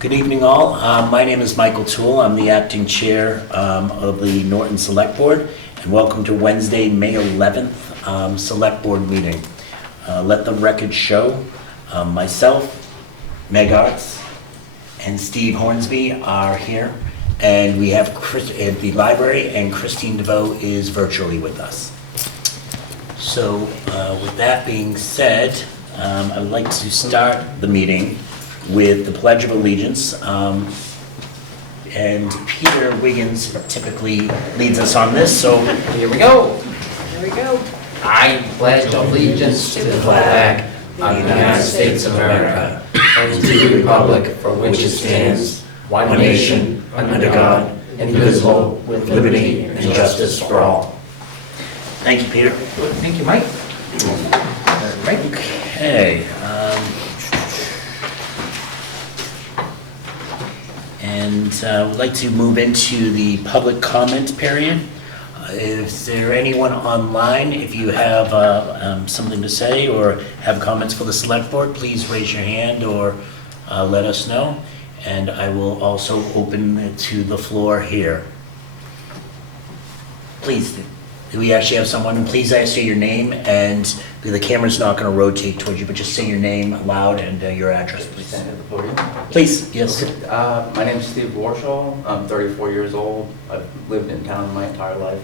Good evening, all. My name is Michael Toole. I'm the acting chair of the Norton Select Board, and welcome to Wednesday, May 11th Select Board meeting. Let the record show myself, Meg Arts, and Steve Hornsby are here, and we have Chris at the library, and Christine DeVoe is virtually with us. So with that being said, I would like to start the meeting with the Pledge of Allegiance. And Peter Wiggins typically leads us on this, so Here we go. Here we go. I pledge allegiance to the flag of the United States of America and to the republic for which it stands, one nation, under God, indivisible, with liberty and justice for all. thank you, Peter. Thank you, Mike. Okay. And we'd like to move into the public comment period. Is there anyone online? If you have something to say or have comments for the select board, please raise your hand or let us know. And I will also open it to the floor here. Please, do we actually have someone? And please say your name, and the camera's not going to rotate towards you, but just say your name aloud and your address, please. Stand at the podium. Please, yes. Okay. My name is Steve Warshall. I'm 34 years old. I've lived in town my entire life.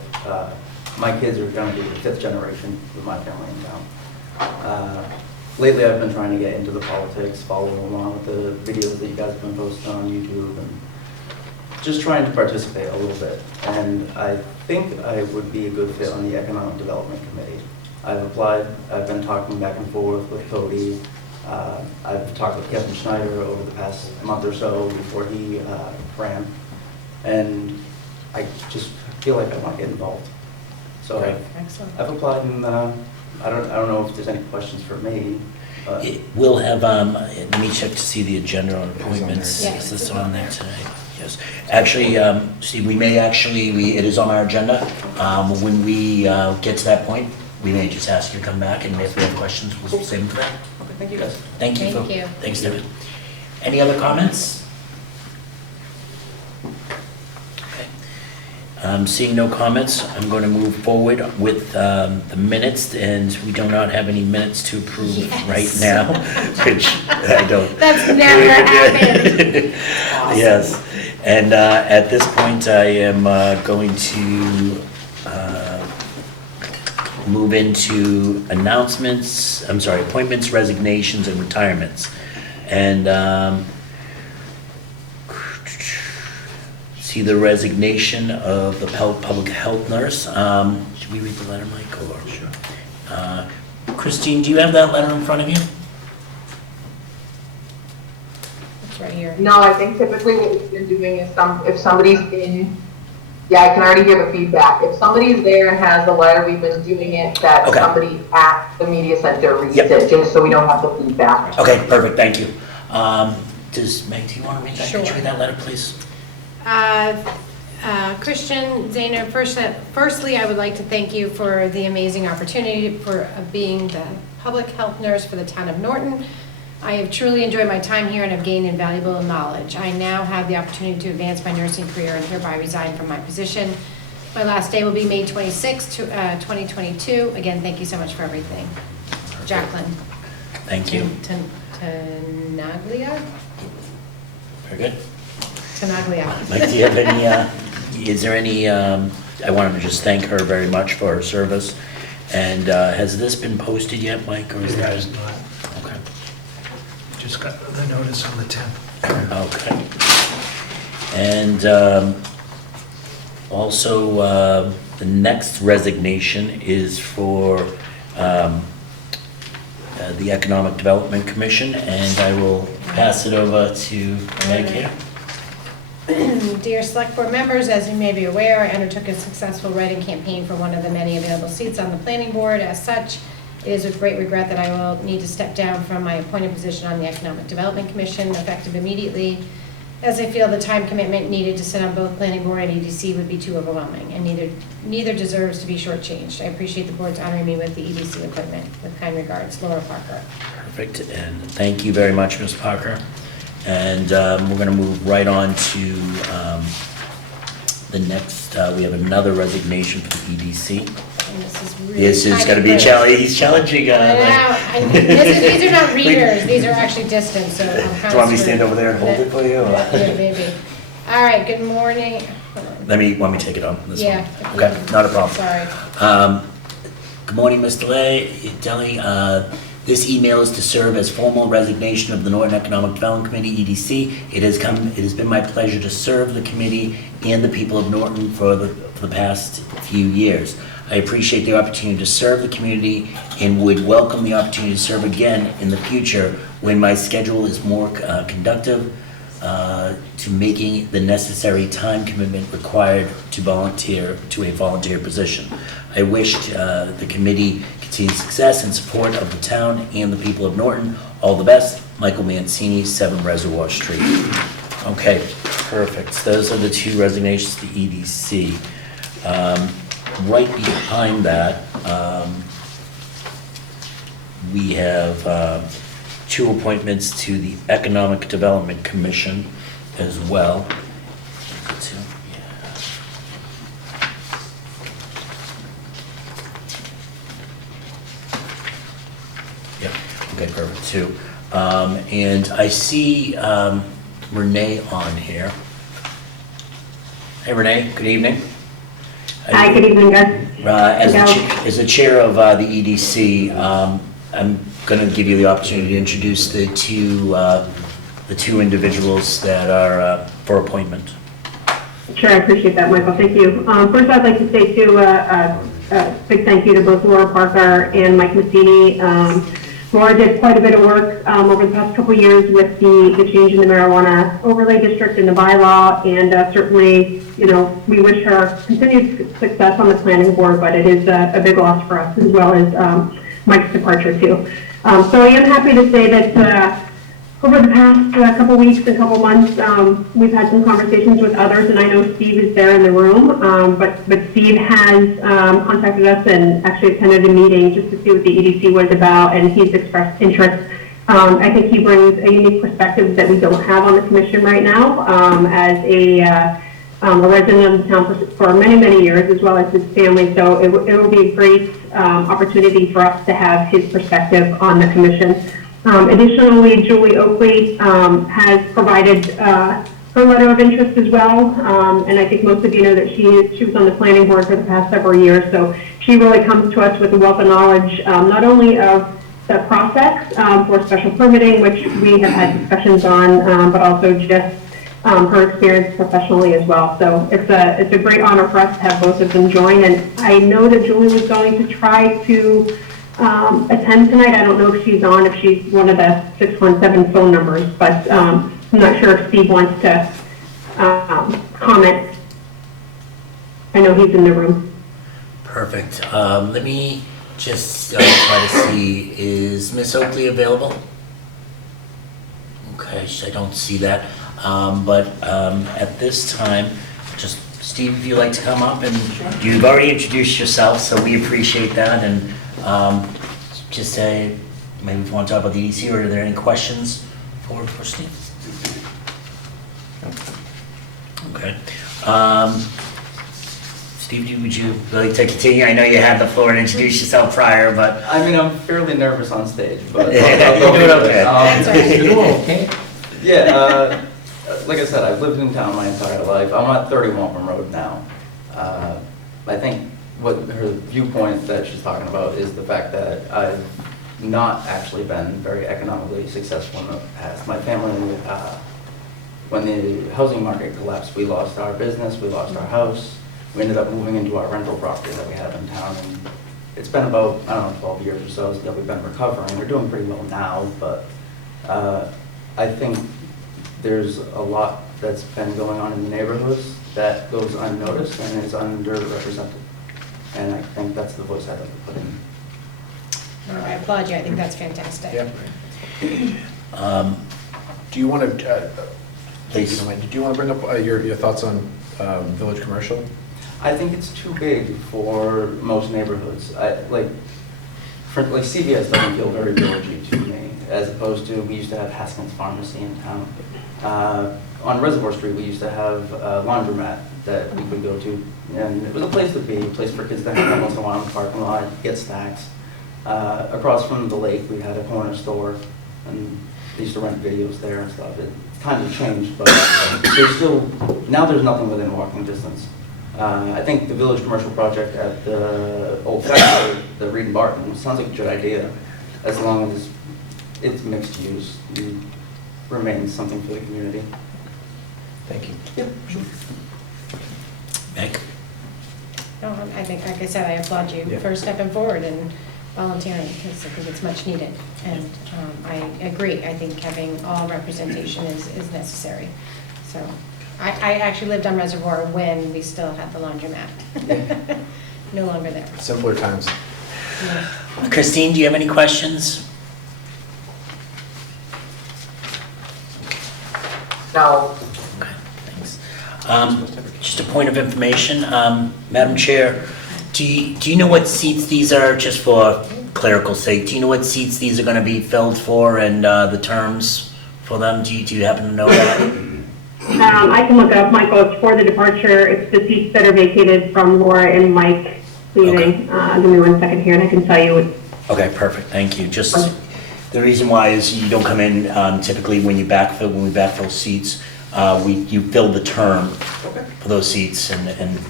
My kids are going to be the 5th generation with my family in town. Lately, I've been trying to get into the politics, following along with the videos that you guys have been posting on YouTube, and just trying to participate a little bit. And I think I would be a good fit on the Economic Development Committee. I've applied. I've been talking back and forth with Cody. I've talked with Kevin Schneider over the past month or so before he ran, and I just feel like I want to get involved. So I've applied, and I don't know if there's any questions for me. We'll have, let me check to see the agenda on appointments. Yeah. Is this on there tonight? Yes. Actually, Steve, it is on our agenda. When we get to that point, we may just ask you to come back, and if we have questions, we'll save them for that. Okay, thank you guys. Thank you. Thank you. Thanks, David. Any other comments? Okay. Seeing no comments, I'm going to move forward with the minutes, and we do not have any minutes to approve right now, which I don't. That's never happened. Awesome. Yes, and at this point, I am going to move into appointments, resignations, and retirements. And see the resignation of the public health nurse. Should we read the letter, Mike? Or? Sure. Christine, do you have that letter in front of you? It's right here. No, I think typically what we've been doing is if somebody's in, I can already give a feedback. If somebody's there and has the letter, we've been doing it that Okay. somebody at the media center reads Yep. it, just so we don't have the feedback. Okay, perfect, thank you. Does Meg, do you want to read that? Sure. Could you read that letter, please? Christian Zahner, firstly, I would like to thank you for the amazing opportunity for being the public health nurse for the town of Norton. I have truly enjoyed my time here and have gained invaluable knowledge. I now have the opportunity to advance my nursing career and hereby resign from my position. My last day will be May 26, 2022. Again, thank you so much for everything. Jacqueline. Thank you. Tenaglia? Very good. Tenaglia. Mike, do you have any, is there any, I wanted to just thank her very much for her service. And has this been posted yet, Mike, or is It that? has not. Okay. Just got the notice on the 10th. Okay. And also, the next resignation is for the Economic Development Commission, and I will pass it over to Meg here. Dear Select Board members, as you may be aware, I undertook a successful write-in campaign for one of the many available seats on the Planning Board. As such, it is with great regret that I will need to step down from my appointed position on the Economic Development Commission, effective immediately, as I feel the time commitment needed to sit on both Planning Board and EDC would be too overwhelming, and neither deserves to be shortchanged. I appreciate the board's honoring me with the EDC appointment. With kind regards, Laura Parker. Perfect, and thank you very much, Ms. Parker. And we're going to move right on to the next, we have another resignation for the EDC. And this is really. This is going to be tiny challenging, he's challenging. print. I know. These are not readers, these are actually distant, so. Do you want me to stand over there and hold it for you? or- Yeah, maybe. All right, good morning. Hold on. Want me to take it on? This one? Yeah. Okay, not a problem. Sorry. Good morning, Mr. Deli. This email is to serve as formal resignation of the Norton Economic Development Committee, EDC. It has been my pleasure to serve the committee and the people of Norton for the past few years. I appreciate the opportunity to serve the community and would welcome the opportunity to serve again in the future when my schedule is more conducive to making the necessary time commitment required to volunteer to a volunteer position. I wish the committee continued success and support of the town and the people of Norton. All the best, Michael Mancini, 7 Reservoir Street. Okay, perfect. Those are the 2 resignations to EDC. Right behind that, we have 2 appointments to the Economic Development Commission as well. Yeah, okay, perfect, 2. And I see Renee on here. Hey Renee, good evening. Hi, good evening, guys. As the chair of the EDC, I'm going to give you the opportunity to introduce the two individuals that are for appointment. Sure, I appreciate that, Michael. Thank you. First, I'd like to say too, a big thank you to both Laura Parker and Mike Mancini. Laura did quite a bit of work over the past couple of years with the change in the marijuana overlay district and the bylaw, and certainly, you know, we wish her continued success on the planning board, but it is a big loss for us as well as Mike's departure too. So I am happy to say that over the past couple weeks and couple months, we've had some conversations with others, and I know Steve is there in the room, but Steve has contacted us and actually attended a meeting just to see what the EDC was about, and he's expressed interest. I think he brings a unique perspective that we don't have on the commission right now, as a resident of the town for many, many years, as well as his family. So it will be a great opportunity for us to have his perspective on the commission. Additionally, Julie Oakley has provided her letter of interest as well, and I think most of you know that she was on the planning board for the past several years, so she really comes to us with a wealth of knowledge, not only of the process for special permitting, which we have had discussions on, but also just her experience professionally as well. So it's a great honor for us to have both of them join, and I know that Julie was going to try to attend tonight. I don't know if she's on, if she's one of the 617 phone numbers, but I'm not sure if Steve wants to comment. I know he's in the room. Perfect. Let me just try to see, is Miss Oakley available? Okay, so I don't see that. But at this time, just Steve, if you'd like to come up, and you've already introduced yourself, so we appreciate that. And just say, maybe if you want to talk about the EDC, or are there any questions for Steve? Okay. Steve, would you like to continue? I know you had the floor and introduce yourself prior, but... I mean, I'm fairly nervous on stage, but You're doing okay. That's all right. You're doing okay. Yeah, like I said, I've lived in town my entire life. I'm at 30 Waltham Road now. I think what her viewpoint that she's talking about is the fact that I've not actually been very economically successful in the past. My family, when the housing market collapsed, we lost our business, we lost our house. We ended up moving into our rental property that we have in town, and it's been about, I don't know, 12 years or so that we've been recovering. We're doing pretty well now, but I think there's a lot that's been going on in the neighborhoods that goes unnoticed and is underrepresented. And I think that's the voice I'd like to put in. All right, I applaud you, I think that's fantastic. Yeah. Do you want to, Please. do you want to bring up your thoughts on village commercial? I think it's too big for most neighborhoods. Like CVS doesn't feel very villagey to me. as opposed to, we used to have Haskell's Pharmacy in town. On Reservoir Street, we used to have a laundromat that we could go to, and it was a place to be, a place for kids to hang out once in a while in the parking lot, get snacks. Across from the lake, we had a corner store, and they used to rent videos there and stuff. It's kind of changed, but there's still, now there's nothing within walking distance. I think the Village Commercial Project at the old factory, the Reed and Barton, sounds like a good idea, as long as it's mixed use and remains something for the community. Thank you. Meg? No, I think, like I said, I applaud you Yeah. for stepping forward and volunteering, because I think it's much needed. And I agree, I think having all representation is necessary. So, I actually lived on Reservoir when we still had the laundromat. No longer there. Simpler times. Yeah. Christine, do you have any questions? No. Okay, thanks. Just a point of information, Madam Chair, do you know what seats these are, just for clerical sake? Do you know what seats these are going to be filled for and the terms for them? Do you happen to know that? I can look it up, Michael. It's for the departure. It's the seats that are vacated from Laura and Mike leaving. Give me 1 second here and I can tell you. Okay, perfect, thank you. Just, the reason why is you don't come in typically when we backfill seats, you fill the term for those seats, and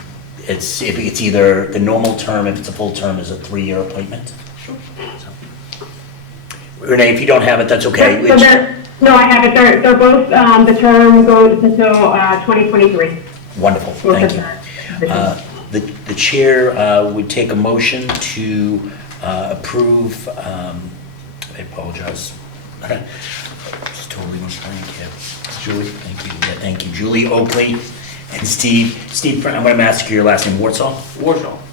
it's either the normal term, if it's a full term, is a 3-year appointment. Sure. Renee, if you don't have it, that's okay. So no, I have it. They're both, the term goes until 2023. Wonderful, thank you. The chair would take a motion to approve, I apologize. Just totally went blank here. Julie, thank you. Yeah, thank you. Julie Oakley and Steve, I'm going to ask you your last name, Warshall?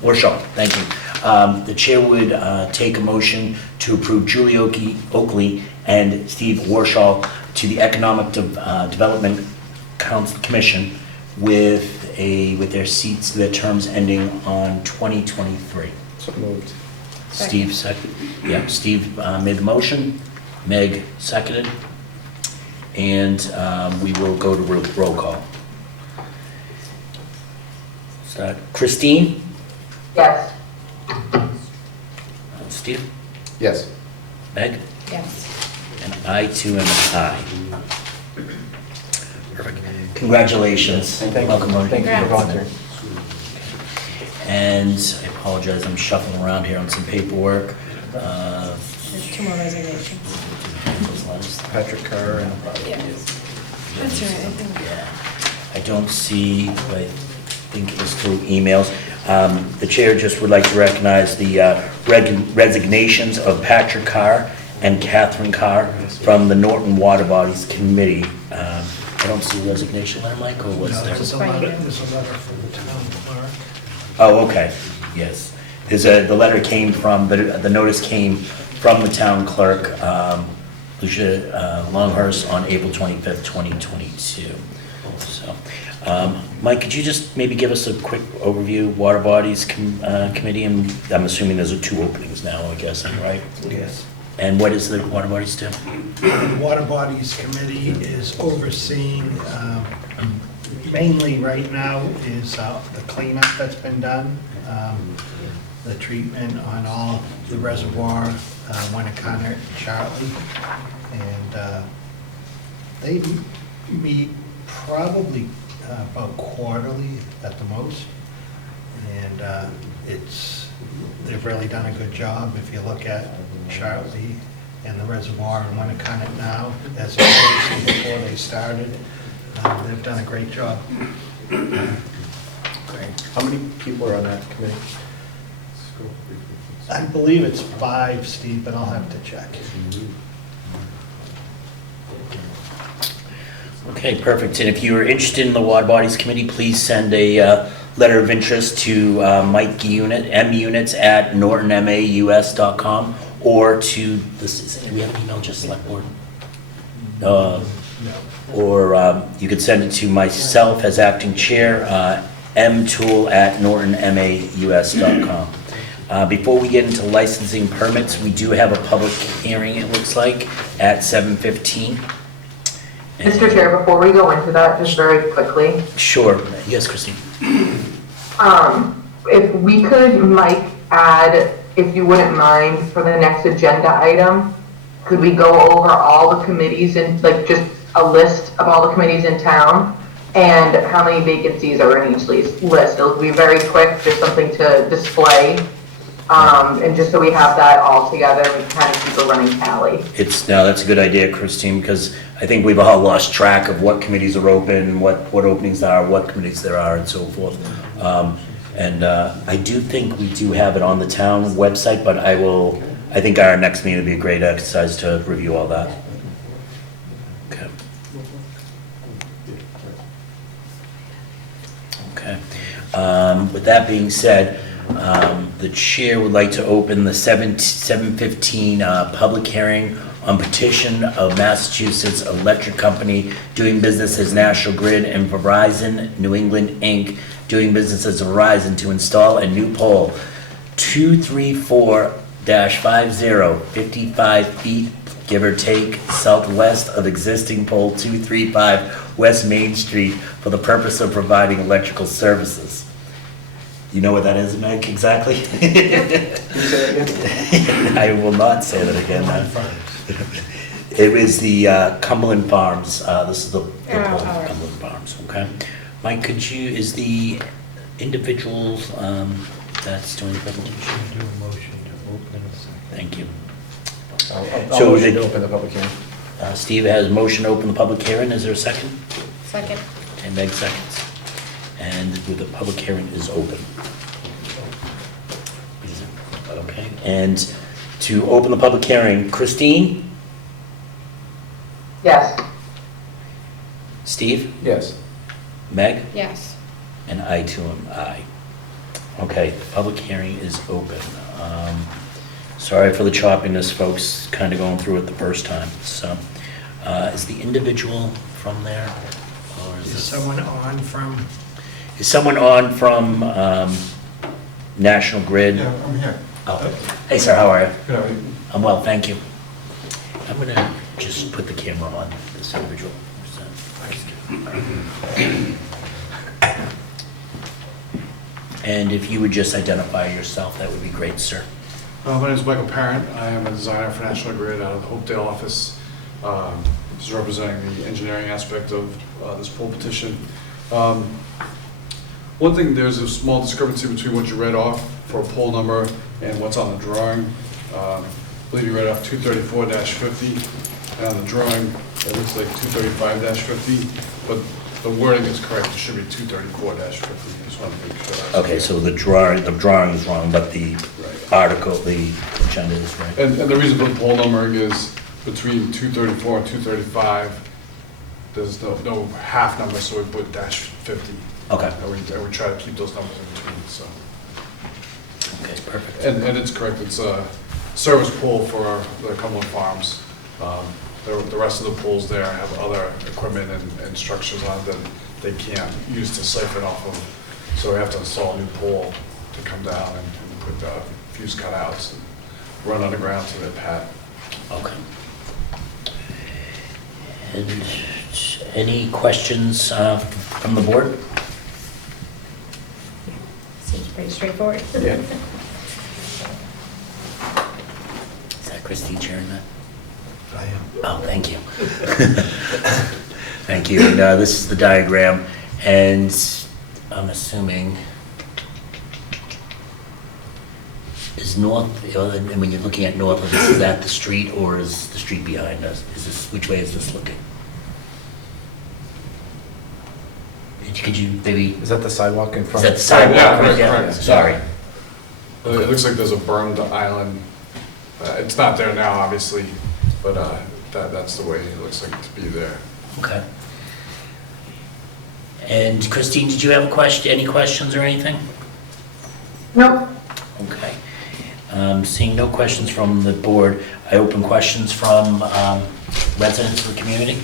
Warshall, thank you. The chair would take a motion to approve Julie Oakley and Steve Warshall to the Economic Development Commission with their seats, their terms ending on 2023. So moved. Steve seconded. Yeah, Steve made the motion. Meg seconded. And we will go to roll call. So, Christine? Yes. Steve? Yes. Meg? Yes. And I too am an aye. Perfect. Congratulations. Thank you. Welcome, Lord. Thank you for volunteering. And I apologize, I'm shuffling around here on some paperwork. There's 2 more resignations. Patrick Carr and Yes. That's right, I think. Yeah. I don't see, but I think it was through emails. The chair just would like to recognize the resignations of Patrick Carr and Catherine Carr from the Norton Water Bodies Committee. I don't see a resignation letter, Mike, or was there? There's a letter from the town clerk. Oh, okay, yes. The letter came from, the notice came from the town clerk, Lucia Longhurst, on April 25th, 2022. So, Mike, could you just maybe give us a quick overview, Water Bodies Committee, and I'm assuming there's 2 openings now, I guess, right? Yes. And what is the Water Bodies do? The Water Bodies Committee is overseeing, mainly right now, is the cleanup that's been done, the treatment on all the reservoir, Ymca and Charlie. And they meet probably about quarterly at the most. And they've really done a good job. If you look at Charlie and the reservoir and Ymca now, as opposed to before they started, they've done a great job. Great. How many people are on that committee? I believe it's 5, Steve, but I'll have to check. Okay, perfect. And if you are interested in the Water Bodies Committee, please send a letter of interest to Mike munits@nortonmaus.com or to this. Do we have an email, just SelectBoard? No. Or you could send it to myself as acting chair, mtool@nortonmaus.com. Before we get into licensing permits, we do have a public hearing, it looks like, at 7:15. Mr. Chair, before we go into that, just very quickly, Sure. Yes, Christine. if we could, Mike, add, if you wouldn't mind, for the next agenda item, could we go over all the committees and like just a list of all the committees in town and how many vacancies are in each list? It'll be very quick, just something to display. And just so we have that all together, we kind of keep a running tally. No, that's a good idea, Christine, because I think we've all lost track of what committees are open, what openings there are, what committees there are, and so forth. I do think we do have it on the town website, but I think our next meeting would be a great exercise to review all that. Okay. Okay. With that being said, the chair would like to open the 7:15 public hearing on petition of Massachusetts Electric Company doing business as National Grid and Verizon New England, Inc., doing business as Verizon to install a new pole 234-50, 55 feet, give or take, southwest of existing pole 235 West Main Street for the purpose of providing electrical services. You know what that is, Meg, exactly? I will not say that again. It was the Cumberland Farms. This is the pole of Cumberland Farms, okay? Mike, is the individual that's doing the presentation? Do a motion to open a second. Thank you. I'll So motion to open the public hearing. Steve has a motion to open the public hearing. Is there a second? Second. And Meg seconds. And the public hearing is open. Okay, and to open the public hearing, Christine? Yes. Steve? Yes. Meg? Yes. And I too am aye. Okay, the public hearing is open. Sorry for the choppiness, folks, kind of going through it the first time. So, is the individual from there? Or Is someone on from? Is someone on from National Grid? Yeah, I'm here. Oh. Hey, sir, how are you? Good, how are you? I'm well, thank you. I'm gonna just put the camera on this individual. And if you would just identify yourself, that would be great, sir. My name is Michael Parent. I am a designer for National Grid out of the Hopedale office. This is representing the engineering aspect of this poll petition. One thing, there's a small discrepancy between what you read off for a poll number and what's on the drawing. I believe you read off 234-50, and on the drawing, it looks like 235-50, but the wording is correct. It should be 234-50. I just want to make sure. Okay, so the drawing is wrong, but the article, the agenda is right. And the reason for the poll numbering is between 234 and 235, there's no half number, so we put -50. Okay. And we try to keep those numbers in between, so. Okay, perfect. And it's correct, it's a service pool for the Cumberland Farms. The rest of the pools there have other equipment and structures on it that they can't use to siphon off of. So we have to install a new pool to come down and put fuse cutouts and run underground to the pad. Okay. And any questions from the board? Seems pretty straightforward. Yeah. Is that Christine chairing that? I am. Oh, thank you. Thank you. And this is the diagram, and I'm assuming is north, and when you're looking at north, is that the street or is the street behind us? Which way is this looking? Could you maybe, Is that the sidewalk in is front? that the sidewalk? Yeah, right there? correct. Sorry. It looks like there's a bermed island. It's not there now, obviously, but that's the way it looks like to be there. Okay. And Christine, did you have a question, any questions or anything? Nope. Okay. Seeing no questions from the board, I open questions from residents of the community.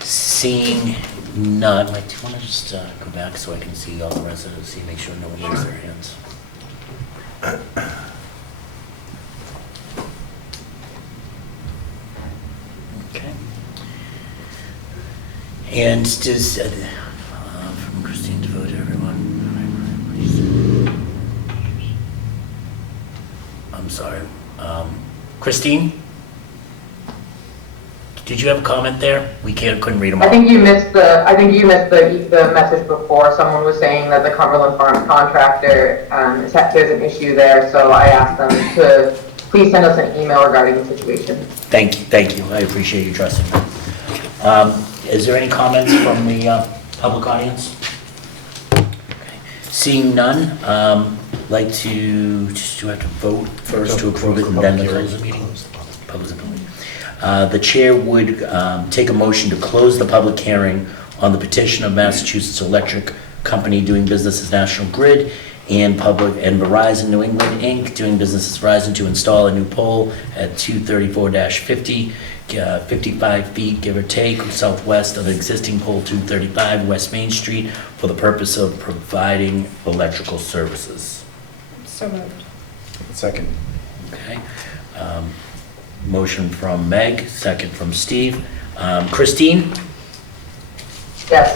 Seeing none, I do want to just go back so I can see all the residents, see, make sure no one raised their hands. Okay. And does, from Christine DeVoe to everyone. I'm sorry. Christine? Did you have a comment there? We couldn't read them all. I think you missed the message before. Someone was saying that the Cumberland Farms contractor, there's an issue there, so I asked them to please send us an email regarding the situation. Thank you. I appreciate you trusting me. Is there any comments from the public audience? Okay. Seeing none, like to, do I have to vote first to approve it and then to close the meeting? Close the meeting. The chair would take a motion to close the public hearing on the petition of Massachusetts Electric Company doing business as National Grid and Verizon New England Inc. doing business as Verizon to install a new pole at 234-50, 55 feet, give or take, southwest of existing pole 235 West Main Street for the purpose of providing electrical services. So moved. Second. Okay. Motion from Meg, second from Steve. Christine? Yes.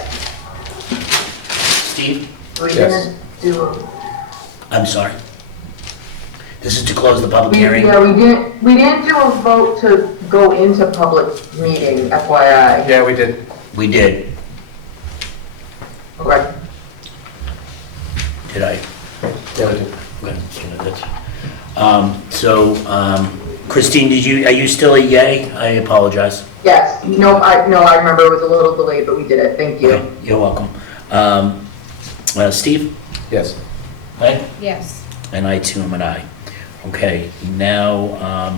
Steve? We Yes. didn't do, I'm sorry. This is to close the public hearing? we didn't do a vote to go into public meeting, FYI. Yeah, we did. We did. Okay. Did I? Yeah, we did. Okay. Christine, are you still a yay? I apologize. Yes, no, I remember it was a little delayed, but we did it, thank you. Okay, you're welcome. Steve? Yes. Meg? Yes. And I too am an aye. Okay, now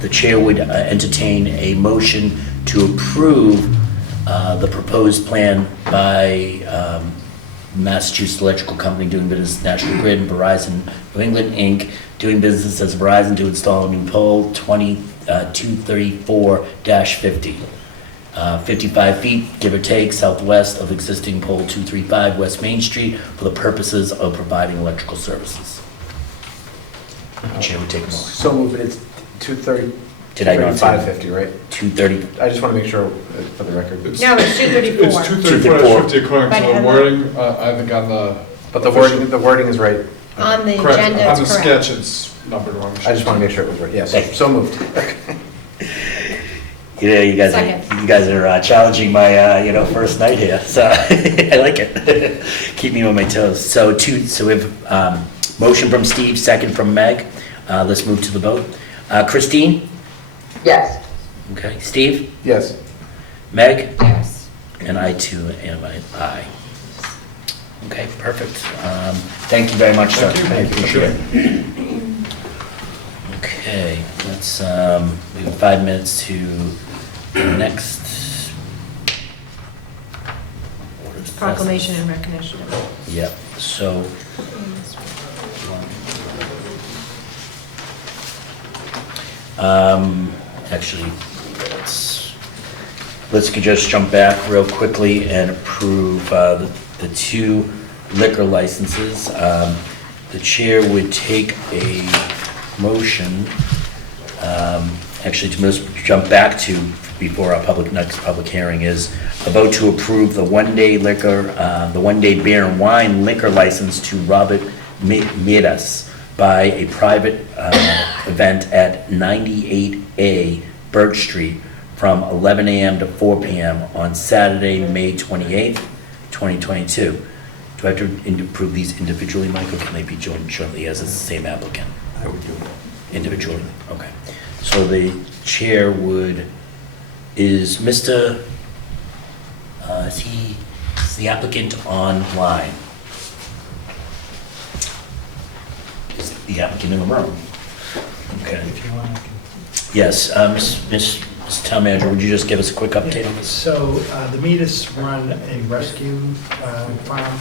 the chair would entertain a motion to approve the proposed plan by Massachusetts Electrical Company doing business as National Grid and Verizon New England Inc. doing business as Verizon to install a new pole 234-50. 55 feet, give or take, southwest of existing pole 235 West Main Street for the purposes of providing electrical services. The chair would take a motion. So moved, but it's 2:30. Did I not say 5:50, right? 2:30? I just want to make sure for the record. No, it's 2:34. It's 2:34-50 according But to the on the- wording, I think on the. But the wording is right. On the Correct, agenda, on the it's correct. sketch, it's numbered wrong. I just want to make sure it was right. Yes, Thank you. so moved. Yeah, you guys Second. are challenging my first night here, so I like it. Keep me on my toes. So we have motion from Steve, second from Meg. Let's move to the vote. Christine? Yes. Okay. Steve? Yes. Meg? Yes. And I too am an aye. Okay, perfect. Thank you very much, sir. Thank you. I appreciate it. Okay, let's, we have 5 minutes to the next. Proclamation and recognition. Yep, so. Actually, let's just jump back real quickly and approve the 2 liquor licenses. The chair would take a motion, actually to jump back to before our next public hearing is a vote to approve the one-day beer and wine liquor license to Robert Midas by a private event at 98A Birch Street from 11 a.m. to 4 p.m. on Saturday, May 28th, 2022. Do I have to approve these individually, Mike, or can they be joined jointly as it's the same applicant? I would do it. Individually, okay. So the chair is Mr., is the applicant online? Is the applicant in the room? Okay. If you want, I can. Yes, Ms. Town Manager, would you just give us a quick update on this? So the Metis run a rescue farm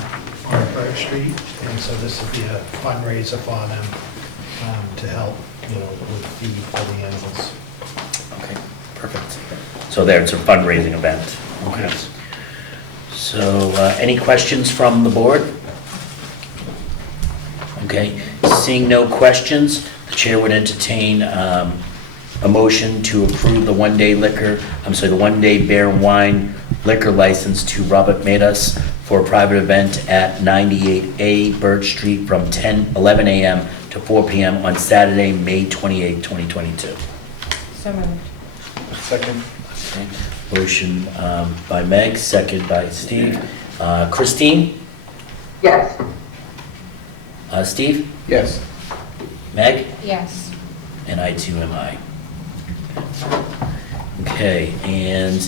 on Birch Street, and so this would be a fundraiser for them to help, with feed for the animals. Okay, perfect. So there, it's a fundraising event. Okay. So, any questions from the board? Okay, seeing no questions, the chair would entertain a motion to approve the one-day beer and wine liquor license to Robert Madas for a private event at 98A Birch Street from 11 a.m. to 4 p.m. on Saturday, May 28, 2022. So moved. Second. Okay. Motion by Meg, second by Steve. Christine? Yes. Steve? Yes. Meg? Yes. And I too am I. Okay, and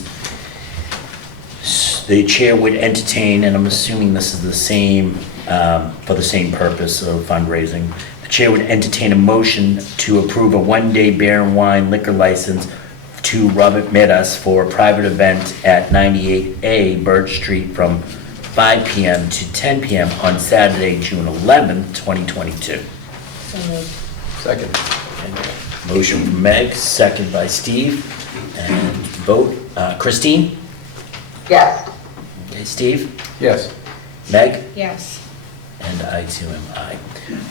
the chair would entertain, and I'm assuming this is the same, for the same purpose of fundraising. The chair would entertain a motion to approve a one-day beer and wine liquor license to Robert Medas for a private event at 98A Birch Street from 5 p.m. to 10 p.m. on Saturday, June 11, 2022. So moved. Second. Okay. Motion from Meg, second by Steve, and vote. Christine? Yes. Okay, Steve? Yes. Meg? Yes. And I too am I.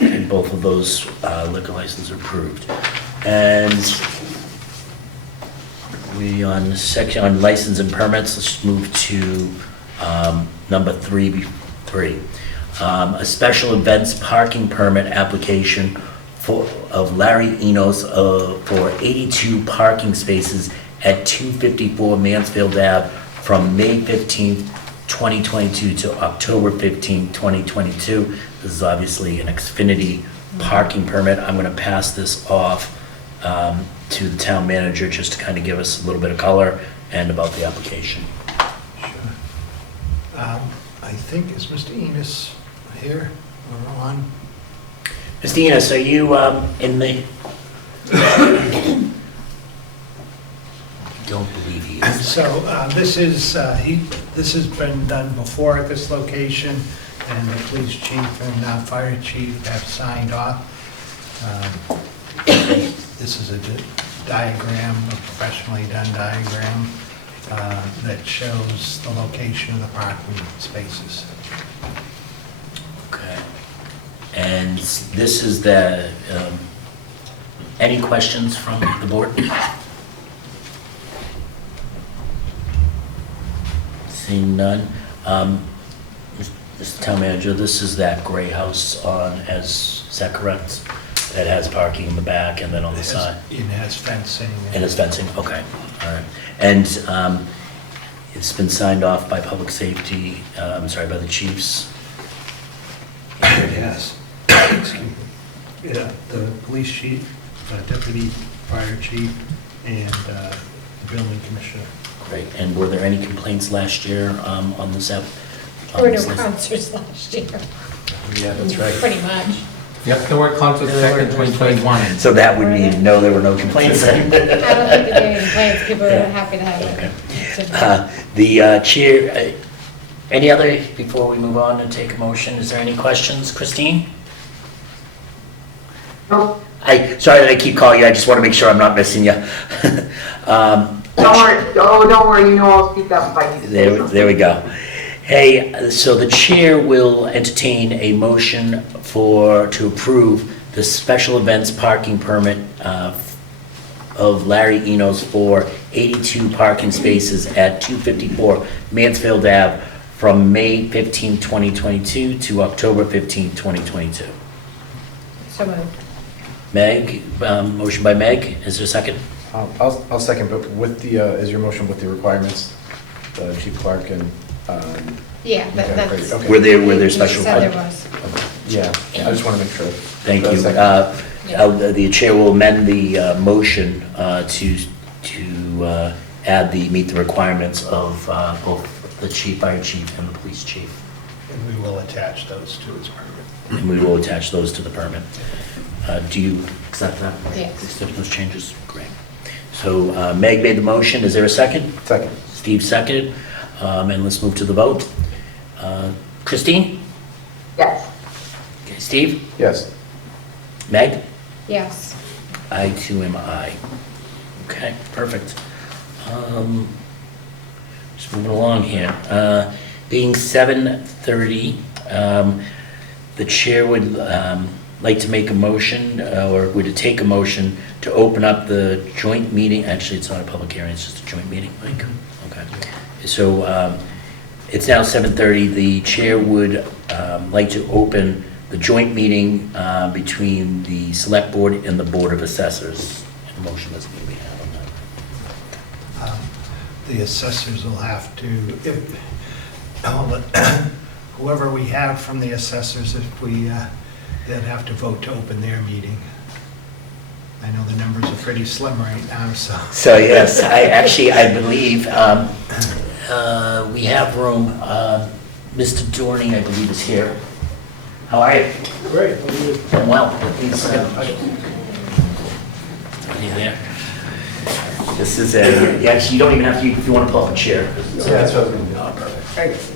And both of those liquor licenses are approved. And we on license and permits, let's move to number three. A special events parking permit application of Larry Enos for 82 parking spaces at 254 Mansfield Ave from May 15th, 2022 to October 15th, 2022. This is obviously an Xfinity parking permit. I'm going to pass this off to the town manager just to kind of give us a little bit of color and about the application. Sure. I think, is Mr. Enos here or on? Mr. Enos, are you in the... Don't believe he is. So this has been done before at this location, and the police chief and fire chief have signed off. This is a diagram, a professionally done diagram that shows the location of the parking spaces. Okay. And this is the, any questions from the board? Seeing none. Mr. Town Manager, this is that gray house is that correct? That has parking in the back and then on the side? It has fencing. And it's fencing, okay, all right. And it's been signed off by public safety, by the chiefs? Yes. Excuse me. Yeah, the police chief, deputy fire chief, and the building commissioner. Great, and were there any complaints last year on this app? There were no concerts last year. Yeah, that's right. Pretty much. Yep, there were concerts back in 2021. So that would mean, no, there were no complaints then? I don't think that there are any complaints. People are happy to have it. The chair, any other, before we move on and take a motion, is there any questions? Christine? Nope. Sorry that I keep calling you, I just want to make sure I'm not missing you. Don't worry. Oh, don't worry. You know I'll speak up if I need to say something. There we go. Hey, so the chair will entertain a motion to approve the special events parking permit of Larry Enos for 82 parking spaces at 254 Mansfield Ave from May 15, 2022 to October 15, 2022. So moved. Meg, motion by Meg, is there a second? I'll second, but with the, is your motion with the requirements, the chief clerk and, Yeah, okay, that's. great, okay. Were there You special? said there was. Yeah, I just want to make sure. Thank you. Second. The chair will amend the motion to meet the requirements of both the chief, fire chief, and the police chief. And we will attach those to his permit. And we will attach those to the permit. Do you accept that? Yes. Accept those changes? Great. So Meg made the motion. Is there a second? Second. Steve seconded. And let's move to the vote. Christine? Yes. Okay, Steve? Yes. Meg? Yes. I too am I. Okay, perfect. Just moving along here. Being 7:30, the chair would like to make a motion, or would take a motion to open up the joint meeting. Actually, it's not a public hearing, it's just a joint meeting, Mike. Okay. So it's now 7:30. The chair would like to open the joint meeting between the Select Board and the Board of Assessors. And a motion doesn't need to be had on that. The assessors will have to, whoever we have from the assessors, if we, they'd have to vote to open their meeting. I know the numbers are pretty slim right now, so. So yes, I believe we have room. Mr. Dorney, I believe, is here. How are you? Great. How are you? I'm well. Please, are you there? This is actually, you don't even have to, if you want to pull up a chair. Yeah, that's what I'm Oh, perfect.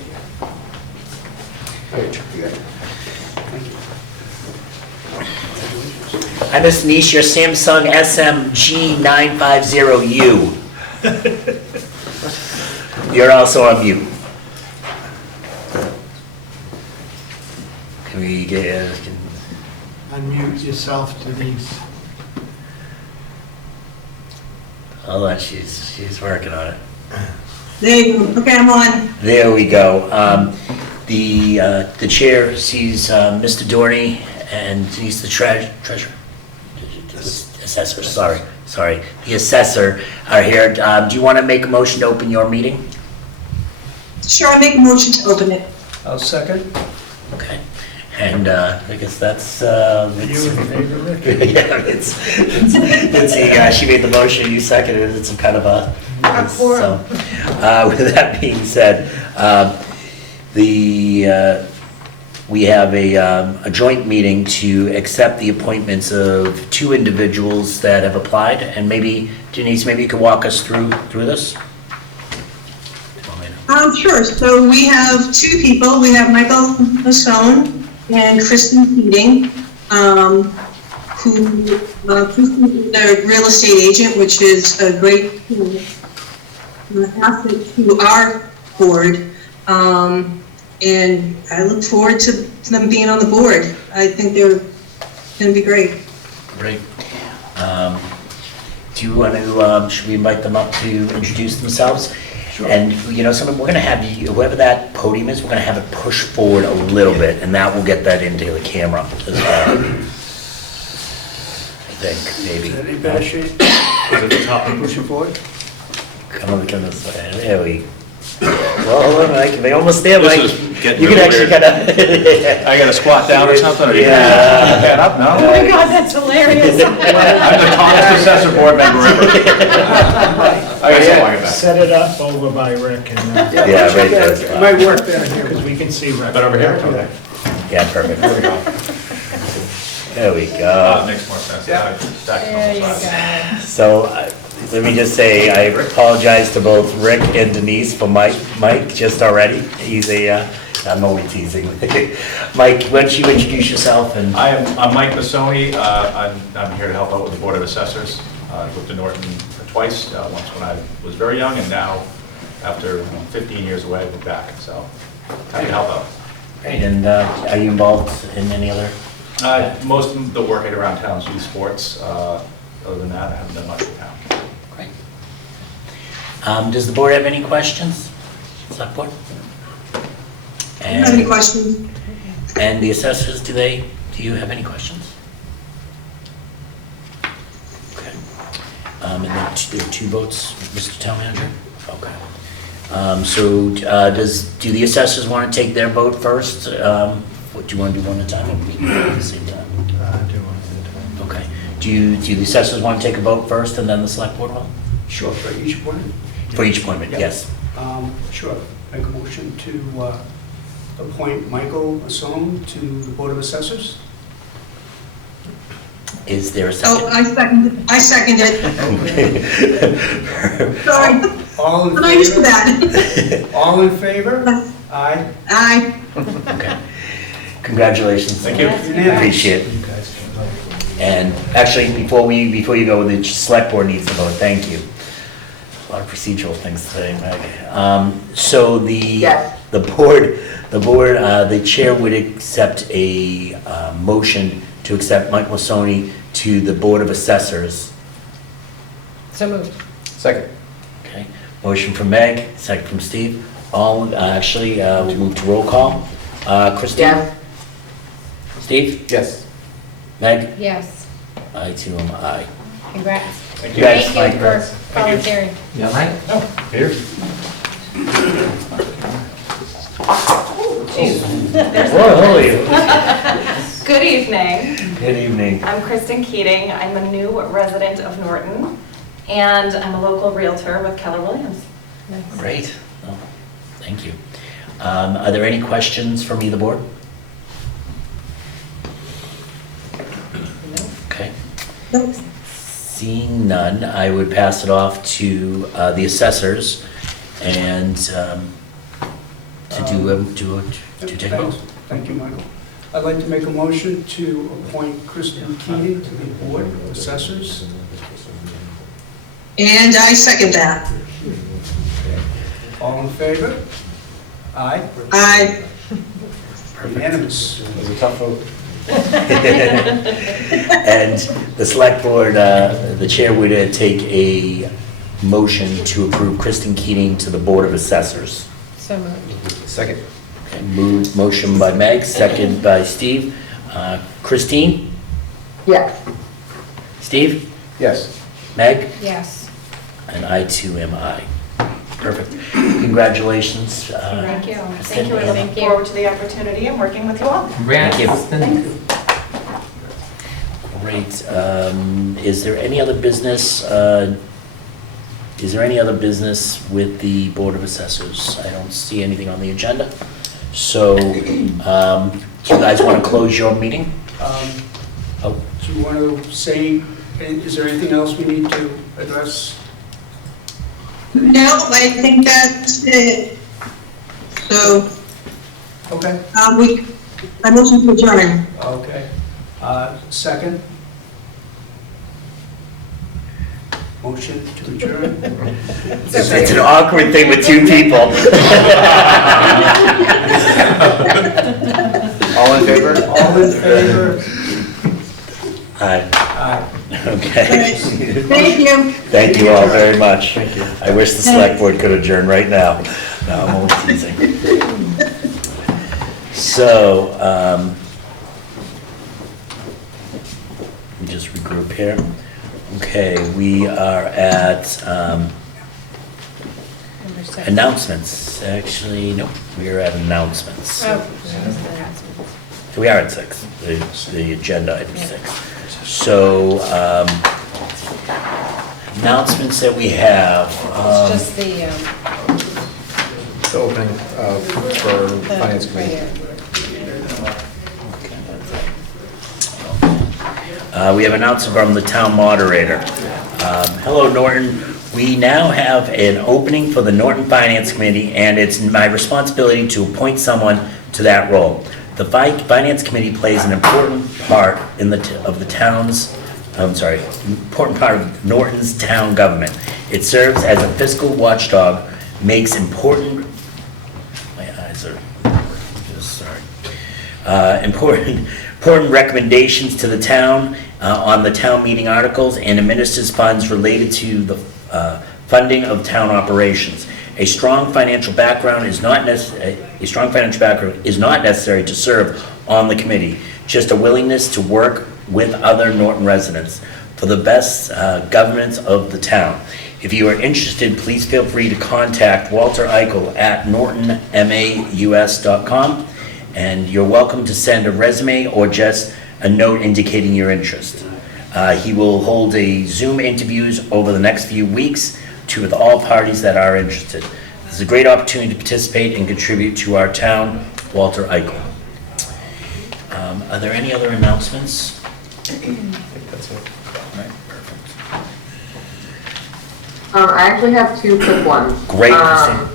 Hi, Miss Niche, your Samsung SMG950U. You're also on mute. Can we get... Unmute yourself, Denise. Hold on, she's working on it. There you go. Okay, I'm on. There we go. The chair sees Mr. Dorney and sees the treasurer. Assessor, sorry. The assessor are here. Do you want to make a motion to open your meeting? Sure, I make a motion to open it. I'll second. Okay. And I guess that's... You in favor, Rick? Yeah, she made the motion, you seconded it. It's some kind of a... quorum. With that being said, we have a joint meeting to accept the appointments of two individuals that have applied, and maybe, Denise, maybe you could walk us through this? Sure. So we have two people. We have Michael Masone and Kristen Keating, who Kristen is a real estate agent, which is a great asset to our board. And I look forward to them being on the board. I think they're going to be great. Great. Do you want to, should we invite them up to introduce themselves? Sure. And, you know, we're going to have you, whoever that podium is, we're going to have it push forward a little bit, and that will get that into the camera as well. I think, maybe. Is that any better shape? Is it the top and pushing forward? Come on this way. There we go. Well, hold on, Mike. They almost there, Mike. This is getting You can real actually weird. kind of... I gotta squat down or something, or you Yeah. can stand up, no? Oh my God, that's hilarious. I'm the tallest assessor board member ever. I got something like that. Set it up over by Rick and... Yeah, right there. It might work better here, because we can see Rick. But over here? Okay. Yeah, perfect. There we go. There we go. Makes more sense. There you go. So, let me just say, I apologize to both Rick and Denise for Mike just already. He's I'm only teasing. Mike, why don't you introduce yourself and... I'm Mike Masone. I'm here to help out with the Board of Assessors. I lived in Norton twice, once when I was very young, and now, after 15 years away, we're back, so happy to help out. Great, and are you involved in any other? Most of the work I do around town is youth sports. Other than that, I haven't done much in town. Great. Does the board have any questions? Select board? Do you have any questions? And the assessors, do you have any questions? Okay. And there are two votes, Mr. Town Manager? Okay. So do the assessors want to take their vote first? What, do you want to do one at a time, or we can do it at the same time? Do one at a time. Okay. Do the assessors want to take a vote first and then the select board will? Sure, for each appointment? For each appointment, Yep. yes. Sure. Make a motion to appoint Michael Masone to the Board of Assessors. Is there a Oh, second? I second it. Sorry, All in I'm not used to favor? that. All in favor? Aye. Aye. Okay. Congratulations. Thank you. Appreciate it. You guys can vote. And actually, before you go, the select board needs to vote. Thank you. A lot of procedural things today, Meg. So Yes. the chair would accept a motion to accept Mike Masoni to the Board of Assessors. So moved. Second. Okay, motion from Meg, second from Steve. We'll move to roll call. Christine? Yes. Steve? Yes. Meg? Yes. I too am aye. Congrats. Thank you. Thank Thank you. you for volunteering. Yeah, Mike? Here. Good evening. Good evening. I'm Kristen Keating. I'm a new resident of Norton, and I'm a local realtor with Keller Williams. Nice. Great. Oh, thank you. Are there any questions from either board? Okay. Seeing none, I would pass it off to the assessors and to take a vote. Thank you, Michael. I'd like to make a motion to appoint Kristen Keating to the Board of Assessors. And I second that. All in favor? Aye. I, Unanimous. It was a tough vote. And the select board, the chair would take a motion to approve Kristen Keating to the Board of Assessors. So moved. Second. Okay, motion by Meg, second by Steve. Christine? Yes. Steve? Yes. Meg? Yes. And I too am aye. Perfect. Congratulations. Thank you. Kristen. Thank you. I look forward to the opportunity and working with you all. Congrats. Thank you. Great. Is there any other business? With the Board of Assessors? I don't see anything on the agenda. So, do you guys want to close your meeting? Do you want to say, is there anything else we need to address? no, I think that's it. So, Okay, I motion to adjourn. okay. Second? Motion to adjourn? It's an awkward thing with two people. All in favor? All in favor? Aye. Aye. Okay. Thank you. Thank you all very much. Thank you. I wish the select board could adjourn right now. No, I'm only teasing. So, let me just regroup here. Okay, we are at Number 6. announcements. Actually, no, we are at announcements. Oh. We are at 6, the agenda item 6. So, announcements that we have. It's just the, The opening for Finance Committee. We have an announcement from the town moderator. Hello, Norton. We now have an opening for the Norton Finance Committee, and it's my responsibility to appoint someone to that role. The Finance Committee plays an important part important part of Norton's town government. It serves as a fiscal watchdog, makes important recommendations to the town on the town meeting articles, and administers funds related to the funding of town operations. A strong financial background is not necessary to serve on the committee, just a willingness to work with other Norton residents for the best governance of the town. If you are interested, please feel free to contact Walter Eichel at nortonmaus.com, and you're welcome to send a resume or just a note indicating your interest. He will hold a Zoom interviews over the next few weeks with all parties that are interested. This is a great opportunity to participate and contribute to our town. Walter Eichel. Are there any other announcements? I think that's it. All right, perfect. I actually have 2 quick ones. Great, Christine.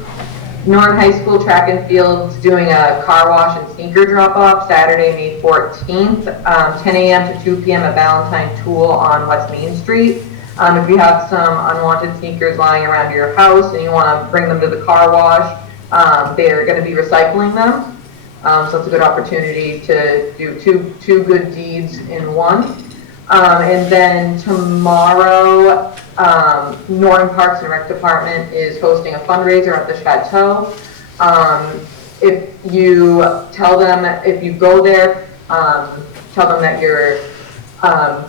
Norton High School Track and Field's doing a car wash and sneaker drop-off Saturday, May 14th, 10 a.m. to 2 p.m. at Valentine Tool on West Main Street. If you have some unwanted sneakers lying around your house and you want to bring them to the car wash, They're going to be recycling them. So it's a good opportunity to do two good deeds in one. And then tomorrow, Norton Parks and Rec Department is hosting a fundraiser at the Chateau. If you tell them, if you go there, tell them that your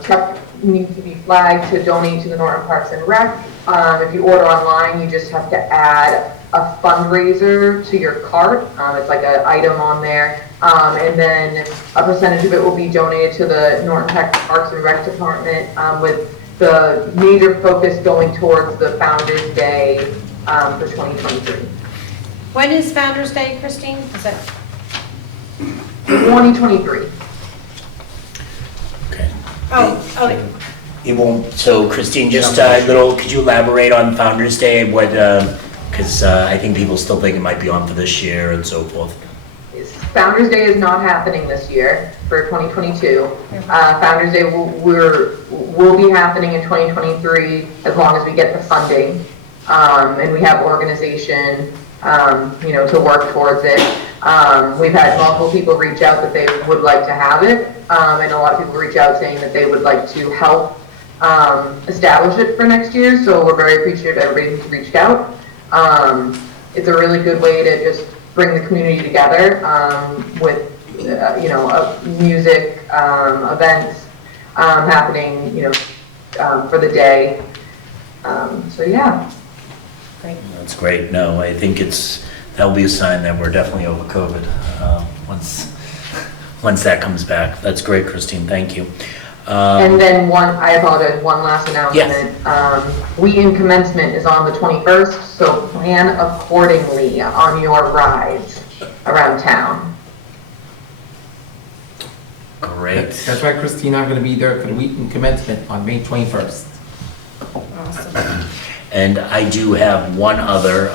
truck needs to be flagged to donate to the Norton Parks and Rec. If you order online, you just have to add a fundraiser to your cart. It's like an item on there. And then a percentage of it will be donated to the Norton Parks and Rec Department, with the major focus going towards the Founders Day for 2023. When is Founders Day, Christine? Is that 2023. Okay. Oh, It won't, so Christine, just a little, could you elaborate on Founder's Day? What, because I think people still think it might be on for this year and so forth. Founders Day is not happening this year for 2022. Founders Day will be happening in 2023 as long as we get the funding, and we have organization, to work towards it. We've had multiple people reach out that they would like to have it, and a lot of people reach out saying that they would like to help establish it for next year. So we're very appreciative of everybody who's reached out. It's a really good way to just bring the community together, with music, events happening, for the day. So yeah. great. That's great. No, I think that'll be a sign that we're definitely over COVID, once that comes back. That's great, Christine. Thank you. And then I apologize, one last announcement. Weekend commencement is on the 21st, so plan accordingly on your rides around town. Great. That's right, Christine, I'm gonna be there for the weekend commencement on May 21st. Awesome. And I do have one other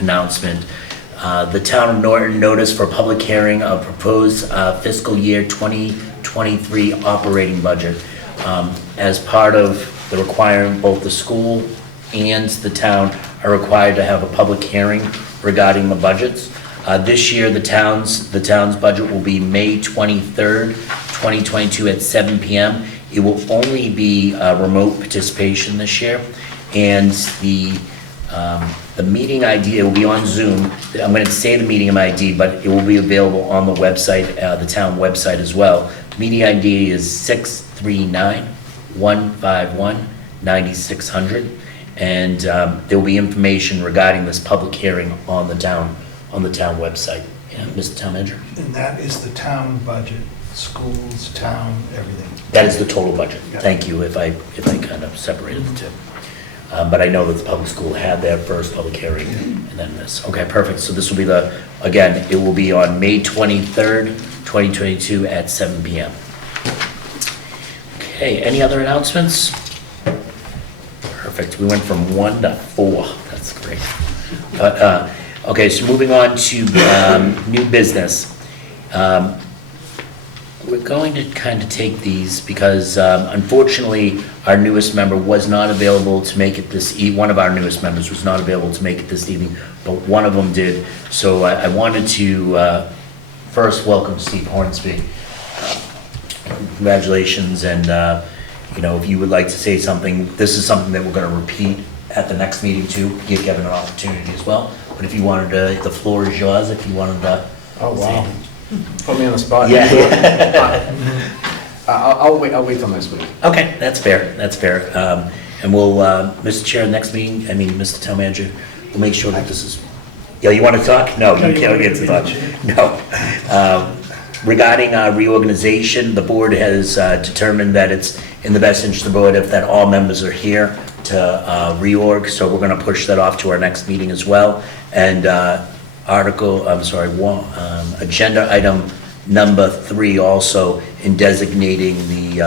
announcement. The Town of Norton notice for public hearing of proposed fiscal year 2023 operating budget. As part of the requirement, both the school and the town are required to have a public hearing regarding the budgets. This year, the town's budget will be May 23rd, 2022 at 7 p.m. It will only be remote participation this year, and the meeting ID will be on Zoom. I'm going to say the meeting ID, but it will be available on the website, the town website as well. The meeting ID is 639-151-9600, and there will be information regarding this public hearing on the town website. Yeah, Mr. Town Manager? And that is the town budget, schools, town, everything. That is the total budget. Yeah. Thank you, if I kind of separated the two. But I know that the public school had their first public hearing and then this. Okay, perfect. So this will be again, it will be on May 23rd, 2022 at 7 p.m. Okay, any other announcements? Perfect. We went from 1 to 4. That's great. But, okay, so moving on to new business. We're going to kind of take these because unfortunately our newest member was not available to make it one of our newest members was not available to make it this evening, but one of them did. So I wanted to first welcome Steve Hornsby. Congratulations, and if you would like to say something, this is something that we're going to repeat at the next meeting too, give Kevin an opportunity as well. But if you wanted to, the floor is yours if you wanted to. Oh, wow. Put me on the spot. Yeah. I'll wait till next week. Okay, that's fair. And we'll, Mr. Chair, next meeting, Mr. Town Manager, we'll make sure that this is, you want to talk? No, you can't get to talk. No. Regarding reorganization, the board has determined that it's in the best interest of the board if that all members are here to reorg, so we're going to push that off to our next meeting as well. And agenda item number 3 also in designating the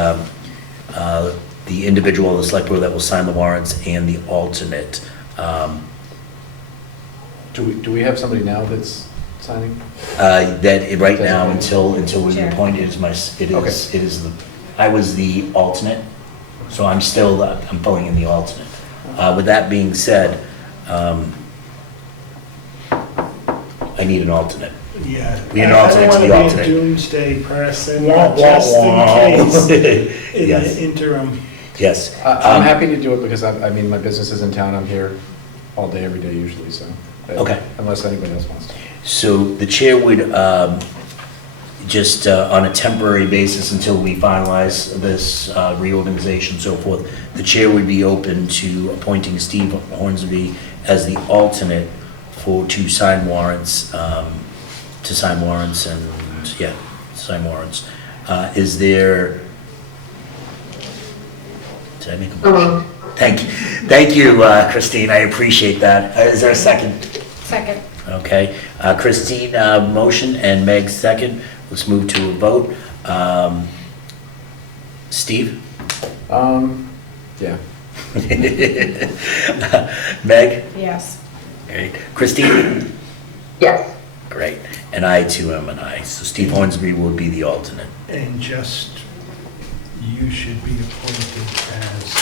individual of the select board that will sign the warrants and the alternate. Do we have somebody now that's signing? Right now, until we Chair. appoint, I was the alternate, so I'm filling in the alternate. With that being said, I need an alternate. Yeah. We need an alternate to the I don't want alternate. to be a doomsday person, Wah, but just wah, in wah. case, in Yes. the interim. Yes. I'm happy to do it because I mean, my business is in town, I'm here all day, every day usually, so. Okay. Unless anybody else wants to. So the chair would, just on a temporary basis until we finalize this reorganization and so forth, the chair would be open to appointing Steve Hornsby as the alternate to sign warrants, and, yeah, sign warrants. Is there, did I make a motion? Thank you, Christine, I appreciate that. Is there a second? Second. Okay, Christine, motion, and Meg, second. Let's move to a vote. Steve? Yeah. Meg? Yes. Great. Christine? Yes. Great. And I too am an aye. So Steve Hornsby will be the alternate. And just, you should be appointed as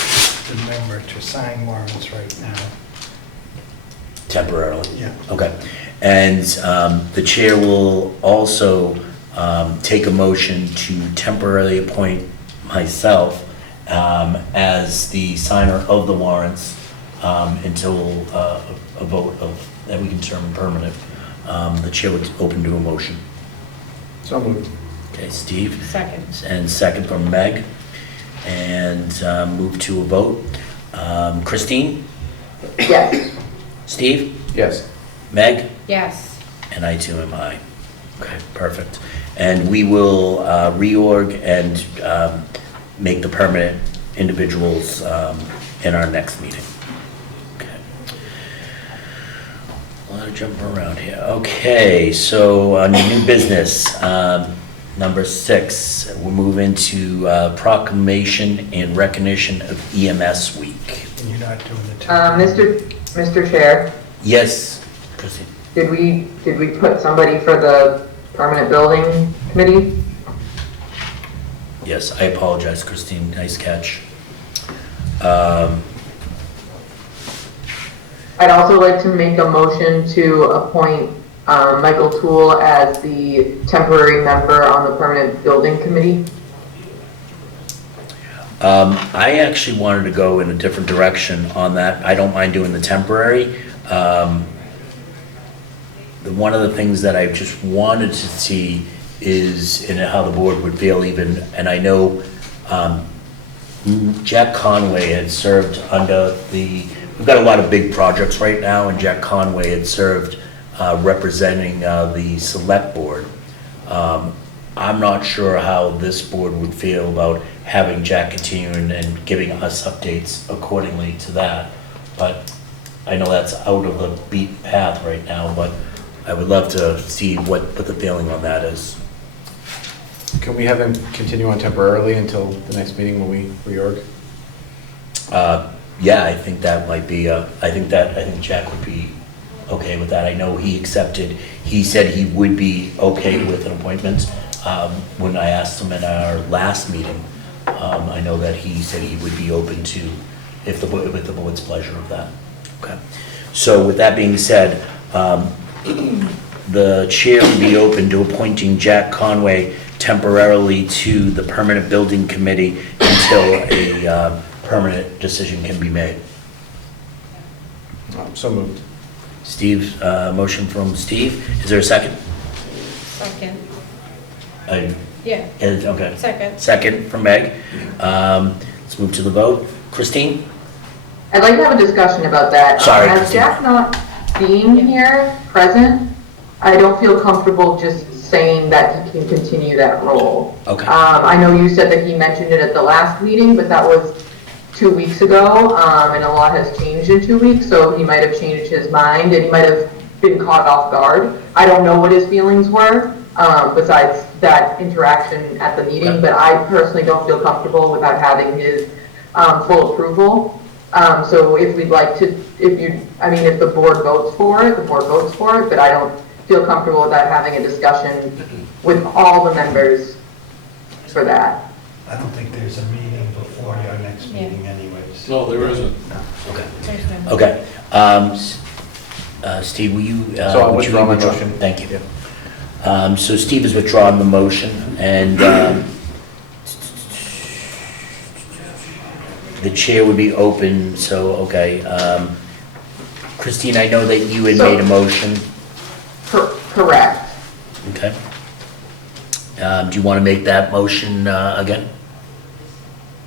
the member to sign warrants right now. Temporarily? Yeah. Okay. And the chair will also take a motion to temporarily appoint myself as the signer of the warrants until a vote that we can determine permanent. The chair would open to a motion. So moved. Okay, Steve? Second. And second from Meg. And move to a vote. Christine? Yes. Steve? Yes. Meg? Yes. And I too am aye. Okay, perfect. And we will reorg and make the permanent individuals in our next meeting. Okay. A lot of jumping around here. Okay, so on new business, number 6, we'll move into proclamation and recognition of EMS week. And you're not doing the temporary. Mr. Chair, Yes, Christine? did we put somebody for the permanent building committee? Yes, I apologize, Christine, nice catch. I'd also like to make a motion to appoint Michael Toole as the temporary member on the permanent building committee. I actually wanted to go in a different direction on that. I don't mind doing the temporary. One of the things that I just wanted to see is in how the board would feel even, and I know Jack Conway had served under we've got a lot of big projects right now, and Jack Conway had served representing the select board. I'm not sure how this board would feel about having Jack continue and giving us updates accordingly to that. But I know that's out of the beaten path right now, but I would love to see what the feeling on that is. Can we have him continue on temporarily until the next meeting when we reorg? Yeah, I think that might be, I think Jack would be okay with that. I know he said he would be okay with an appointment. When I asked him at our last meeting, I know that he said he would be open to, with the board's pleasure of that. Okay. So with that being said, the chair would be open to appointing Jack Conway temporarily to the permanent building committee until a permanent decision can be made. So moved. Steve, motion from Steve. Is there a second? Second. Yeah. Yeah. Okay. Second. Second from Meg. Let's move to the vote. Christine? I'd like to have a discussion about that. Sorry, As Christine. Jack not being here, present, I don't feel comfortable just saying that he can continue that role. Okay. I know you said that he mentioned it at the last meeting, but that was 2 weeks ago, and a lot has changed in 2 weeks, so he might have changed his mind, and he might have been caught off guard. I don't know what his feelings were, besides that interaction at the meeting, but I personally don't feel comfortable without having his full approval. So if we'd like to, if the board votes for it, the board votes for it, but I don't feel comfortable without having a discussion with all the members for that. I don't think there's a meeting before your next meeting anyways. No, there isn't. Okay. There's no- Okay. Steve, will you? So I'll would you withdraw my withdraw? motion. Thank you. So Steve has withdrawn the motion, and the chair would be open, so, okay. Christine, I know that you had made a motion. Correct. Okay. Do you want to make that motion again?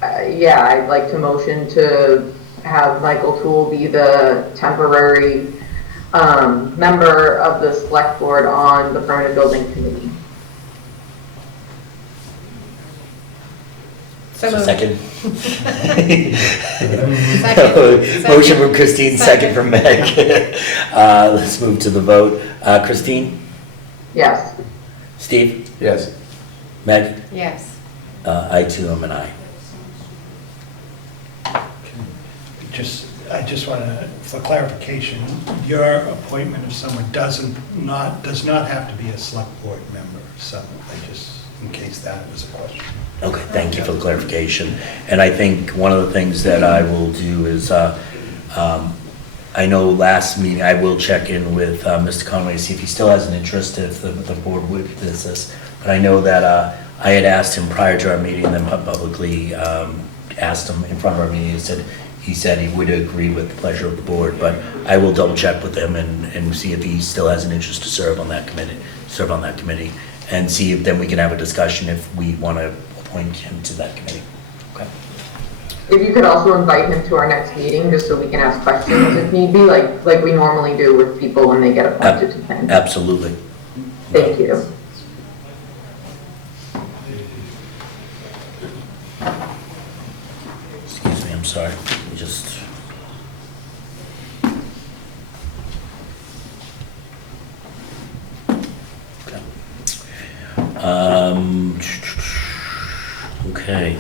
Yeah, I'd like to motion to have Michael Toole be the temporary member of the select board on the permanent building committee. So moved. Second? Second. Motion from Christine, second from Meg. Let's move to the vote. Christine? Yes. Steve? Yes. Meg? Yes. I too am an aye. I just want to, for clarification, your appointment of someone does not have to be a select board member, so in case that was a question. Okay, thank you for the clarification. And I think one of the things that I will do is, I know last meeting, I will check in with Mr. Conway to see if he still has an interest, if the board would do this. But I know that I had asked him prior to our meeting, and then publicly asked him in front of our meeting, he said he would agree with the pleasure of the board, but I will double check with him and see if he still has an interest to serve on that committee, and see if then we can have a discussion if we want to appoint him to that committee. Okay. If you could also invite him to our next meeting, just so we can ask questions if need be, like we normally do with people when they get appointed to things. Absolutely. Thank you. Excuse me, I'm sorry. Let me just... Okay. Okay,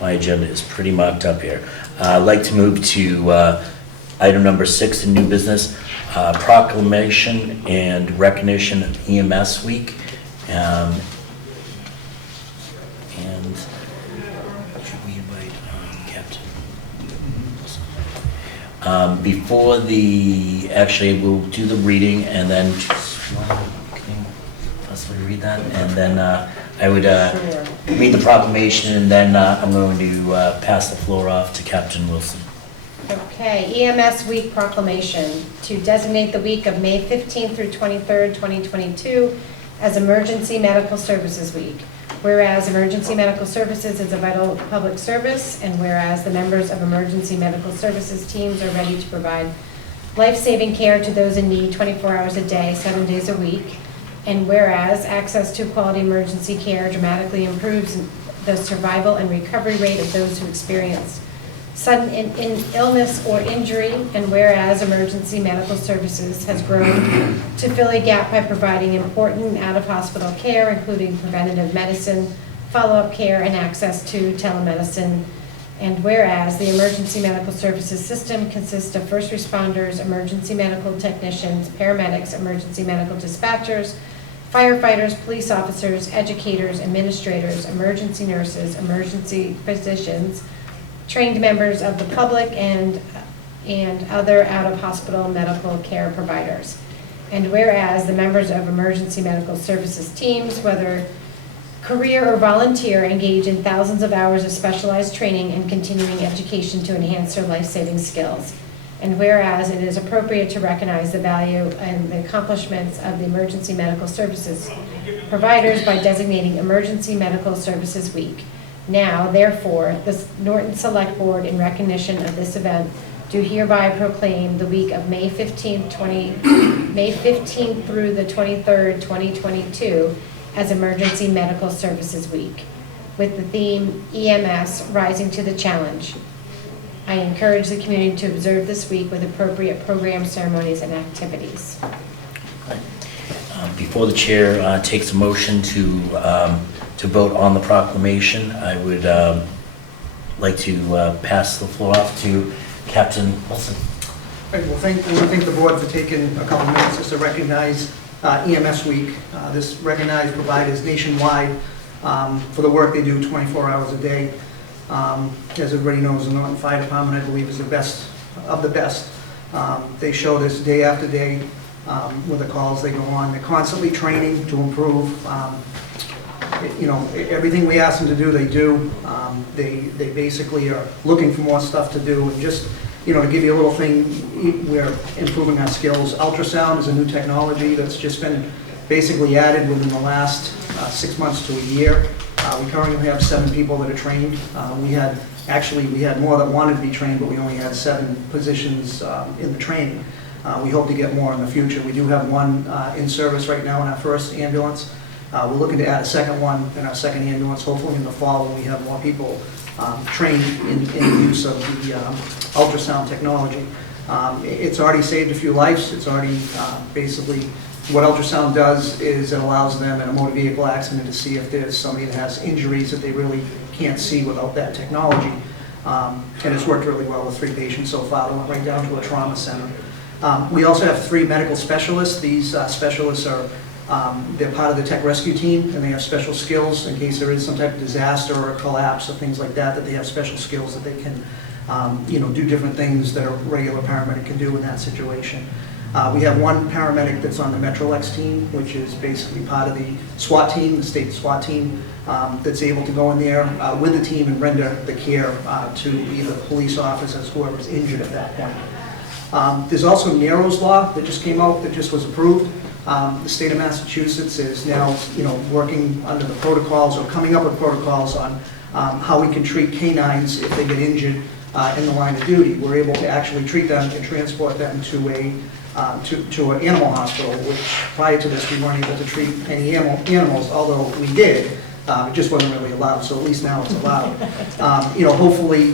my agenda is pretty marked up here. I'd like to move to item number 6 in new business, proclamation and recognition of EMS week. And should we invite Captain? Before actually, we'll do the reading and then can you possibly read that? And then I would read the proclamation, and then I'm going to pass the floor off to Captain Wilson. Okay, EMS Week proclamation to designate the week of May 15th through 23rd, 2022 as Emergency Medical Services Week. Whereas emergency medical services is a vital public service, and whereas the members of emergency medical services teams are ready to provide life-saving care to those in need 24 hours a day, 7 days a week, and whereas access to quality emergency care dramatically improves the survival and recovery rate of those who experience sudden illness or injury, and whereas emergency medical services has grown to fill a gap by providing important out-of-hospital care, including preventative medicine, follow-up care, and access to telemedicine. And whereas the emergency medical services system consists of first responders, emergency medical technicians, paramedics, emergency medical dispatchers, firefighters, police officers, educators, administrators, emergency nurses, emergency physicians, trained members of the public, and other out-of-hospital medical care providers. And whereas the members of emergency medical services teams, whether career or volunteer, engage in thousands of hours of specialized training and continuing education to enhance their life-saving skills. And whereas it is appropriate to recognize the value and the accomplishments of the emergency medical services providers by designating Emergency Medical Services Week. Now, therefore, the Norton Select Board, in recognition of this event, do hereby proclaim the week of May 15th through the 23rd, 2022, as Emergency Medical Services Week, with the theme EMS Rising to the Challenge. I encourage the community to observe this week with appropriate programs, ceremonies, and activities. Before the chair takes a motion to vote on the proclamation, I would like to pass the floor off to Captain Wilson. Right, well, I want to thank the board for taking a couple minutes just to recognize EMS Week. This recognized providers nationwide for the work they do 24 hours a day. As everybody knows, the Norton Fire Department, I believe, is the best of the best. They show this day after day with the calls they go on. They're constantly training to improve. Everything we ask them to do, they do. They basically are looking for more stuff to do. And just, to give you a little thing, we're improving our skills. Ultrasound is a new technology that's just been basically added within the last 6 months to a year. We currently have 7 people that are trained. We had more that wanted to be trained, but we only had 7 positions in the training. We hope to get more in the future. We do have one in service right now in our first ambulance. We're looking to add a second one in our second ambulance, hopefully in the fall when we have more people trained in the use of the ultrasound technology. It's already saved a few lives. It's already basically, what ultrasound does is it allows them in a motor vehicle accident to see if there's somebody that has injuries that they really can't see without that technology. And it's worked really well with 3 patients so far. They went right down to a trauma center. We also have 3 medical specialists. These specialists are they're part of the tech rescue team, and they have special skills in case there is some type of disaster or a collapse or things like that, that they have special skills that they can do different things that a regular paramedic can do in that situation. We have one paramedic that's on the Metrolex team, which is basically part of the SWAT team, the state SWAT team, that's able to go in there with the team and render the care to either police officers, whoever's injured at that point. There's also NARO's law that just came out, that just was approved. The state of Massachusetts is now, working under the protocols or coming up with protocols on how we can treat canines if they get injured in the line of duty. We're able to actually treat them and transport them to an animal hospital, which prior to this we weren't able to treat any animals, although we did. It just wasn't really allowed, so at least now it's allowed. Hopefully,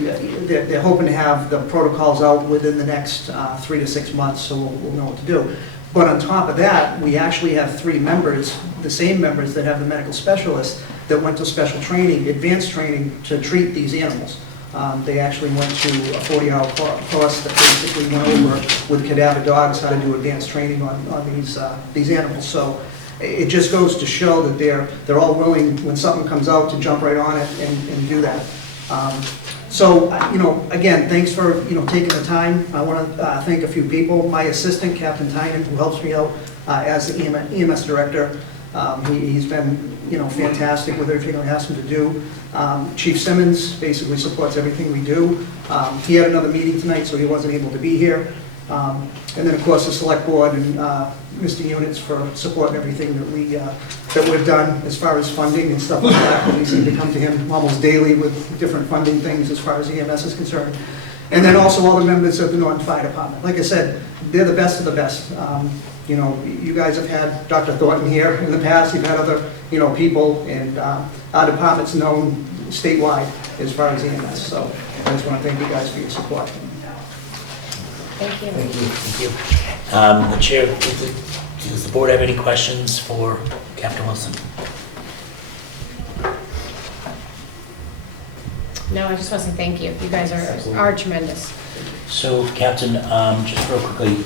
they're hoping to have the protocols out within the next 3 to 6 months, so we'll know what to do. But on top of that, we actually have 3 members, the same members that have the medical specialists, that went to special training, advanced training, to treat these animals. They actually went to a 40-hour course that basically went over with cadaver dogs how to do advanced training on these animals. So it just goes to show that they're all willing, when something comes out, to jump right on it and do that. So, again, thanks for, taking the time. I want to thank a few people. My assistant, Captain Tynan, who helps me out as the EMS director. He's been, fantastic with everything I asked him to do. Chief Simmons basically supports everything we do. He had another meeting tonight, so he wasn't able to be here. And then, of course, the SelectBoard and Mr. Units for supporting everything that we've done as far as funding and stuff like that. We seem to come to him almost daily with different funding things as far as EMS is concerned. And then also all the members of the Norton Fire Department. Like I said, they're the best of the best. You guys have had Dr. Thornton here in the past. You've had other, people, and our department's known statewide as far as EMS. So I just want to thank you guys for your support. Thank you. Thank you. The chair, does the board have any questions for Captain Wilson? No, I just want to say thank you. You guys are tremendous. So, Captain, just real quickly,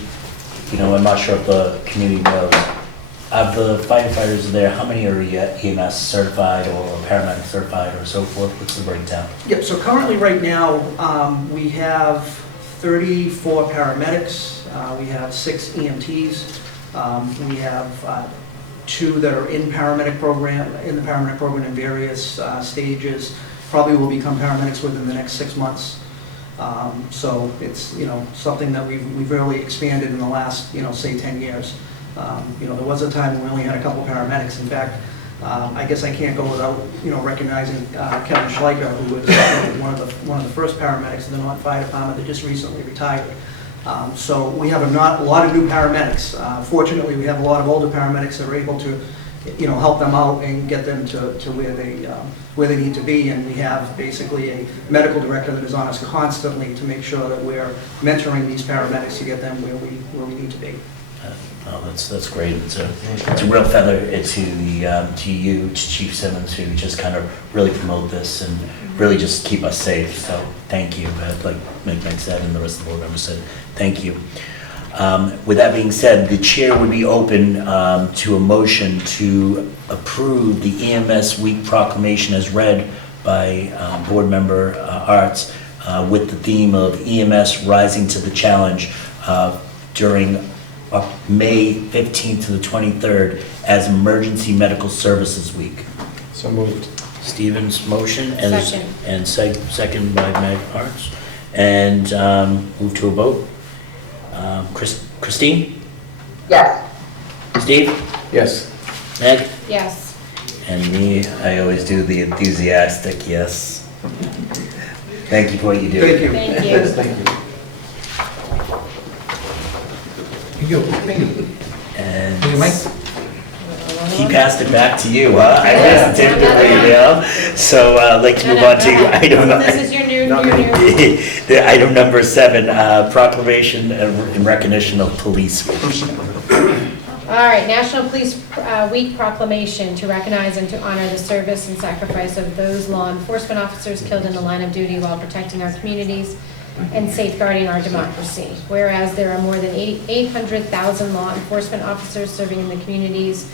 I'm not sure if the community knows, of the firefighters there, how many are EMS certified or paramedic certified or so forth? What's the breakdown? Yep, so currently right now, we have 34 paramedics, we have 6 EMTs, we have 2 that are in the paramedic program in various stages, probably will become paramedics within the next 6 months. So it's, something that we've really expanded in the last, say 10 years. There was a time when we only had a couple paramedics. In fact, I guess I can't go without, recognizing Kevin Schleicher, who was one of the first paramedics in the Norton Fire Department that just recently retired. So we have a lot of new paramedics. Fortunately, we have a lot of older paramedics that are able to, help them out and get them to where they need to be. And we have basically a medical director that is on us constantly to make sure that we're mentoring these paramedics to get them where we need to be. Oh, that's great. It's a real feather to you, to Chief Simmons, who just kind of really promote this and really just keep us safe. So thank you. Like Mike said and the rest of the board members said, thank you. With that being said, the chair would be open to a motion to approve the EMS Week proclamation as read by board member Arts with the theme of EMS rising to the challenge during May 15th to the 23rd as Emergency Medical Services Week. So moved. Stephen's motion Second. and second by Meg Arts. And move to a vote. Christine? Yes. Steve? Yes. Meg? Yes. And me, I always do the enthusiastic yes. Thank you for what you do. Thank you. Thank you. Thank you. And Hey, Mike. he passed it back to you, huh? I listened to it, you know? So I'd like to move on to item, This is your new. the item number 7, proclamation in recognition of Police Week. All right, National Police Week proclamation to recognize and to honor the service and sacrifice of those law enforcement officers killed in the line of duty while protecting our communities and safeguarding our democracy. Whereas there are more than 800,000 law enforcement officers serving in the communities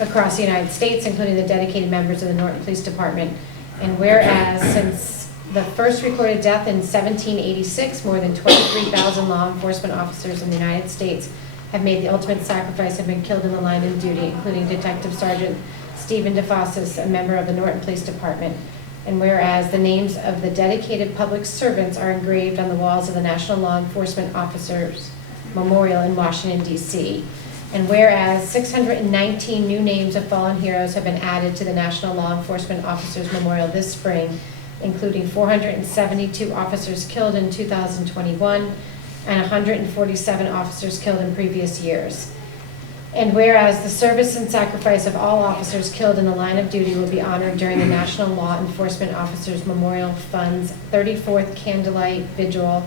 across the United States, including the dedicated members of the Norton Police Department. And whereas since the first recorded death in 1786, more than 23,000 law enforcement officers in the United States have made the ultimate sacrifice and been killed in the line of duty, including Detective Sergeant Stephen DeFossis, a member of the Norton Police Department. And whereas the names of the dedicated public servants are engraved on the walls of the National Law Enforcement Officers Memorial in Washington, D.C. And whereas 619 new names of fallen heroes have been added to the National Law Enforcement Officers Memorial this spring, including 472 officers killed in 2021 and 147 officers killed in previous years. And whereas the service and sacrifice of all officers killed in the line of duty will be honored during the National Law Enforcement Officers Memorial Fund's 34th Candlelight Vigil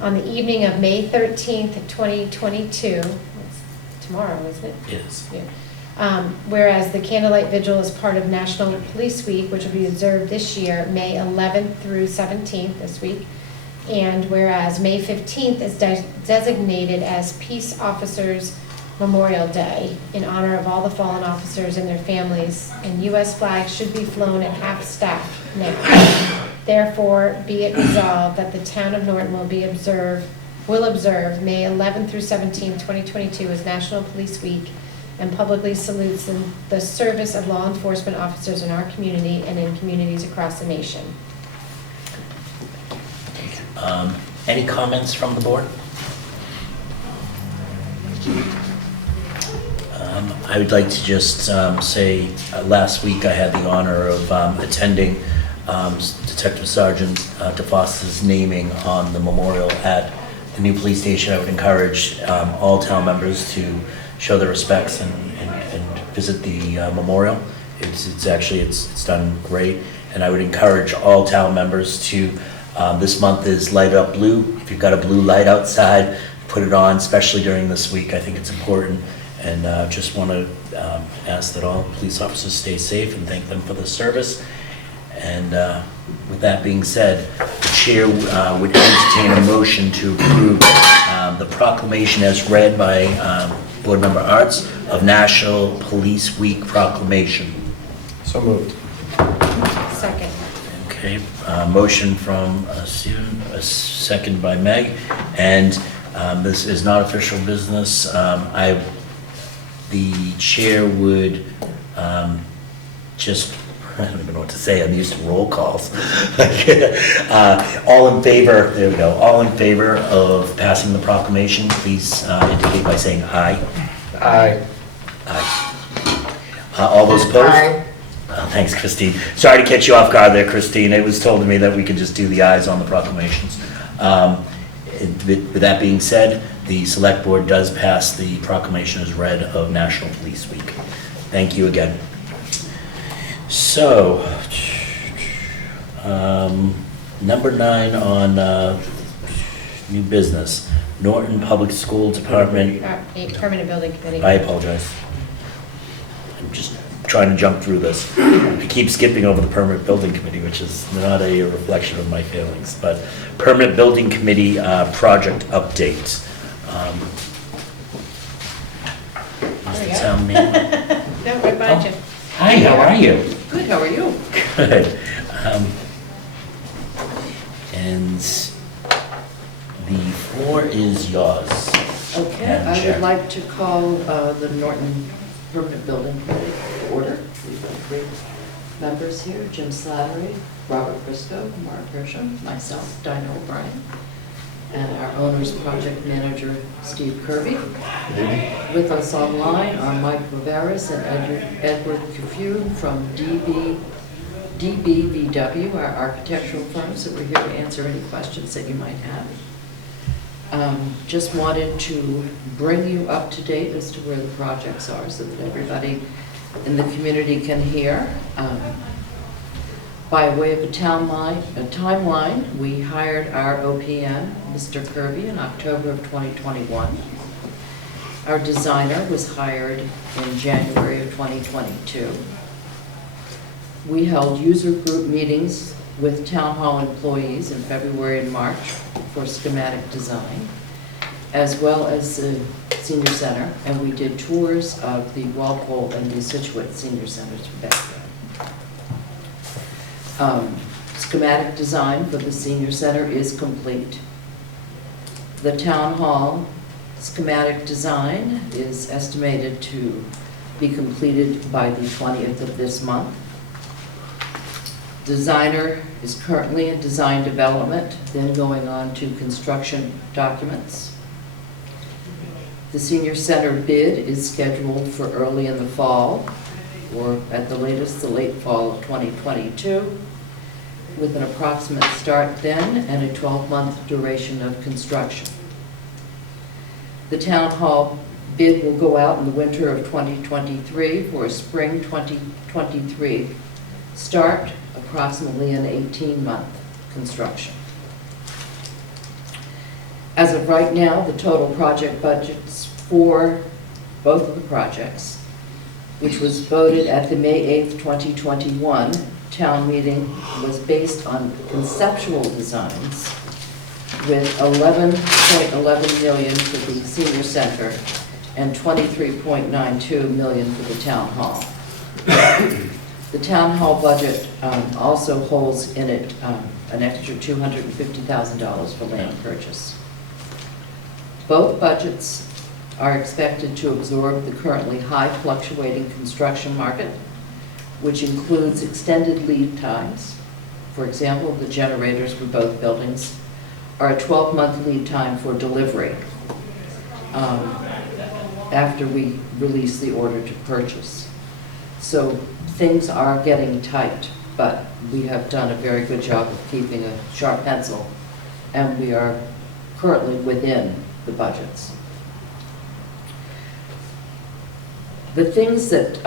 on the evening of May 13th, 2022. It's tomorrow, isn't it? Yes. Yeah. Whereas the Candlelight Vigil is part of National Police Week, which will be observed this year, May 11th through 17th this week. And whereas May 15th is designated as Peace Officers Memorial Day in honor of all the fallen officers and their families, and U.S. flags should be flown at half staff now. Therefore, be it resolved that the town of Norton will observe May 11th through 17th, 2022 as National Police Week and publicly salutes the service of law enforcement officers in our community and in communities across the nation. Any comments from the board? I would like to just say, last week I had the honor of attending Detective Sergeant DeFoss's naming on the memorial at the new police station. I would encourage all town members to show their respects and visit the memorial. It's done great, and I would encourage all town members to, this month is Light Up Blue. If you've got a blue light outside, put it on, especially during this week. I think it's important. And just want to ask that all police officers stay safe and thank them for the service. And with that being said, the chair would entertain a motion to approve the proclamation as read by Board Member Arts of National Police Week proclamation. So moved. Second. Okay, motion from Stephen, a second by Meg. And this is not official business. The chair would just, I don't even know what to say, I'm used to roll calls. All in favor, there we go, all in favor of passing the proclamation, please indicate by saying aye. Aye. Aye. All those opposed? Aye. Thanks, Christine. Sorry to catch you off guard there, Christine. It was told to me that we could just do the ayes on the proclamations. With that being said, the Select Board does pass the proclamation as read of National Police Week. Thank you again. So, number 9 on new business, Norton Public School Department. Permanent Building Committee. I apologize. I'm just trying to jump through this. I keep skipping over the Permanent Building Committee, which is not a reflection of my feelings, but Permanent Building Committee project update. Is the town meeting? No, right behind you. Hi, how are you? Good, how are you? Good. And the floor is yours. Okay, Madam I Chair. would like to call the Norton Permanent Building Committee to order. We've got 3 members here, Jim Slattery, Robert Briscoe, Mark Hersham, myself, Dinah O'Brien, and our owner's project manager, Steve Kirby. With us online are Mike Viveris and Edward Cafu from DBVW, our architectural firm, so we're here to answer any questions that you might have. Just wanted to bring you up to date as to where the projects are so that everybody in the community can hear. By way of a timeline, we hired our OPM, Mr. Kirby, in October of 2021. Our designer was hired in January of 2022. We held user group meetings with town hall employees in February and March for schematic design, as well as the senior center, and we did tours of the Walpole and the Situate senior centers back then. Schematic design for the senior center is complete. The town hall schematic design is estimated to be completed by the 20th of this month. Designer is currently in design development, then going on to construction documents. The senior center bid is scheduled for early in the fall, or at the latest, the late fall of 2022, with an approximate start then and a 12-month duration of construction. The town hall bid will go out in the winter of 2023 for a spring 2023 start, approximately an 18-month construction. As of right now, the total project budgets for both of the projects, which was voted at the May 8th, 2021 town meeting, was based on conceptual designs with $11.11 million for the senior center and $23.92 million for the town hall. The town hall budget also holds in it an extra $250,000 for land purchase. Both budgets are expected to absorb the currently high fluctuating construction market, which includes extended lead times. For example, the generators for both buildings are a 12-month lead time for delivery after we release the order to purchase. So things are getting tight, but we have done a very good job of keeping a sharp pencil, and we are currently within the budgets. The things that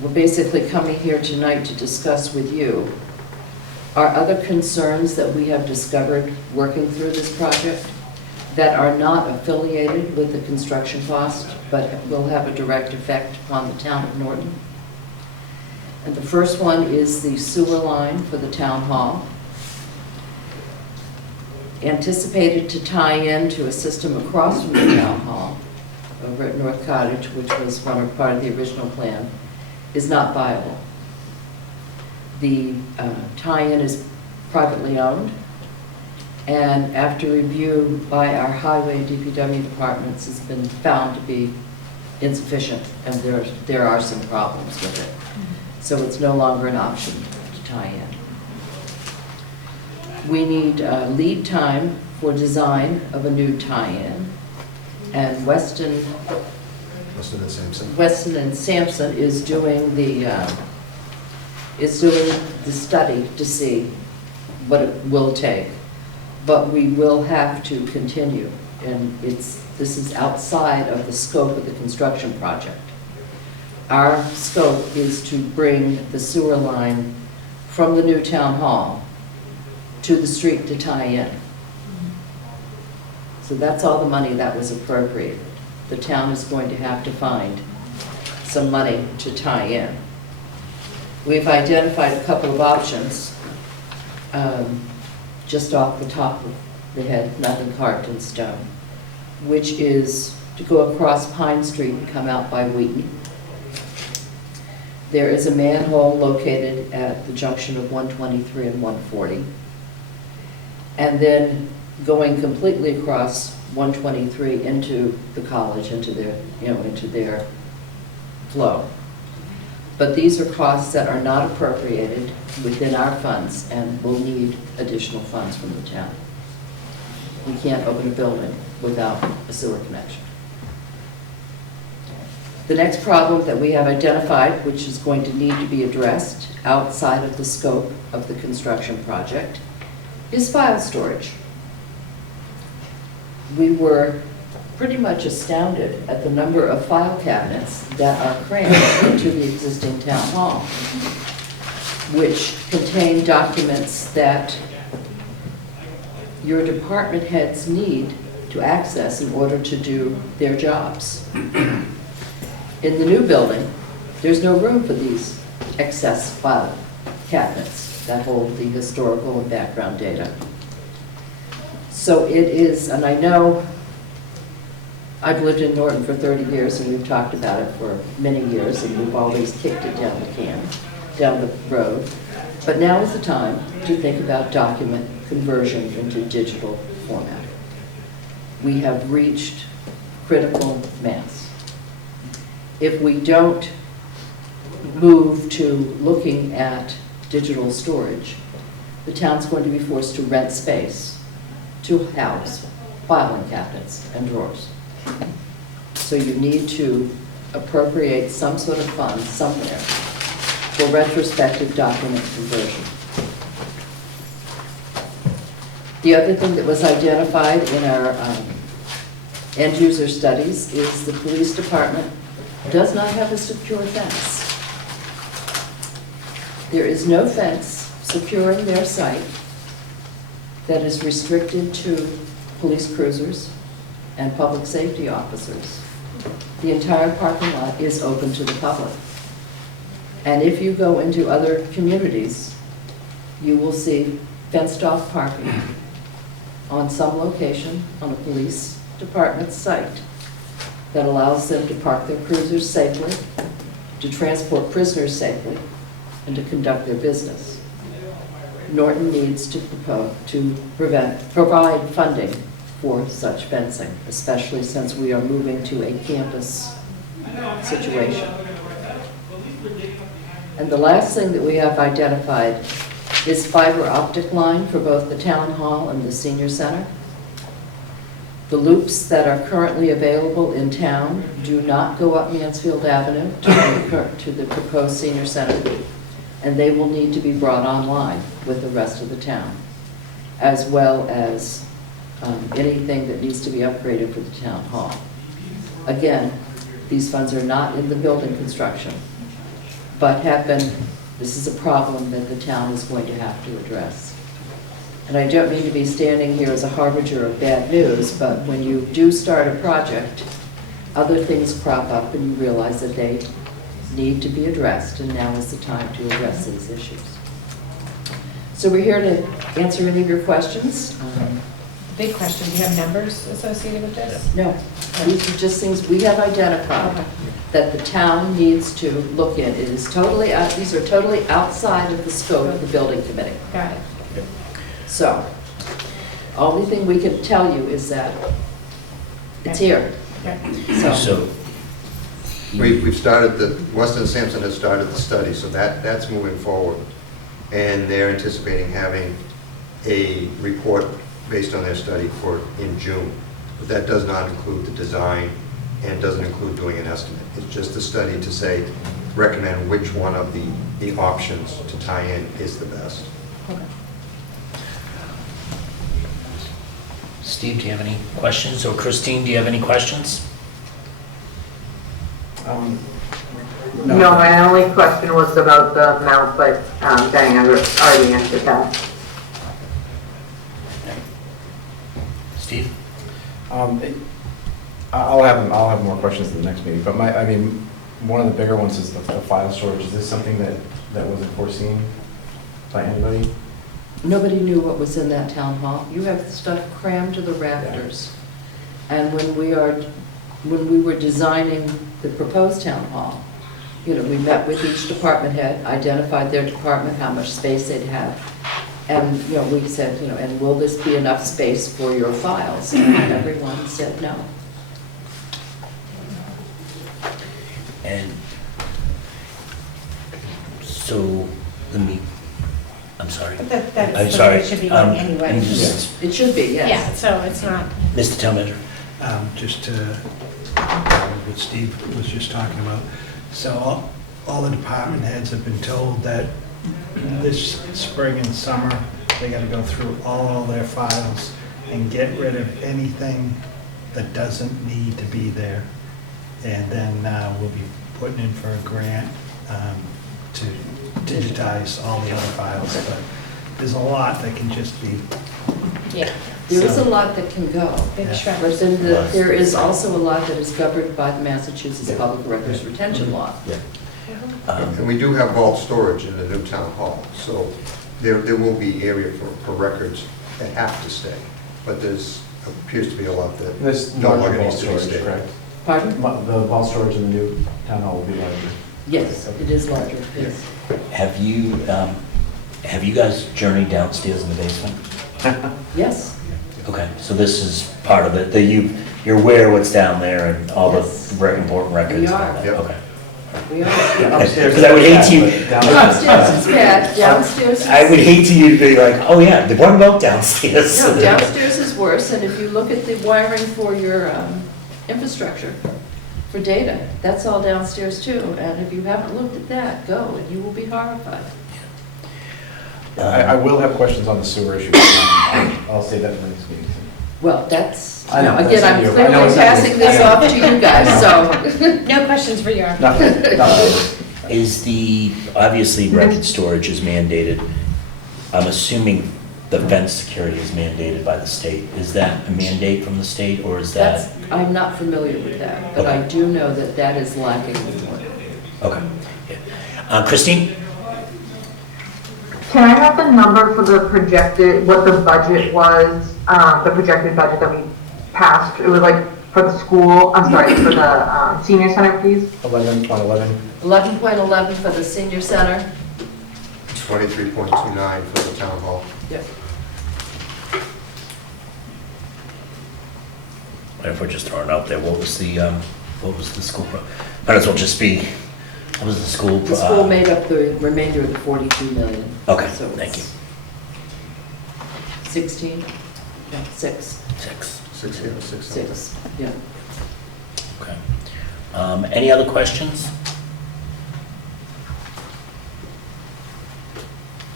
we're basically coming here tonight to discuss with you are other concerns that we have discovered working through this project that are not affiliated with the construction cost, but will have a direct effect upon the town of Norton. And the first one is the sewer line for the town hall. Anticipated to tie in to a system across from the town hall over at North Cottage, which was part of the original plan, is not viable. The tie-in is privately owned, and after review by our highway and DPW departments, has been found to be insufficient, and there are some problems with it. So it's no longer an option to tie in. We need lead time for design of a new tie-in, and Weston and Sampson is doing the study to see what it will take, but we will have to continue, and this is outside of the scope of the construction project. Our scope is to bring the sewer line from the new town hall to the street to tie in. So that's all the money that was appropriated. The town is going to have to find some money to tie in. We've identified a couple of options, just off the top of the head, nothing carved in stone, which is to go across Pine Street and come out by Wheaton. There is a manhole located at the junction of 123 and 140. And then going completely across 123 into the college, into their flow. But these are costs that are not appropriated within our funds and will need additional funds from the town. We can't open a building without a sewer connection. The next problem that we have identified, which is going to need to be addressed outside of the scope of the construction project, is file storage. We were pretty much astounded at the number of file cabinets that are crammed into the existing town hall, which contain documents that your department heads need to access in order to do their jobs. In the new building, there's no room for these excess file cabinets that hold the historical and background data. So it is, and I know I've lived in Norton for 30 years and we've talked about it for many years and we've always kicked it down the road. But now is the time to think about document conversion into digital format. We have reached critical mass. If we don't move to looking at digital storage, the town's going to be forced to rent space to house filing cabinets and drawers. So you need to appropriate some sort of fund somewhere for retrospective document conversion. The other thing that was identified in our end user studies is the police department does not have a secure fence. There is no fence securing their site that is restricted to police cruisers and public safety officers. The entire parking lot is open to the public. And if you go into other communities, you will see fenced-off parking on some location on a police department site that allows them to park their cruisers safely, to transport prisoners safely, and to conduct their business. Norton needs to provide funding for such fencing, especially since we are moving to a campus situation. And the last thing that we have identified is fiber optic line for both the town hall and the senior center. The loops that are currently available in town do not go up Mansfield Avenue to the proposed senior center, and they will need to be brought online with the rest of the town, as well as anything that needs to be upgraded for the town hall. Again, these funds are not in the building construction, but this is a problem that the town is going to have to address. And I don't mean to be standing here as a harbinger of bad news, but when you do start a project, other things crop up and you realize that they need to be addressed, and now is the time to address these issues. So we're here to answer any of your questions. Big question, do you have numbers associated with this? No, these are just things we have identified that the town needs to look in. It is totally these are totally outside of the scope of the building committee. Got it. So, only thing we can tell you is that it's here. So, We've started Weston Sampson has started the study, so that's moving forward. And they're anticipating having a report based on their study in June. But that does not include the design and doesn't include doing an estimate. It's just a study to recommend which one of the options to tie in is the best. Okay. Steve, do you have any questions? Or Christine, do you have any questions? No, my only question was about the amount, but Diane already answered that. Steve? I'll have more questions in the next meeting, but one of the bigger ones is the file storage. Is this something that wasn't foreseen by anybody? Nobody knew what was in that town hall. You have stuff crammed to the rafters. Yeah. And when we were designing the proposed town hall, we met with each department head, identified their department, how much space they'd have. And, we said, and will this be enough space for your files? And everyone said no. And so, I'm sorry. But that's I'm the sorry. way it should be going I'm anyway. just- It should be, yes. Yeah, so it's not, Mr. Town Manager? Just to, what Steve was just talking about. So all the department heads have been told that this spring and summer, they gotta go through all their files and get rid of anything that doesn't need to be there. And then we'll be putting in for a grant to digitize all the other files. But there's a lot that can just be, yeah, There is a lot that can go. big Yeah. shrubs. But then there is also a lot that is governed by the Massachusetts Public Records Retention Law. And we do have vault storage in the new town hall, so there will be area for records that have to stay, but there's, appears to be a lot that This no larger longer vault needs to be storage, stayed. correct? Pardon? The vault storage in the new town hall will be larger. Yes, it is larger, yes. Have you guys journeyed downstairs in the basement? Yes, Okay, so this is part of it, that you're aware what's down there and all the Yes. very important records? We and all are. that? Yep. Okay. we are. Upstairs Because I would hate to, is bad, but downstairs- Upstairs is bad, downstairs is... I would hate to you to be like, oh yeah, the one about downstairs. No, downstairs is worse, and if you look at the wiring for your infrastructure, for data, that's all downstairs too, and if you haven't looked at that, go, and you will be horrified. I will have questions on the sewer issue. I'll say that for next meeting. Well, that's, I know, again, that's I'm on you. I clearly know exactly. passing this off to you guys, so... No questions for you. Nothing. Is obviously record storage is mandated. I'm assuming the fence security is mandated by the state. Is that a mandate from the state, or is That's, that? I'm not familiar with that, but I do know that that is lacking in Norton. Okay. Yeah. Christine? Can I have the number for the projected, what the budget was, the projected budget that we passed? It was like for the school, I'm sorry, for the senior center, please? 11.11. 11.11 for the senior center. 23.29 for the town hall. Yep. If we're just throwing it out there, what was the school? Might as well just be, what was the school? The school made up the remainder of the 42 million. Okay, So thank you. it's 16? No, 6. 6. 6, yeah. Okay. Any other questions?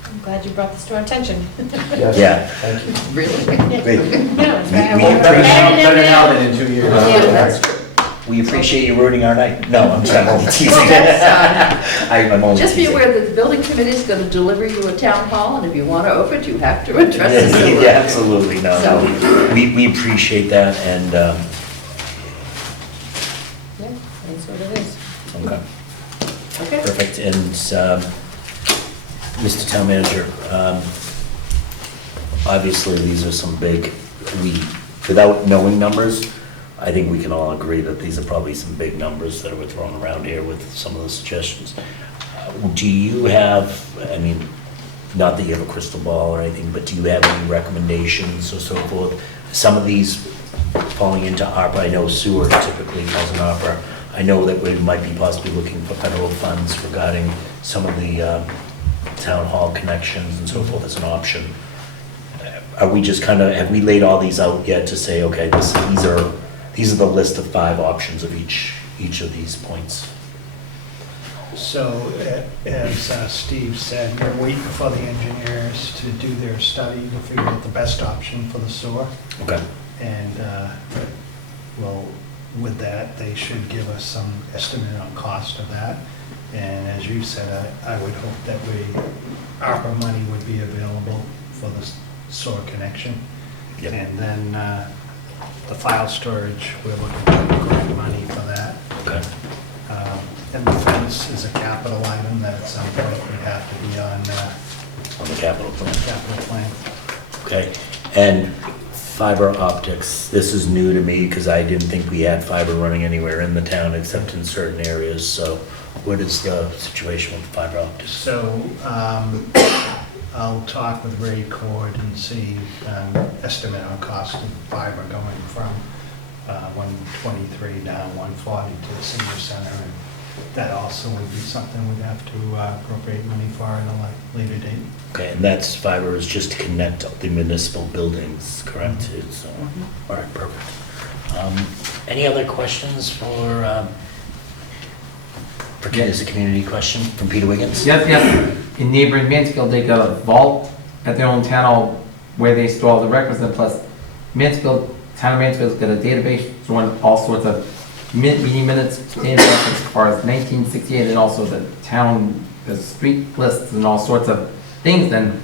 I'm glad you brought this to our attention. Yes. Yeah. Thank you. Really? Great. No, it's better We- Better now than in 2 years. Yeah, that's true. We appreciate you ruining our night. No, I'm just only teasing. Yes, I'm only Just be teasing. aware that the building committee is going to deliver you a town hall, and if you want to open it, you have to address the sewer. Yeah, absolutely, no. So- We appreciate that, and, Yeah, that's what it is. okay, Okay? perfect. And, Mr. Town Manager, obviously, these are some big, without knowing numbers, I think we can all agree that these are probably some big numbers that were thrown around here with some of the suggestions. Do you have, I mean, not that you have a crystal ball or anything, but do you have any recommendations or so forth? Some of these falling into ARPA, I know sewer typically falls in ARPA. I know that we might be possibly looking for federal funds regarding some of the town hall connections and so forth as an option. Are we just kind of, have we laid all these out yet to say, okay, these are the list of 5 options of each of these points? so as Steve said, we're waiting for the engineers to do their study to figure out the best option for the sewer. Okay. And, well, with that, they should give us some estimate on cost of that. And as you said, I would hope that ARPA money would be available for the sewer connection. Yep. And then the file storage, we're looking for grant money for that. Okay. And the fence is a capital item that at some point would have to be on On the capital plan. capital plan. Okay. And fiber optics, this is new to me because I didn't think we had fiber running anywhere in the town except in certain areas. So what is the situation with fiber optics? So I'll talk with Ray Cord and see, estimate on cost of fiber going from 123 down 140 to the senior center. And that also would be something we'd have to appropriate money for at a later date. Okay, and that's fiber is just to connect the municipal buildings, correct? So, all right, perfect. Any other questions for is a community question from Peter Wiggins? Yes. In neighboring Mansfield, they got a vault at their own town hall where they store all the records, and plus town of Mansfield's got a database showing all sorts of meeting minutes, data as far as 1968, and also the street lists and all sorts of things. Then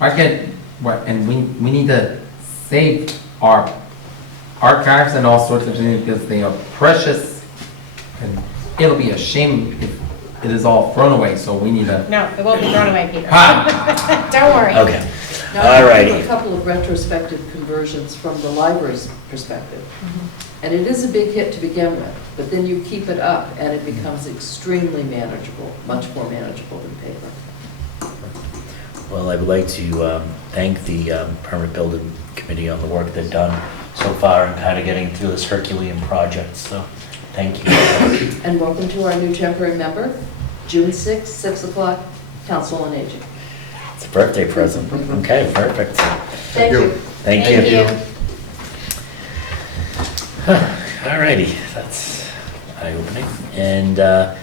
we need to save our archives and all sorts of things because they are precious, and it'll be a shame if it is all thrown away. So we need to. No, it won't be thrown away, Peter. Don't worry. Okay. Now, All we righty. have a couple of retrospective conversions from the library's perspective. And it is a big hit to begin with, but then you keep it up and it becomes extremely manageable, much more manageable than paper. Well, I would like to thank the Permanent Building Committee on the work they've done so far in kind of getting through this Herculean project, so thank you. And welcome to our new temporary member, June 6th, 6 o'clock, Council on Aging. It's a birthday present. Okay, perfect. Thank you. Thank you. All righty, that's eye-opening. And that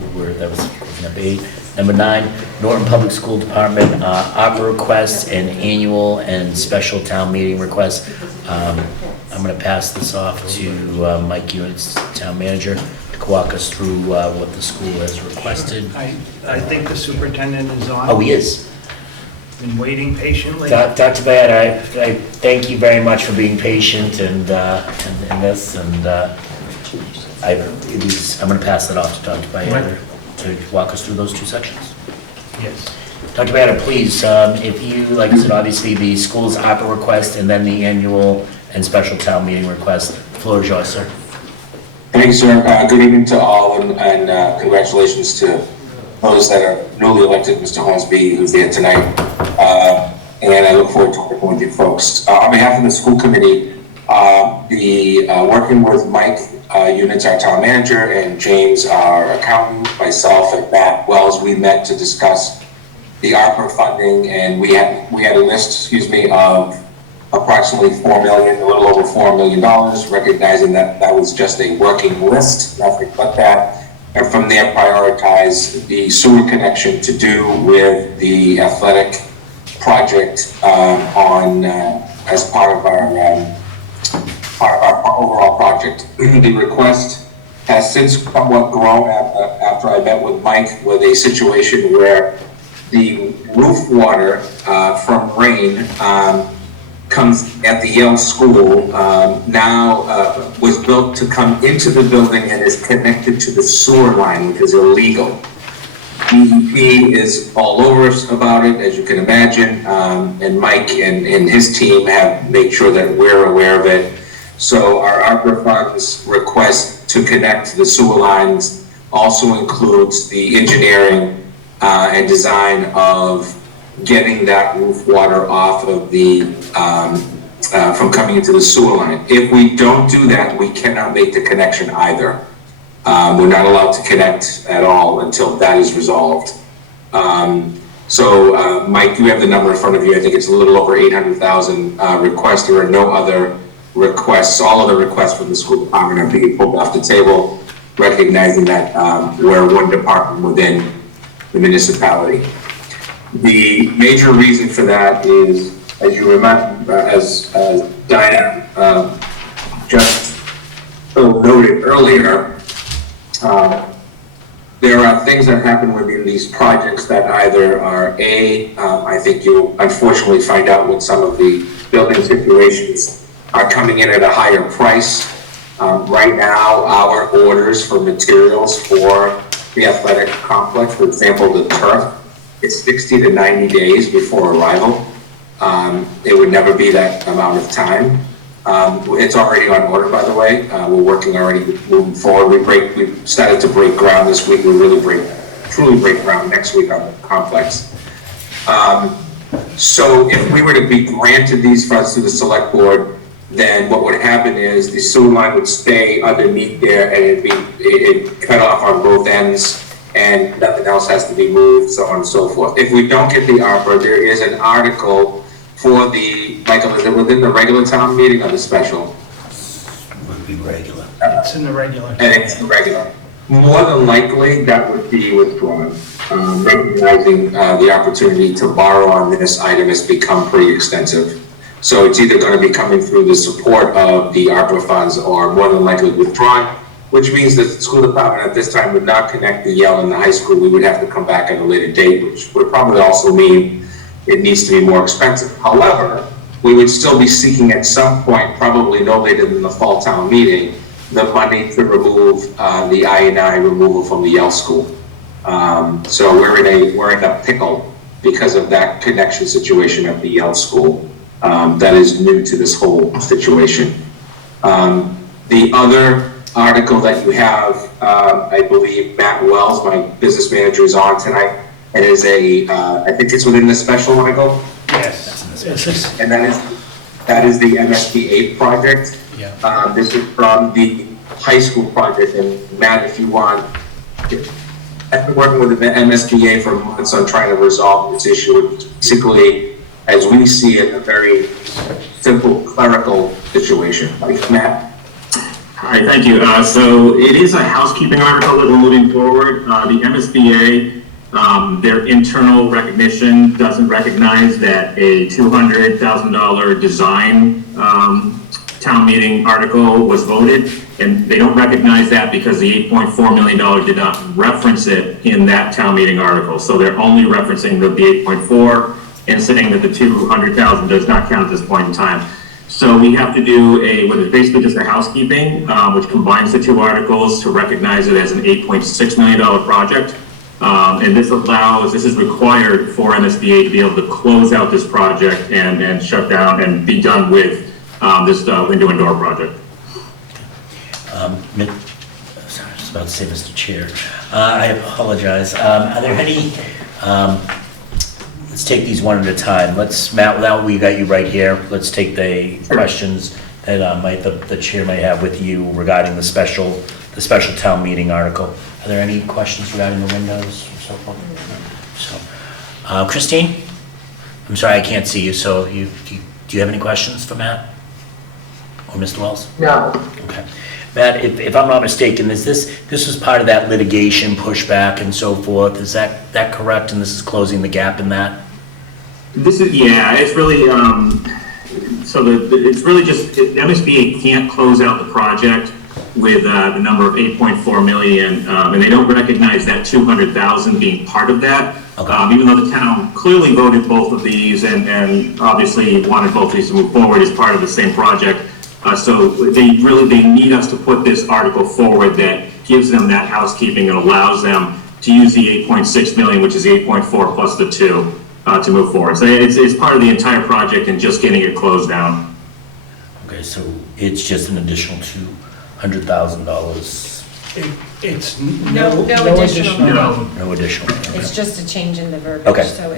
was number 8. Number 9, Norton Public School Department opera requests and annual and special town meeting requests. I'm going to pass this off to Mike Units, town manager, to walk us through what the school has requested. I think the superintendent is on. Oh, he is. Been waiting patiently. Dr. Bayard, I thank you very much for being patient and this, and I'm going to pass that off to Dr. Bayard to walk us through those 2 sections. Yes. Dr. Bayard, please, if you, like I said, obviously the school's opera request and then the annual and special town meeting request. The floor is yours, sir. Thank you, sir. Good evening to all, and congratulations to those that are newly elected, Mr. Hornsby, who's there tonight. And I look forward to working with you folks. On behalf of the school committee, working with Mike Units, our town manager, and James, our accountant, myself, and Matt Wells, we met to discuss the ARPA funding, and we had a list, of approximately $4 million, a little over $4 million, recognizing that that was just a working list, nothing but that. And from there, prioritize the sewer connection to do with the athletic project as part of our overall project. The request has since somewhat grown after I met with Mike with a situation where the roof water from rain comes at the Yale School, now was built to come into the building and is connected to the sewer line, which is illegal. DEP is all over us about it, as you can imagine, and Mike and his team have made sure that we're aware of it. So our ARPA funds request to connect the sewer lines also includes the engineering and design of getting that roof water off of the, from coming into the sewer line. If we don't do that, we cannot make the connection either. We're not allowed to connect at all until that is resolved. Mike, you have the number in front of you. I think it's a little over 800,000 requests. There are no other requests. All other requests from the school department are being pulled off the table, recognizing that we're one department within the municipality. The major reason for that is, as you remember, as Diana just noted earlier, there are things that happen within these projects that either are I think you'll unfortunately find out with some of the building situations are coming in at a higher price. Right now, our orders for materials for the athletic complex, for example, the turf, it's 60 to 90 days before arrival. It would never be that amount of time. It's already on order, by the way. We're working already moving forward. We started to break ground this week. We'll really truly break ground next week on the complex. So if we were to be granted these funds through the select board, then what would happen is the sewer line would stay underneath there and it'd cut off on both ends and nothing else has to be moved, so on and so forth. If we don't get the ARPA, there is an article for the, Michael, is it within the regular town meeting or the special? Would be regular. It's in the regular. And it's the regular. More than likely, that would be withdrawn. Recognizing the opportunity to borrow on this item has become pretty extensive. So it's either going to be coming through the support of the ARPA funds or more than likely withdrawn, which means that the school department at this time would not connect the Yale and the high school. We would have to come back at a later date, which would probably also mean it needs to be more expensive. However, we would still be seeking at some point, probably no later than the fall town meeting, the money to remove the I&I removal from the Yale school. So we're in a pickle because of that connection situation at the Yale school. That is new to this whole situation. The other article that you have, I believe Matt Wells, my business manager, is on tonight. It is I think it's within the special one, Yes. and that is the MSBA project. Yeah. This is from the high school project, and Matt, if you want, I've been working with the MSBA for months on trying to resolve this issue. It's basically, as we see it, a very simple clerical situation. Matt? Hi, thank you. So it is a housekeeping article that we're moving forward. The MSBA, their internal recognition doesn't recognize that a $200,000 design town meeting article was voted, and they don't recognize that because the $8.4 million did not reference it in that town meeting article. So they're only referencing the 8.4 and saying that the 200,000 does not count at this point in time. So we have to do what is basically just a housekeeping, which combines the two articles to recognize it as an $8.6 million project. And this is required for MSBA to be able to close out this project and shut down and be done with this window and door project. Sorry, I was about to say, Mr. Chair. I apologize. Are there any, let's take these one at a time. Matt, now we got you right here. Let's take the questions that the chair might have with you regarding the special town meeting article. Are there any questions regarding the windows or so forth? So, Christine? I'm sorry, I can't see you, so do you have any questions for Matt? Or Mr. Wells? No. Okay. Matt, if I'm not mistaken, this was part of that litigation pushback and so forth. Is that correct? And this is closing the gap in that? This is, yeah, it's really, it's really just, MSBA can't close out the project with the number of 8.4 million, and they don't recognize that 200,000 being part of that. Okay. Even though the town clearly voted both of these and obviously wanted both of these to move forward as part of the same project. So they need us to put this article forward that gives them that housekeeping and allows them to use the 8.6 million, which is 8.4 plus the 2, to move forward. So it's part of the entire project and just getting it closed down. Okay, so it's just an additional $200,000. It's No additional. No additional. Okay. It's just a change in the verbiage, Okay. so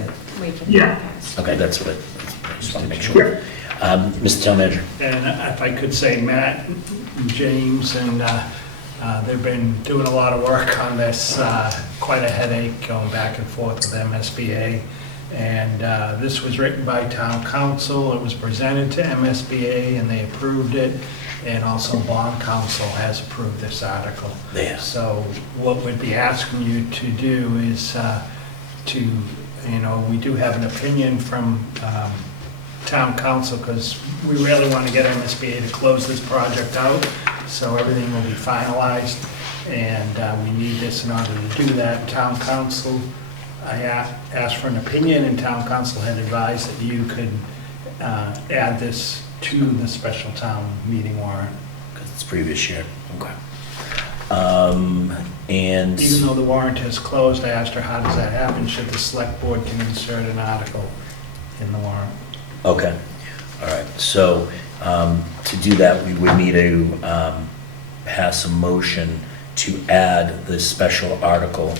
we can. Yeah. Okay, that's what I just want to make sure. Mr. Town Manager. And if I could say, Matt, James, and they've been doing a lot of work on this, quite a headache going back and forth with MSBA. And this was written by town council, it was presented to MSBA, and they approved it. And also bond council has approved this article. Yeah. So what we'd be asking you to do is we do have an opinion from town council, because we really want to get MSBA to close this project out, so everything will be finalized, and we need this in order to do that. Town council, I asked for an opinion, and town council had advised that you could add this to the special town meeting warrant. Because it's previous year. Okay. And even though the warrant is closed, I asked her, how does that happen? Should the select board can insert an article in the warrant? Okay. All right. So to do that, we would need to pass a motion to add this special article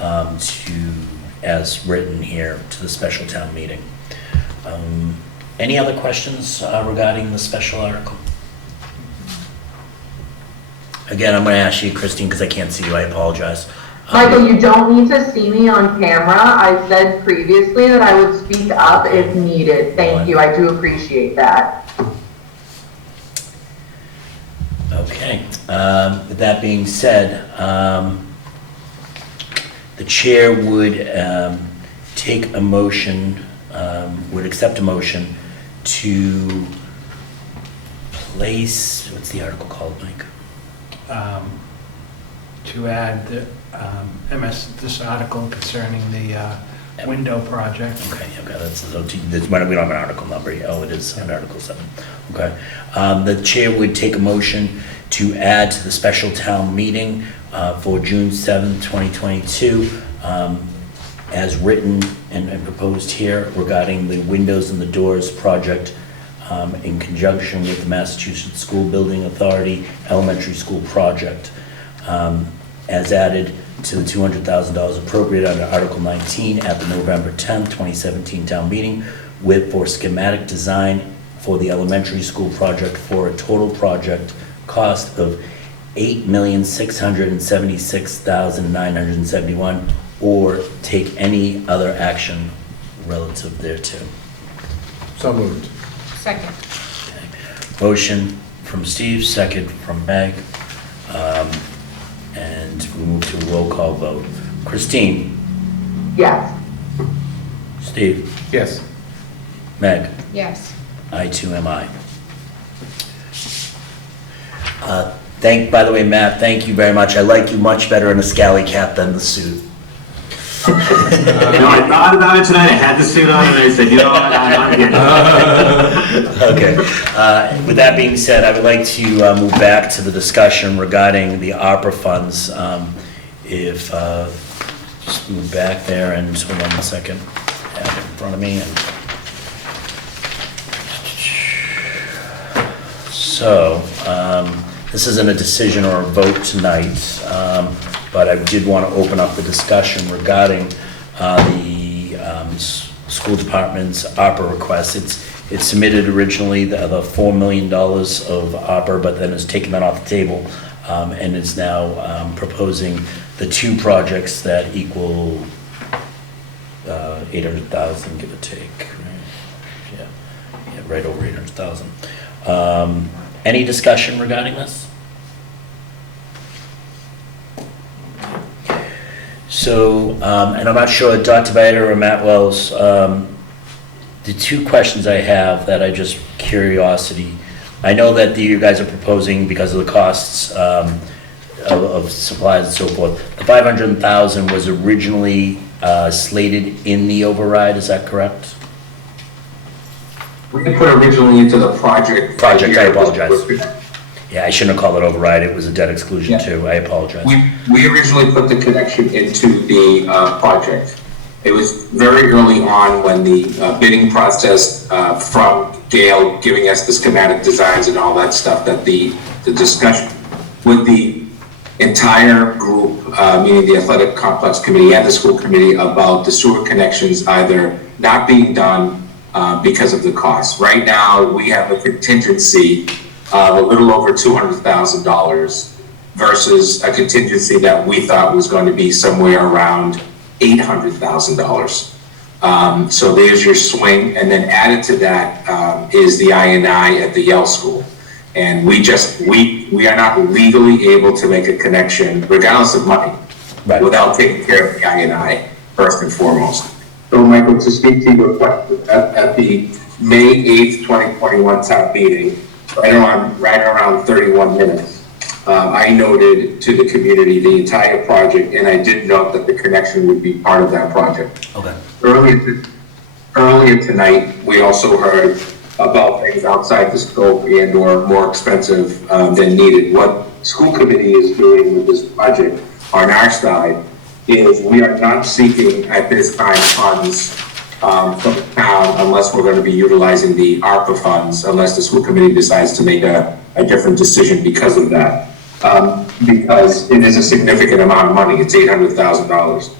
to as written here to the special town meeting. Any other questions regarding the special article? Again, I'm going to ask you, Christine, because I can't see you, I apologize. Michael, you don't need to see me on camera. I said previously that I would speak up if needed. Thank you, I do appreciate that. Okay, with that being said, the chair would take a motion, would accept a motion to place, what's the article called, Mike? To add the, this article concerning the window project. Okay, that's we don't have an article number. Oh, it is on Article 7. Okay. The chair would take a motion to add to the special town meeting for June 7th, 2022, as written and proposed here regarding the windows and the doors project in conjunction with the Massachusetts School Building Authority Elementary School Project, as added to the $200,000 appropriated under Article 19 at the November 10th, 2017 town meeting, for schematic design for the elementary school project for a total project cost of $8,676,971, or take any other action relative thereto. So moved. Second. Motion from Steve, second from Meg. And we move to a roll call vote. Christine? Yes. Steve? Yes. Meg? Yes. I too am I. By the way, Matt, thank you very much. I like you much better in a scally cap than the suit. I thought about it tonight. I had the suit on, and I said, you know what, I'm getting it. Okay. With that being said, I would like to move back to the discussion regarding the ARPA funds. Just move back there and hold on a second. I have it in front of me. So, this isn't a decision or a vote tonight, but I did want to open up the discussion regarding the school department's ARPA request. It's submitted originally the $4 million of ARPA, but then has taken that off the table, and is now proposing the two projects that equal $800,000, give or take. Yeah, right over $800,000. Any discussion regarding this? So, and I'm not sure, Dr. Bader or Matt Wells, the two questions I have that I just curiosity. I know that you guys are proposing, because of the costs of supplies and so forth, the $500,000 was originally slated in the override, is that correct? We put originally into the project. Project, I apologize. Yeah, I shouldn't have called it override, it was a debt exclusion too, I apologize. We originally put the connection into the project. It was very early on when the bidding process from Gail giving us the schematic designs and all that stuff, that the discussion with the entire group, meaning the athletic complex committee and the school committee, about the sewer connections either not being done because of the cost. Right now, we have a contingency of a little over $200,000 versus a contingency that we thought was going to be somewhere around $800,000. So there's your swing, and then added to that is the I&I at the Yale School. And we are not legally able to make a connection, regardless of money, without taking care of the I&I first and foremost. So Michael, to speak to your question, at the May 8th, 2021 town meeting, right around 31 minutes, I noted to the community the entire project, and I did note that the connection would be part of that project. Okay. Earlier tonight, we also heard about things outside the scope and or more expensive than needed. What school committee is doing with this project on our side is we are not seeking at this time funds from the town unless we're going to be utilizing the ARPA funds, unless the school committee decides to make a different decision because of that. Because it is a significant amount of money, it's $800,000.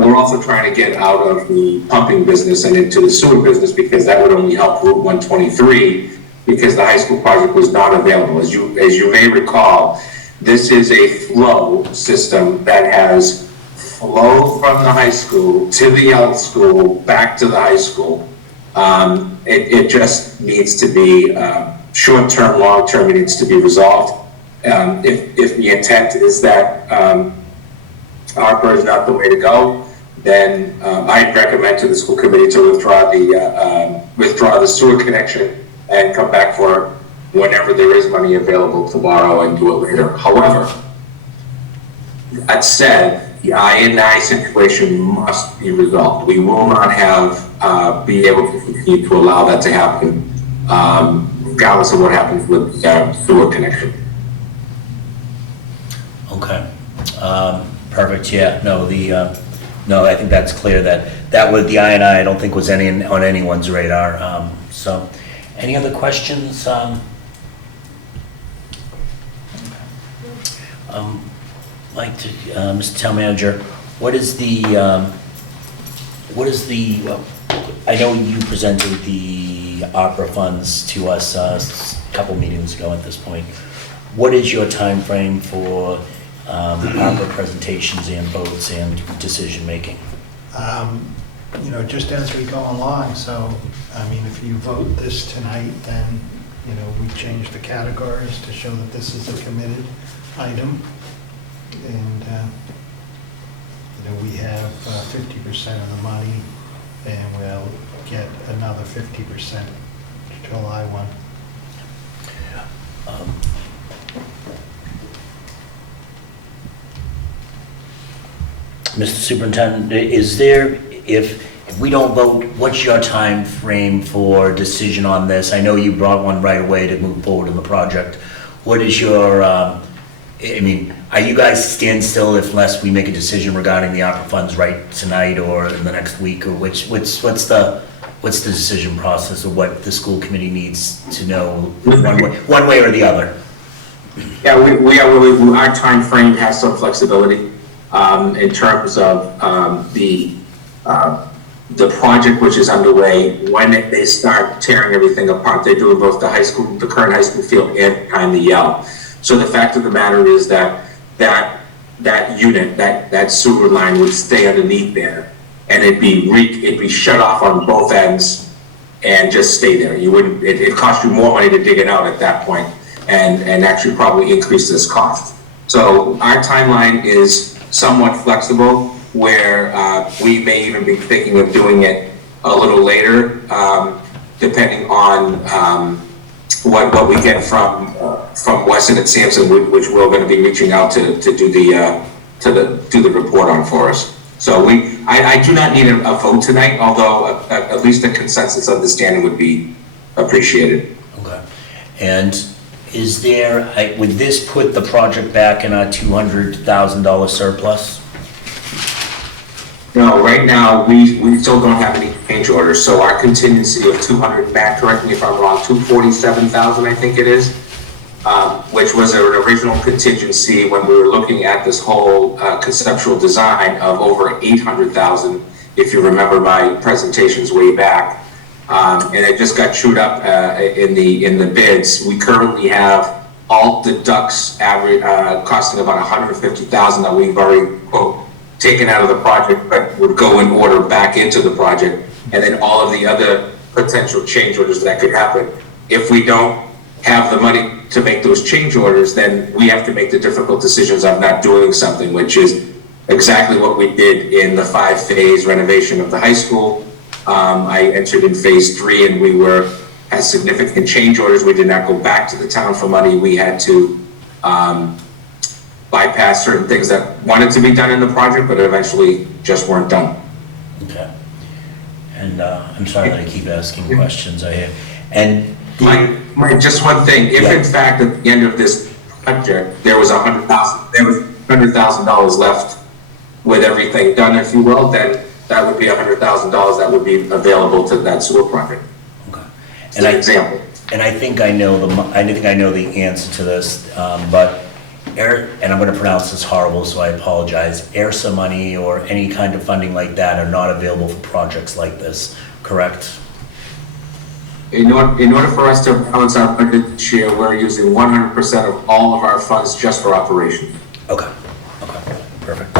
we're also trying to get out of the pumping business and into the sewer business because that would only help Route 123 because the high school project was not available. As you may recall, this is a flow system that has flow from the high school to the health school, back to the high school. It just needs to be short-term, long-term, it needs to be resolved. If the intent is that ARPA is not the way to go, then I'd recommend to the school committee to withdraw the sewer connection and come back for whenever there is money available to borrow and do it later. However, that said, the I&I situation must be resolved. We will not be able to continue to allow that to happen, regardless of what happens with the sewer connection. Okay. Perfect, yeah, no, no, I think that's clear that with the I&I don't think was on anyone's radar. So, any other questions? Like to, Mr. Town Manager, what is the, I know you presented the opera funds to us a couple meetings ago at this point. What is your time frame for opera presentations and votes and decision-making? Just as we go along, so, I mean, if you vote this tonight, then, we change the categories to show that this is a committed item. And, we have 50% of the money, and we'll get another 50% July 1. Mr. Superintendent, is there, if we don't vote, what's your time frame for decision on this? I know you brought one right away to move forward in the project. What is your, are you guys stand still unless we make a decision regarding the opera funds right tonight or in the next week? Or what's the decision process of what the school committee needs to know one way or the other? Yeah, our time frame has some flexibility in terms of the project which is underway. When they start tearing everything apart, they're doing both the current high school field and behind the yell. So the fact of the matter is that unit, that sewer line would stay underneath there, and it'd be shut off on both ends and just stay there. You wouldn't. It cost you more money to dig it out at that point, and actually probably increase this cost. So our timeline is somewhat flexible, where we may even be thinking of doing it a little later, depending on what we get from Weston and Sampson, which we're going to be reaching out to do the report on for us. So I do not need a vote tonight, although at least a consensus understanding would be appreciated. Okay. And is there, would this put the project back in a $200,000 surplus? No, right now, we still don't have any change orders, so our contingency of 200, Matt, correct me if I'm wrong, 247,000, I think it is, which was an original contingency when we were looking at this whole conceptual design of over 800,000, if you remember my presentations way back. And it just got chewed up in the bids. We currently have all deducts average costing about 150,000 that we've already, quote, taken out of the project, but would go in order back into the project, and then all of the other potential change orders that could happen. If we don't have the money to make those change orders, then we have to make the difficult decisions of not doing something, which is exactly what we did in the 5-phase renovation of the high school. I entered in phase 3, and we had significant change orders. We did not go back to the town for money. We had to bypass certain things that wanted to be done in the project, but eventually just weren't done. Okay. And I'm sorry that I keep asking questions I have. And Mike, just one thing. If in fact at the end of this project there was $100,000 left with everything done, if you will, then that would be $100,000 that would be available to that sewer project. Okay. And an example. And I think I know the answer to this, but and I'm going to pronounce this horrible, so I apologize, ERSA money or any kind of funding like that are not available for projects like this, correct? In order for us to balance our budget this year, we're using 100% of all of our funds just for operations. Okay, perfect.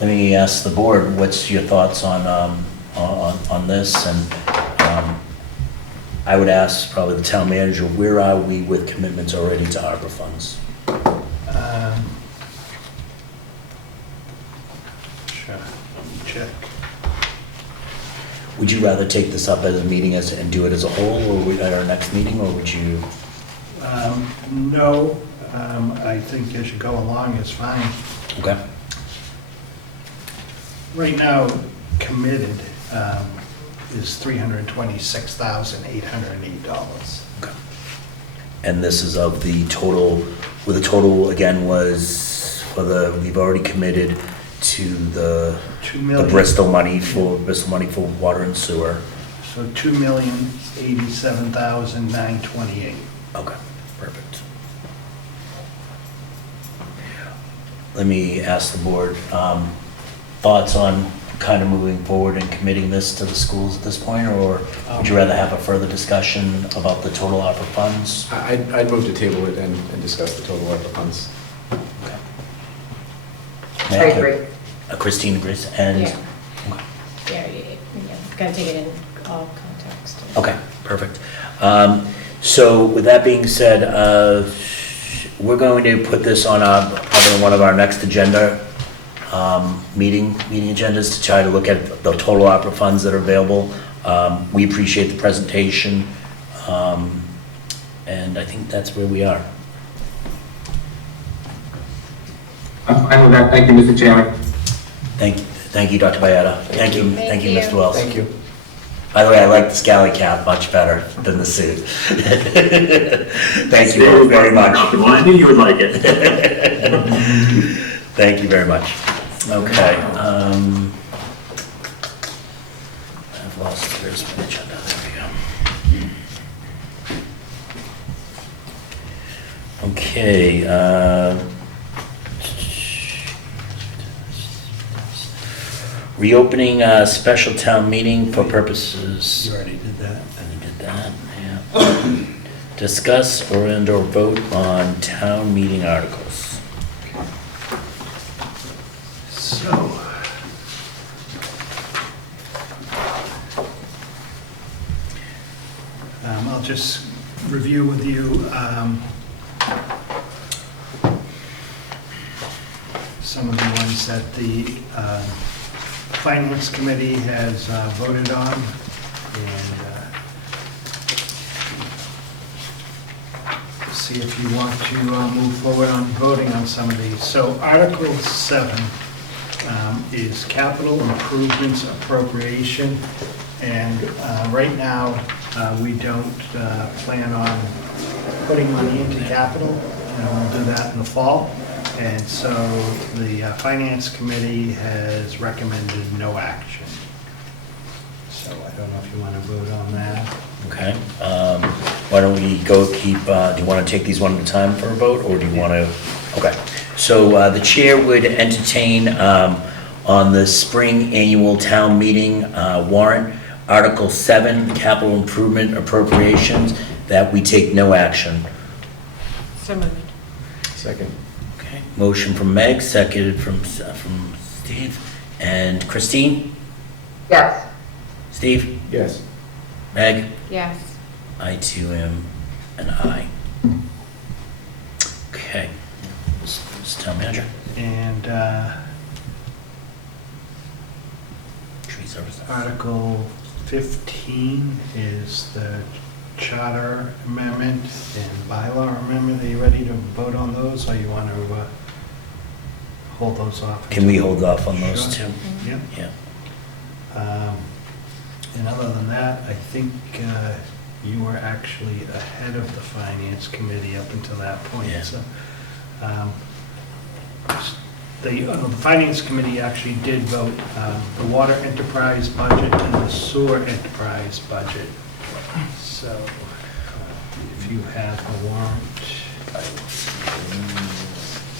Let me ask the board, what's your thoughts on this? And I would ask probably the town manager, where are we with commitments already to ARPA funds? Sure, check. Would you rather take this up as a meeting and do it as a whole, or at our next meeting, or would you? No, I think as you go along, it's fine. Okay. Right now, committed is $326,808. Okay. And this is of the total, where the total again was for we've already committed to the Bristol money for water and sewer. So $2,087,928. Okay, perfect. Let me ask the board, thoughts on kind of moving forward and committing this to the schools at this point, or would you rather have a further discussion about the total ARPA funds? I'd move to table it and discuss the total ARPA funds. Okay. I agree. Christine agrees, and? Yeah. Gotta take it in all context. Okay, perfect. So with that being said, we're going to put this on probably one of our next agenda meeting agendas to try to look at the total opera funds that are available. We appreciate the presentation, and I think that's where we are. I'm fine with that. Thank you, Mr. Chairman. Thank you, Dr. Bayetta. Thank you, Mr. Wells. Thank you. By the way, I like the scally cap much better than the suit. Thank you very much. I knew you would like it. Thank you very much. Okay. I've lost, where's my agenda? There we go. Okay. Reopening a special town meeting for purposes. You already did that. You did that, yeah. Discuss or vote on town meeting articles. So, I'll just review with you some of the ones that the Finance Committee has voted on, and see if you want to move forward on voting on some of these. So Article 7 is capital improvements appropriation, and right now we don't plan on putting money into capital, and we'll do that in the fall. And so the Finance Committee has recommended no action. So I don't know if you want to vote on that. Okay. Why don't we go do you want to take these one at a time for a vote, or do you want to? Okay. So the chair would entertain on the spring annual town meeting warrant, Article 7, capital improvement appropriations, that we take no action. So moved. Second. Motion from Meg, seconded from Steve. And Christine? Yes. Steve? Yes. Meg? Yes. I too am an aye. Okay. This town manager. And Tree service. Article 15 is the charter amendment and bylaw amendment. Are you ready to vote on those, or you want to hold those off? Can we hold off on those Sure. two? Yep. Yeah. And other than that, I think you were actually ahead of the Finance Committee up until that point. Yeah. So, the Finance Committee actually did vote the water enterprise budget and the sewer enterprise budget. So if you have the warrant.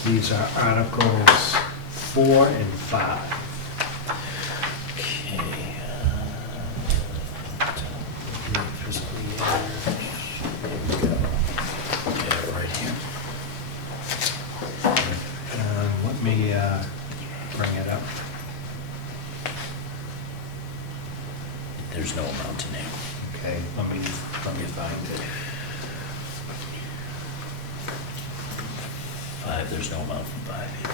These are Articles 4 and 5. Okay. Fiscal year. Here we go. Yeah, right here. Let me bring it up. There's no amount in there. Okay, let me find it. 5, there's no amount for 5 either.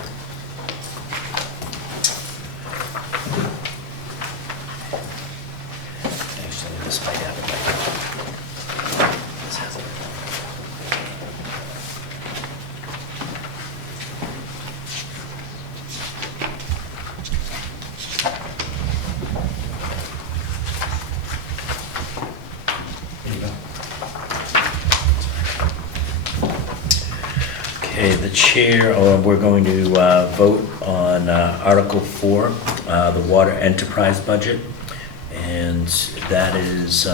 Actually, this might have it right now. This has it. There you go. Okay, the chair, we're going to vote on Article 4, the water enterprise budget. And that is,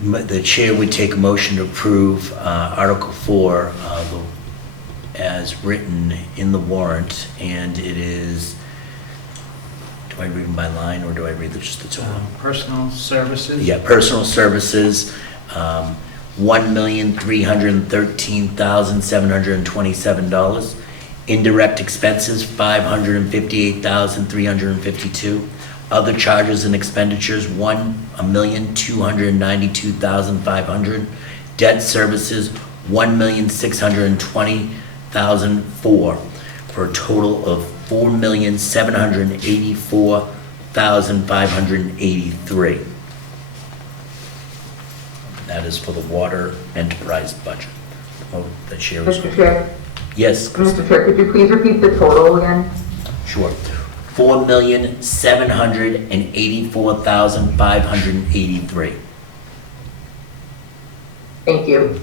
the chair would take a motion to approve Article 4 as written in the warrant. And it is, do I read them by line or do I read just the total? Personal services? Yeah, personal services, $1,313,727. Indirect expenses, $558,352. Other charges and expenditures, $1,292,500. Debt services, $1,620,004, for a total of $4,784,583. That is for the water enterprise budget. Oh, the chair is. Mr. Chair? Yes. Mr. Chair, could you please repeat the total again? Sure. $4,784,583. Thank you.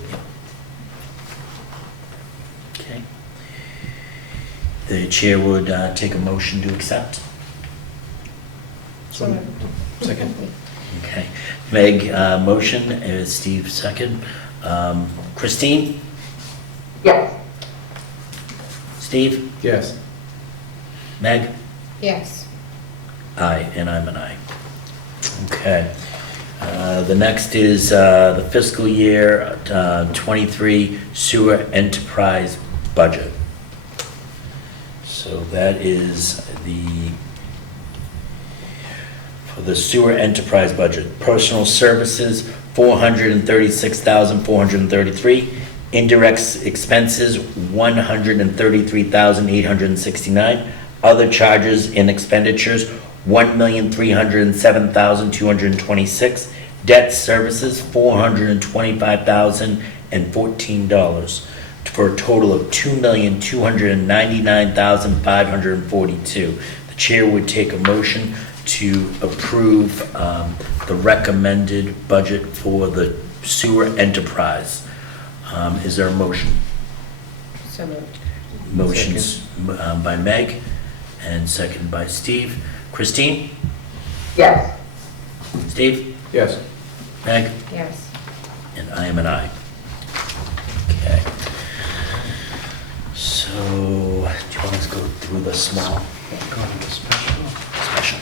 Okay. The chair would take a motion to accept. Second. Okay. Meg, motion, Steve, second. Christine? Yes. Steve? Yes. Meg? Yes. Aye, and I'm an aye. Okay. The next is the fiscal year 23 sewer enterprise budget. So that is for the sewer enterprise budget. Personal services, $436,433. Indirect expenses, $133,869. Other charges and expenditures, $1,307,226. Debt services, $425,014, for a total of $2,299,542. The chair would take a motion to approve the recommended budget for the sewer enterprise. Is there a motion? So moved. Motions by Meg and second by Steve. Christine? Yes. Steve? Yes. Meg? Yes. And I am an aye. Okay. So, do you want us to go through the small? Go to the special. Special.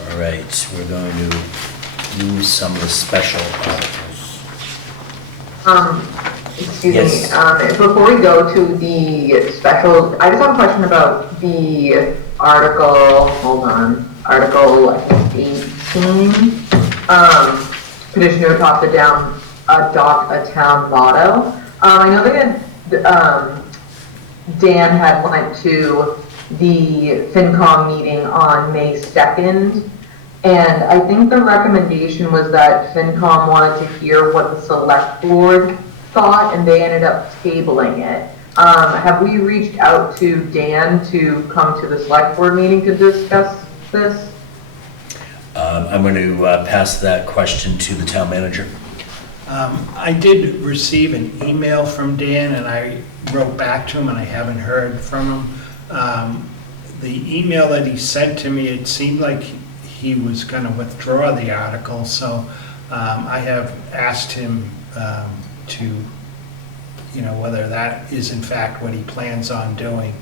All right, we're going to use some of the special articles. Excuse Yes. me, before we go to the special, I just have a question about the article, hold on, Article 18. Petitioner to adopt a town motto. I know that Dan had went to the FinCom meeting on May 2nd, and I think the recommendation was that FinCom wanted to hear what the select board thought, and they ended up tabling it. Have we reached out to Dan to come to the select board meeting to discuss this? I'm going to pass that question to the town manager. I did receive an email from Dan, and I wrote back to him, and I haven't heard from him. the email that he sent to me, it seemed like he was going to withdraw the article, so I have asked him to, whether that is in fact what he plans on doing,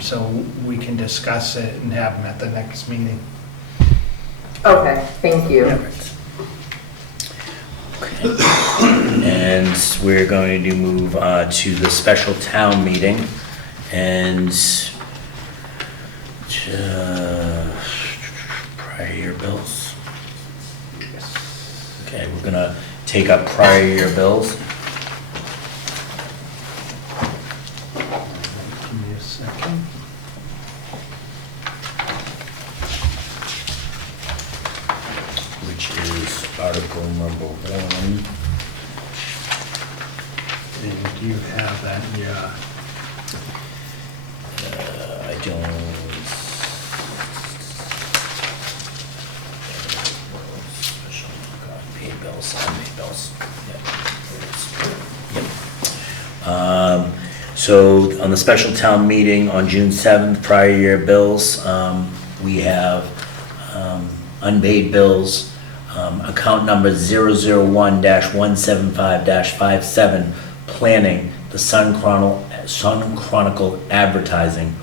so we can discuss it and have him at the next meeting. Okay, thank you. Okay. And we're going to move to the special town meeting, and prior year bills. Okay, we're gonna take up prior year bills. Give me a second. Which is article number 1. And do you have that? Yeah. I don't. Special, paid bills, unpaid bills. Yep. So on the special town meeting on June 7th, prior year bills, we have unpaid bills, account number 001-175-57, planning, the Sun Chronicle advertising,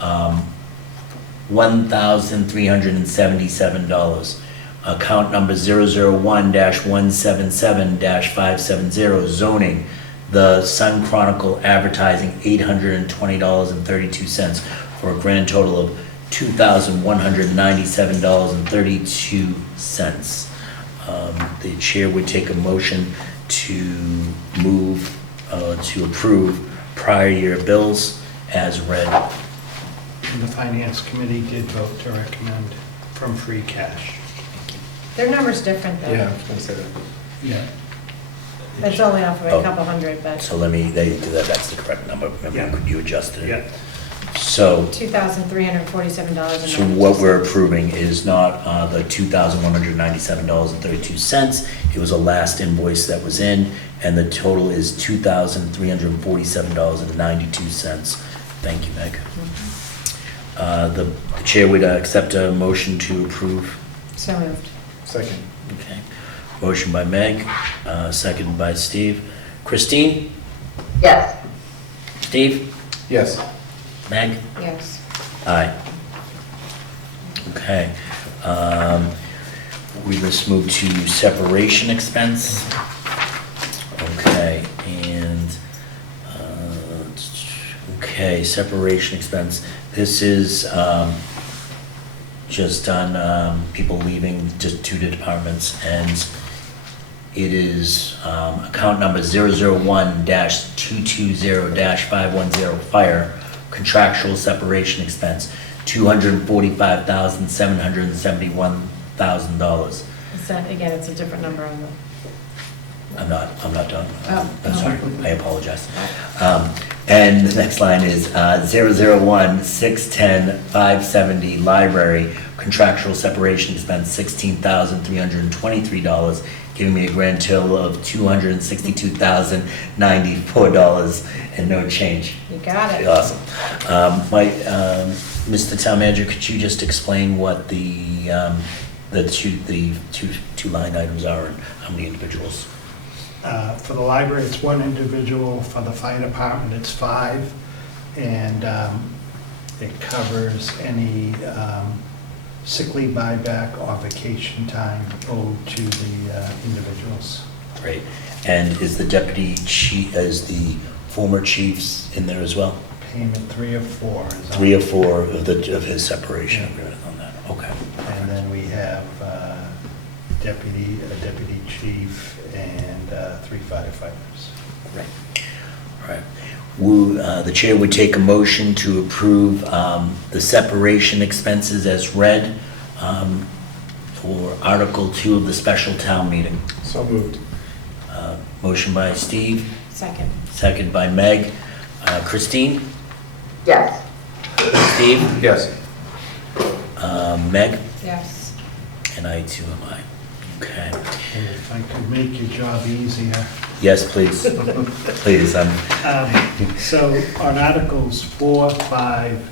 $1,377. Account number 001-177-570, zoning, the Sun Chronicle advertising, $820.32, for a grand total of $2,197.32. The chair would take a motion to move, to approve prior year bills as read. And the finance committee did vote to recommend from free cash. Their number's different though. Yeah, I was gonna say that. Yeah. It's only off by a couple hundred, but So that's the correct number, remember, you adjusted it. Yeah. So, $2,347. so what we're approving is not the $2,197.32. It was a last invoice that was in, and the total is $2,347.92. Thank you, Meg. The chair would accept a motion to approve. So moved. Second. Okay. Motion by Meg, second by Steve. Christine? Yes. Steve? Yes. Meg? Yes. Aye. Okay. We just move to separation expense. Okay, and, okay, separation expense. This is just on people leaving just two departments, and it is account number 001-220-510 fire, contractual separation expense, $245,771,000. Is that, again, it's a different number on the. I'm not done. Oh. I'm sorry, I apologize. And the next line is 001-610-570 library, contractual separation expense, $16,323, giving me a grand total of $262,094 and no change. You got it. Awesome. Mr. Town Manager, could you just explain what the two line items are and how many individuals? For the library, it's one individual. For the fire department, it's 5. And it covers any sick leave buyback or vacation time owed to the individuals. Great. And is the deputy chief, is the former chiefs in there as well? Payment 3 of 4. 3 or 4 of his separation agreement on that, okay. And then we have a deputy chief, and 3 firefighters. Right. All right. The chair would take a motion to approve the separation expenses as read for Article 2 of the special town meeting. So moved. Motion by Steve. Second. Second by Meg. Christine? Yes. Steve? Yes. Meg? Yes. And I too am I. Okay. And if I could make your job easier. Yes, please. Please. So on Articles 4, 5,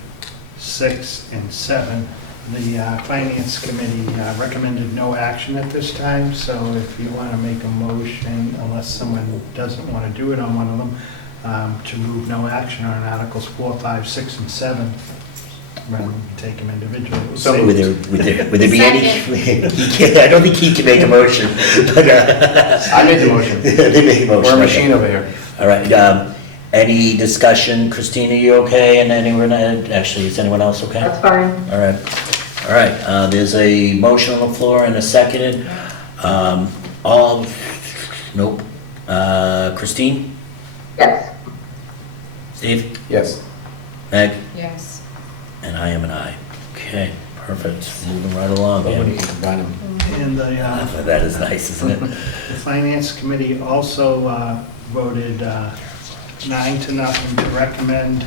6, and 7. The Finance Committee recommended no action at this time, so if you want to make a motion, unless someone doesn't want to do it on one of them, to move no action on Articles 4, 5, 6, and 7, rather than take them individually. So would there be any, I don't think he can make a motion, but. I made the motion. They make a motion. We're a okay. machine over here. All right, any discussion? Christina, you okay? And anyone, actually, is anyone else okay? That's fine. All right, there's a motion on the floor and a seconded. Nope. Christine? Yes. Steve? Yes. Meg? Yes. And I am an aye. Okay, perfect. Moving right along. But when you Yeah. can combine them. And That is nice, isn't it? the Finance Committee also voted 9 to nothing to recommend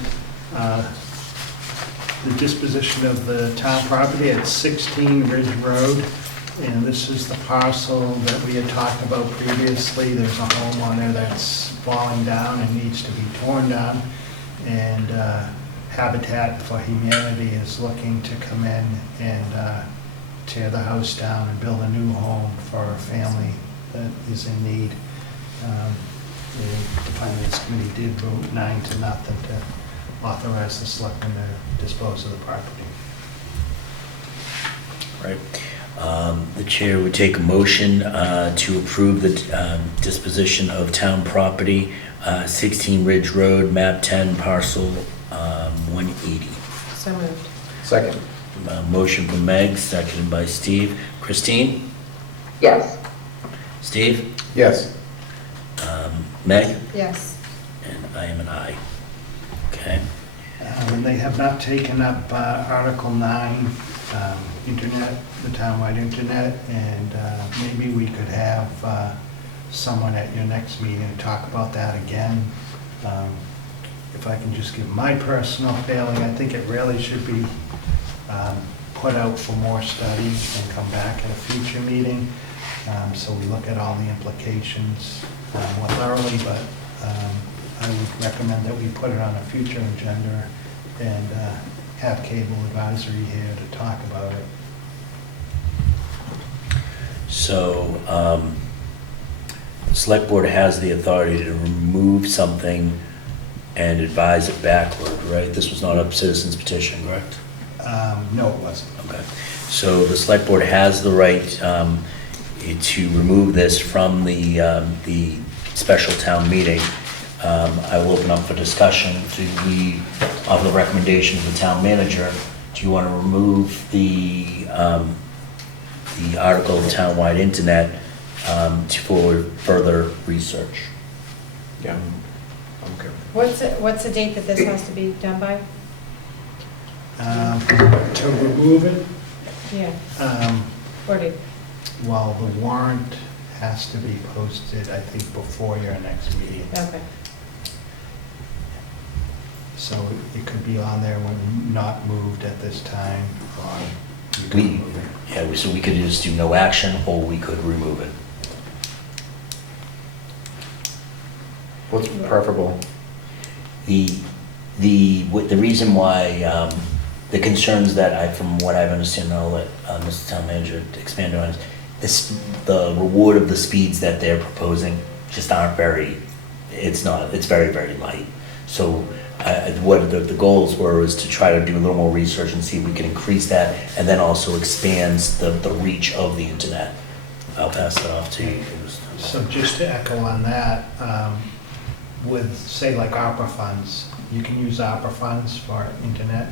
the disposition of the town property at 16 Ridge Road. And this is the parcel that we had talked about previously. There's a home on there that's falling down and needs to be torn down. And Habitat for Humanity is looking to come in and tear the house down and build a new home for a family that is in need. The Finance Committee did vote 9 to nothing to authorize the selectmen to dispose of the property. Right. The chair would take a motion to approve the disposition of town property, 16 Ridge Road, map 10, parcel 180. So moved. Second. Motion from Meg, seconded by Steve. Christine? Yes. Steve? Yes. Meg? Yes. And I am an aye. Okay. And they have not taken up Article 9, internet, the townwide internet, and maybe we could have someone at your next meeting talk about that again. If I can just give my personal feeling, I think it really should be put out for more study and come back at a future meeting. So we look at all the implications more thoroughly, but I would recommend that we put it on a future agenda and have Cable Advisory here to talk about it. So, Select Board has the authority to remove something and advise it backward, right? This was not a citizen's petition, correct? No, it wasn't. Okay. So the Select Board has the right to remove this from the special town meeting. I will open up for discussion. Do we, of the recommendation of the town manager, do you want to remove the article of townwide internet for further research? Yeah. Okay. What's the date that this has to be done by? To remove it, Yeah. Or did, well, the warrant has to be posted, I think, before your next meeting. okay. So it could be on there when not moved at this time, or you We, can move it. yeah, so we could just do no action, or we could remove it. What's preferable? The reason why, the concerns that from what I've understood, I'll let Mr. Town Manager expand on, is the reward of the speeds that they're proposing just aren't very, it's very, very light. So what the goals were is to try to do a little more research and see if we can increase that, and then also expands the reach of the internet. I'll pass that off to you. So just to echo on that, with, say, like ARPA funds, you can use ARPA funds for internet,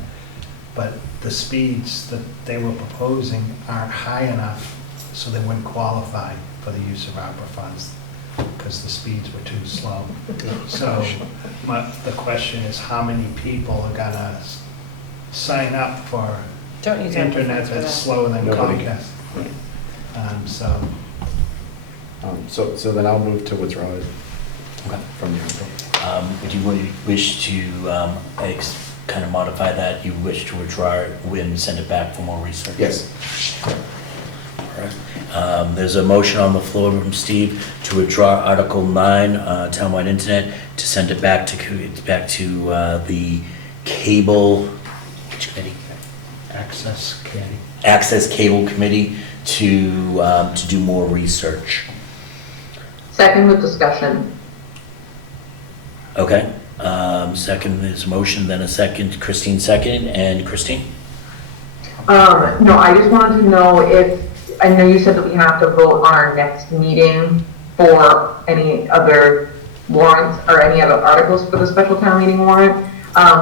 but the speeds that they were proposing aren't high enough, so they wouldn't qualify for the use of ARPA funds, because the speeds were too slow. So the question is, how many people are gonna sign up for Don't use ARPA internet funds for that's that. slower than Nobody. Comcast? So then I'll move to withdraw it Okay. from the article. Would you wish to kind of modify that? You wish to withdraw it and send it back for more research? Yes. All right. There's a motion on the floor from Steve to withdraw Article 9, townwide internet, to send it back to the cable which committee? Access Committee. Access Cable Committee to do more research. Second with discussion. Okay, second is motion, then a second, Christine second, and Christine? No, I just wanted to know if, I know you said that we have to vote on our next meeting for any other warrants or any other articles for the special town meeting warrant.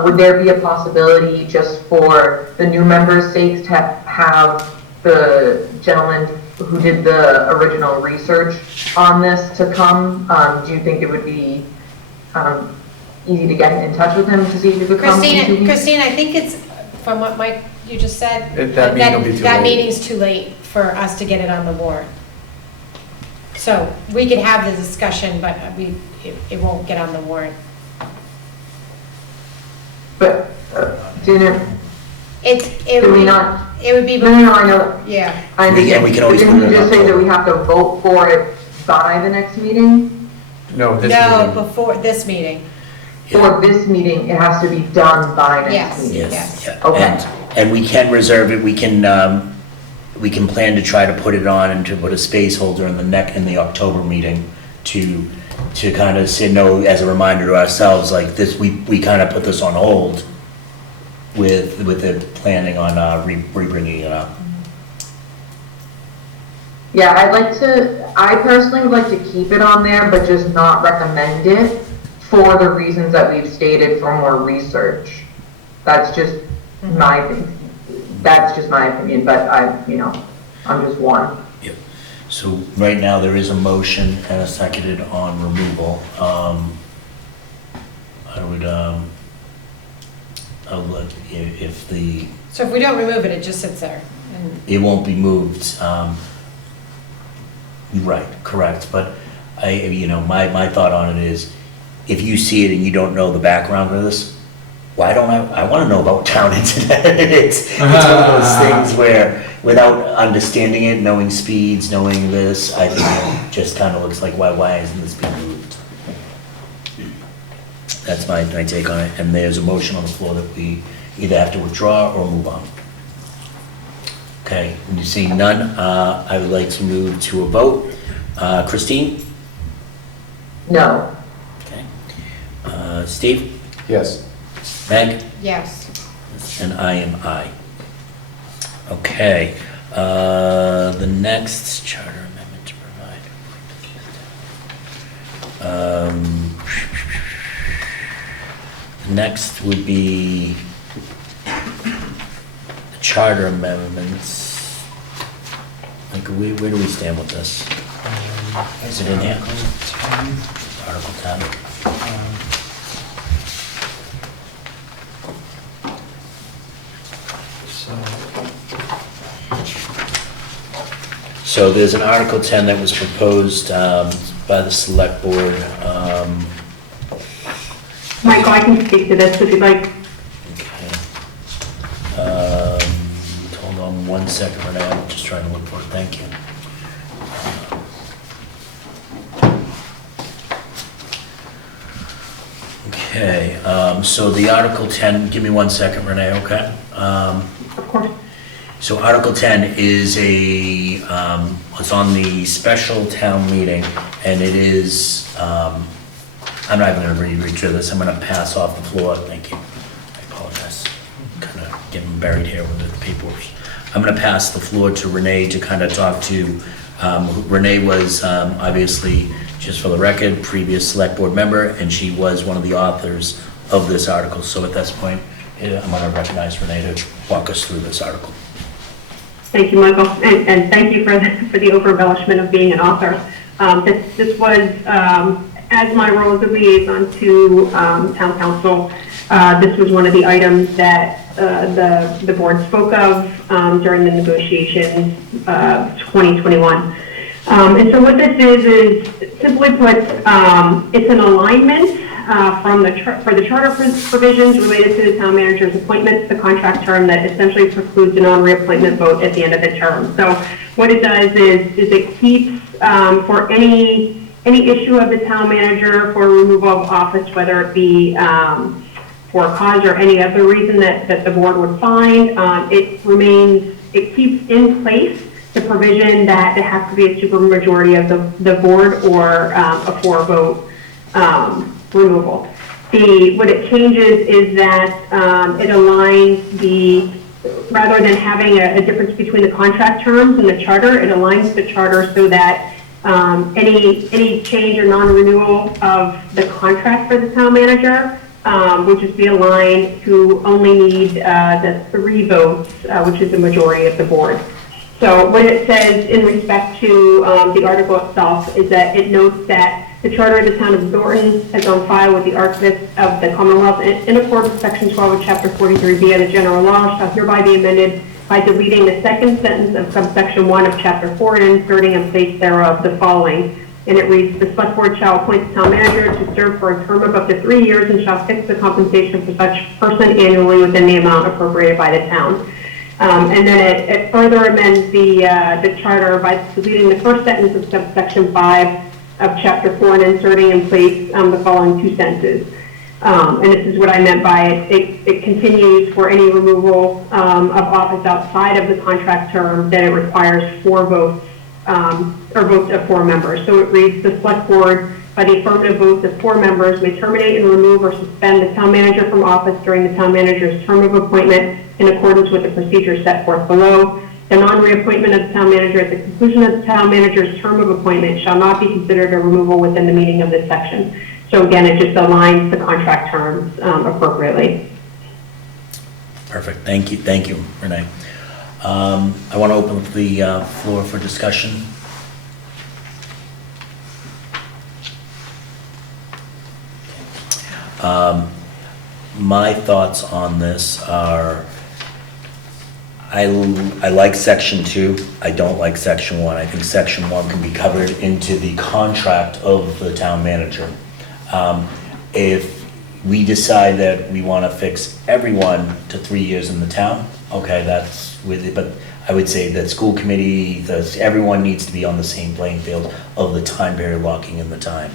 Would there be a possibility just for the new members' sakes to have the gentleman who did the original research on this to come? Do you think it would be easy to get in touch with him to see if he could come? Christine, I think it's, from what Mike, you just said, That meeting will be too that late. meeting's too late for us to get it on the warrant. So we can have the discussion, but it won't get on the warrant. But didn't It we not? It would be. No, I know. Yeah. I understand. We can always Didn't put you it on just say that October. we have to vote for it by the next meeting? No, this No, meeting. before this meeting. For this meeting, it has to be done by next Yes. meeting? Yes. Yeah. Okay. And we can reserve it, we can plan to try to put it on and to put a space holder in the October meeting to kind of say no, as a reminder to ourselves, like this, we kind of put this on hold with the planning on re-bringing it up. Yeah, I personally would like to keep it on there, but just not recommend it for the reasons that we've stated for more research. That's just my opinion, but I'm just one. Yep. So right now, there is a motion and a seconded on removal. I'll look if the, So if we don't remove it, it just sits there. And it won't be moved. Right, correct, but my thought on it is, if you see it and you don't know the background of this, why don't I want to know about town internet. It's one of those things where, without understanding it, knowing speeds, knowing this, I think it just kind of looks like, why isn't this being moved? That's my take on it, and there's a motion on the floor that we either have to withdraw or move on. Okay, and you see none, I would like to move to a vote. Christine? No. Okay. Steve? Yes. Meg? yes. And I am aye. Okay, the next charter amendment to provide. Next would be the charter amendments. Like, where do we stand with this? Is it in here? Article 10. So there's an Article 10 that was proposed by the Select Board. Michael, I can speak to this if you'd like. Okay. Hold on one second, Renee, I'm just trying to look for it, thank you. Okay, so the Article 10, give me 1 second, Renee, okay? Of course. So Article 10 is it's on the special town meeting, and it is, I'm not even gonna read through this, I'm gonna pass off the floor, thank you. I apologize, kind of getting buried here with the paperwork. I'm gonna pass the floor to Renee to kind of talk to, Renee was obviously, just for the record, previous select board member, and she was one of the authors of this article. So at this point, I'm gonna recognize Renee to walk us through this article. Thank you, Michael, and thank you for the over-embellishment of being an author. This was, as my role as a liaison to town council, this was one of the items that the board spoke of during the negotiations 2021. And so what this is simply put, it's an alignment for the charter provisions related to the town manager's appointment, the contract term that essentially precludes a non-reappointment vote at the end of the term. So what it does is it keeps for any issue of the town manager for removal of office, whether it be for cause or any other reason that the board would find, it keeps in place the provision that it has to be a supermajority of the board or a 4-vote removal. What it changes is that it aligns rather than having a difference between the contract terms and the charter, it aligns the charter so that any change or non-renewal of the contract for the town manager would just be aligned to only need the 3 votes, which is the majority of the board. So what it says in respect to the article itself is that it notes that the charter of the town of Norton is on file with the archivist of the Commonwealth in accordance with section 12 of chapter 43B of the general law shall hereby be amended by deleting the second sentence of subsection 1 of chapter 4 and inserting in place thereof the following. And it reads, the select board shall appoint the town manager to serve for a term of up to 3 years and shall fix the compensation for such person annually within the amount appropriated by the town. And then it further amends the charter by deleting the first sentence of subsection 5 of chapter 4 and inserting in place the following 2 sentences. And this is what I meant by it continues for any removal of office outside of the contract term that it requires 4 votes or votes of 4 members. So it reads, the select board by the affirmative votes of 4 members may terminate and remove or suspend the town manager from office during the town manager's term of appointment in accordance with the procedures set forth below. The non-reappointment of the town manager at the conclusion of the town manager's term of appointment shall not be considered a removal within the meaning of this section. So again, it just aligns the contract terms appropriately. Perfect. Thank you, Renee. I want to open up the floor for discussion. My thoughts on this are, I like section 2. I don't like section 1. I think section 1 can be covered into the contract of the town manager. If we decide that we want to fix everyone to 3 years in the town, okay, that's with it. But I would say that school committee, everyone needs to be on the same playing field of the time period locking in the time.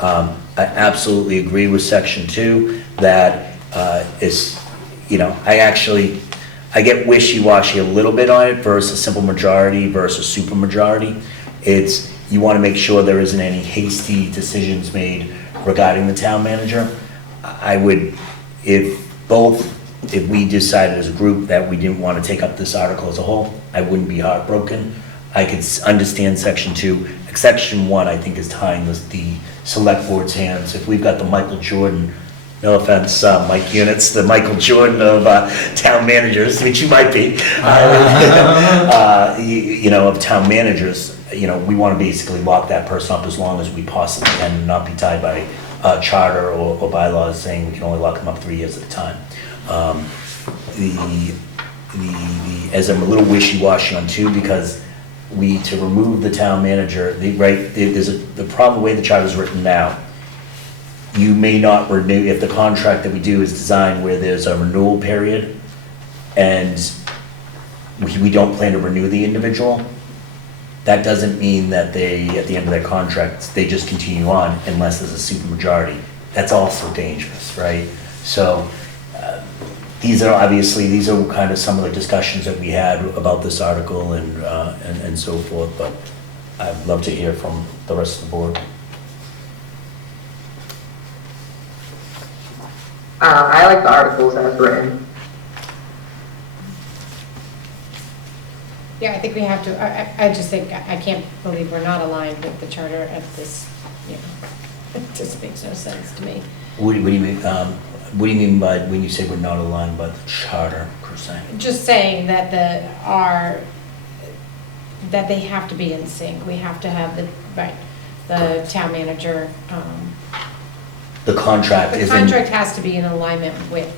I absolutely agree with section 2 that I get wishy-washy a little bit on it versus simple majority versus super majority. You want to make sure there isn't any hasty decisions made regarding the town manager. If we decided as a group that we didn't want to take up this article as a whole, I wouldn't be heartbroken. I could understand section 2. Section 1, I think, is tying the select board's hands. If we've got the Michael Jordan, no offense, Mike Units, the Michael Jordan of town managers, which you might be, of town managers, we want to basically lock that person up as long as we possibly can and not be tied by charter or bylaws saying we can only lock them up 3 years at a time. As I'm a little wishy-washy on 2, because to remove the town manager, the problem, the way the charter is written now, you may not renew, if the contract that we do is designed where there's a renewal period and we don't plan to renew the individual, that doesn't mean that they, at the end of their contract, they just continue on unless there's a supermajority. That's also dangerous, right? So these are kind of some of the discussions that we had about this article and so forth, but I'd love to hear from the rest of the board. I like the articles as written. Yeah, I think we have to, I just think, I can't believe we're not aligned with the charter at this, it just makes no sense to me. What do you mean? What do you mean by when you say we're not aligned by the charter per se? Just saying that that they have to be in sync. We have to have the town manager. The contract The is contract has to be in alignment with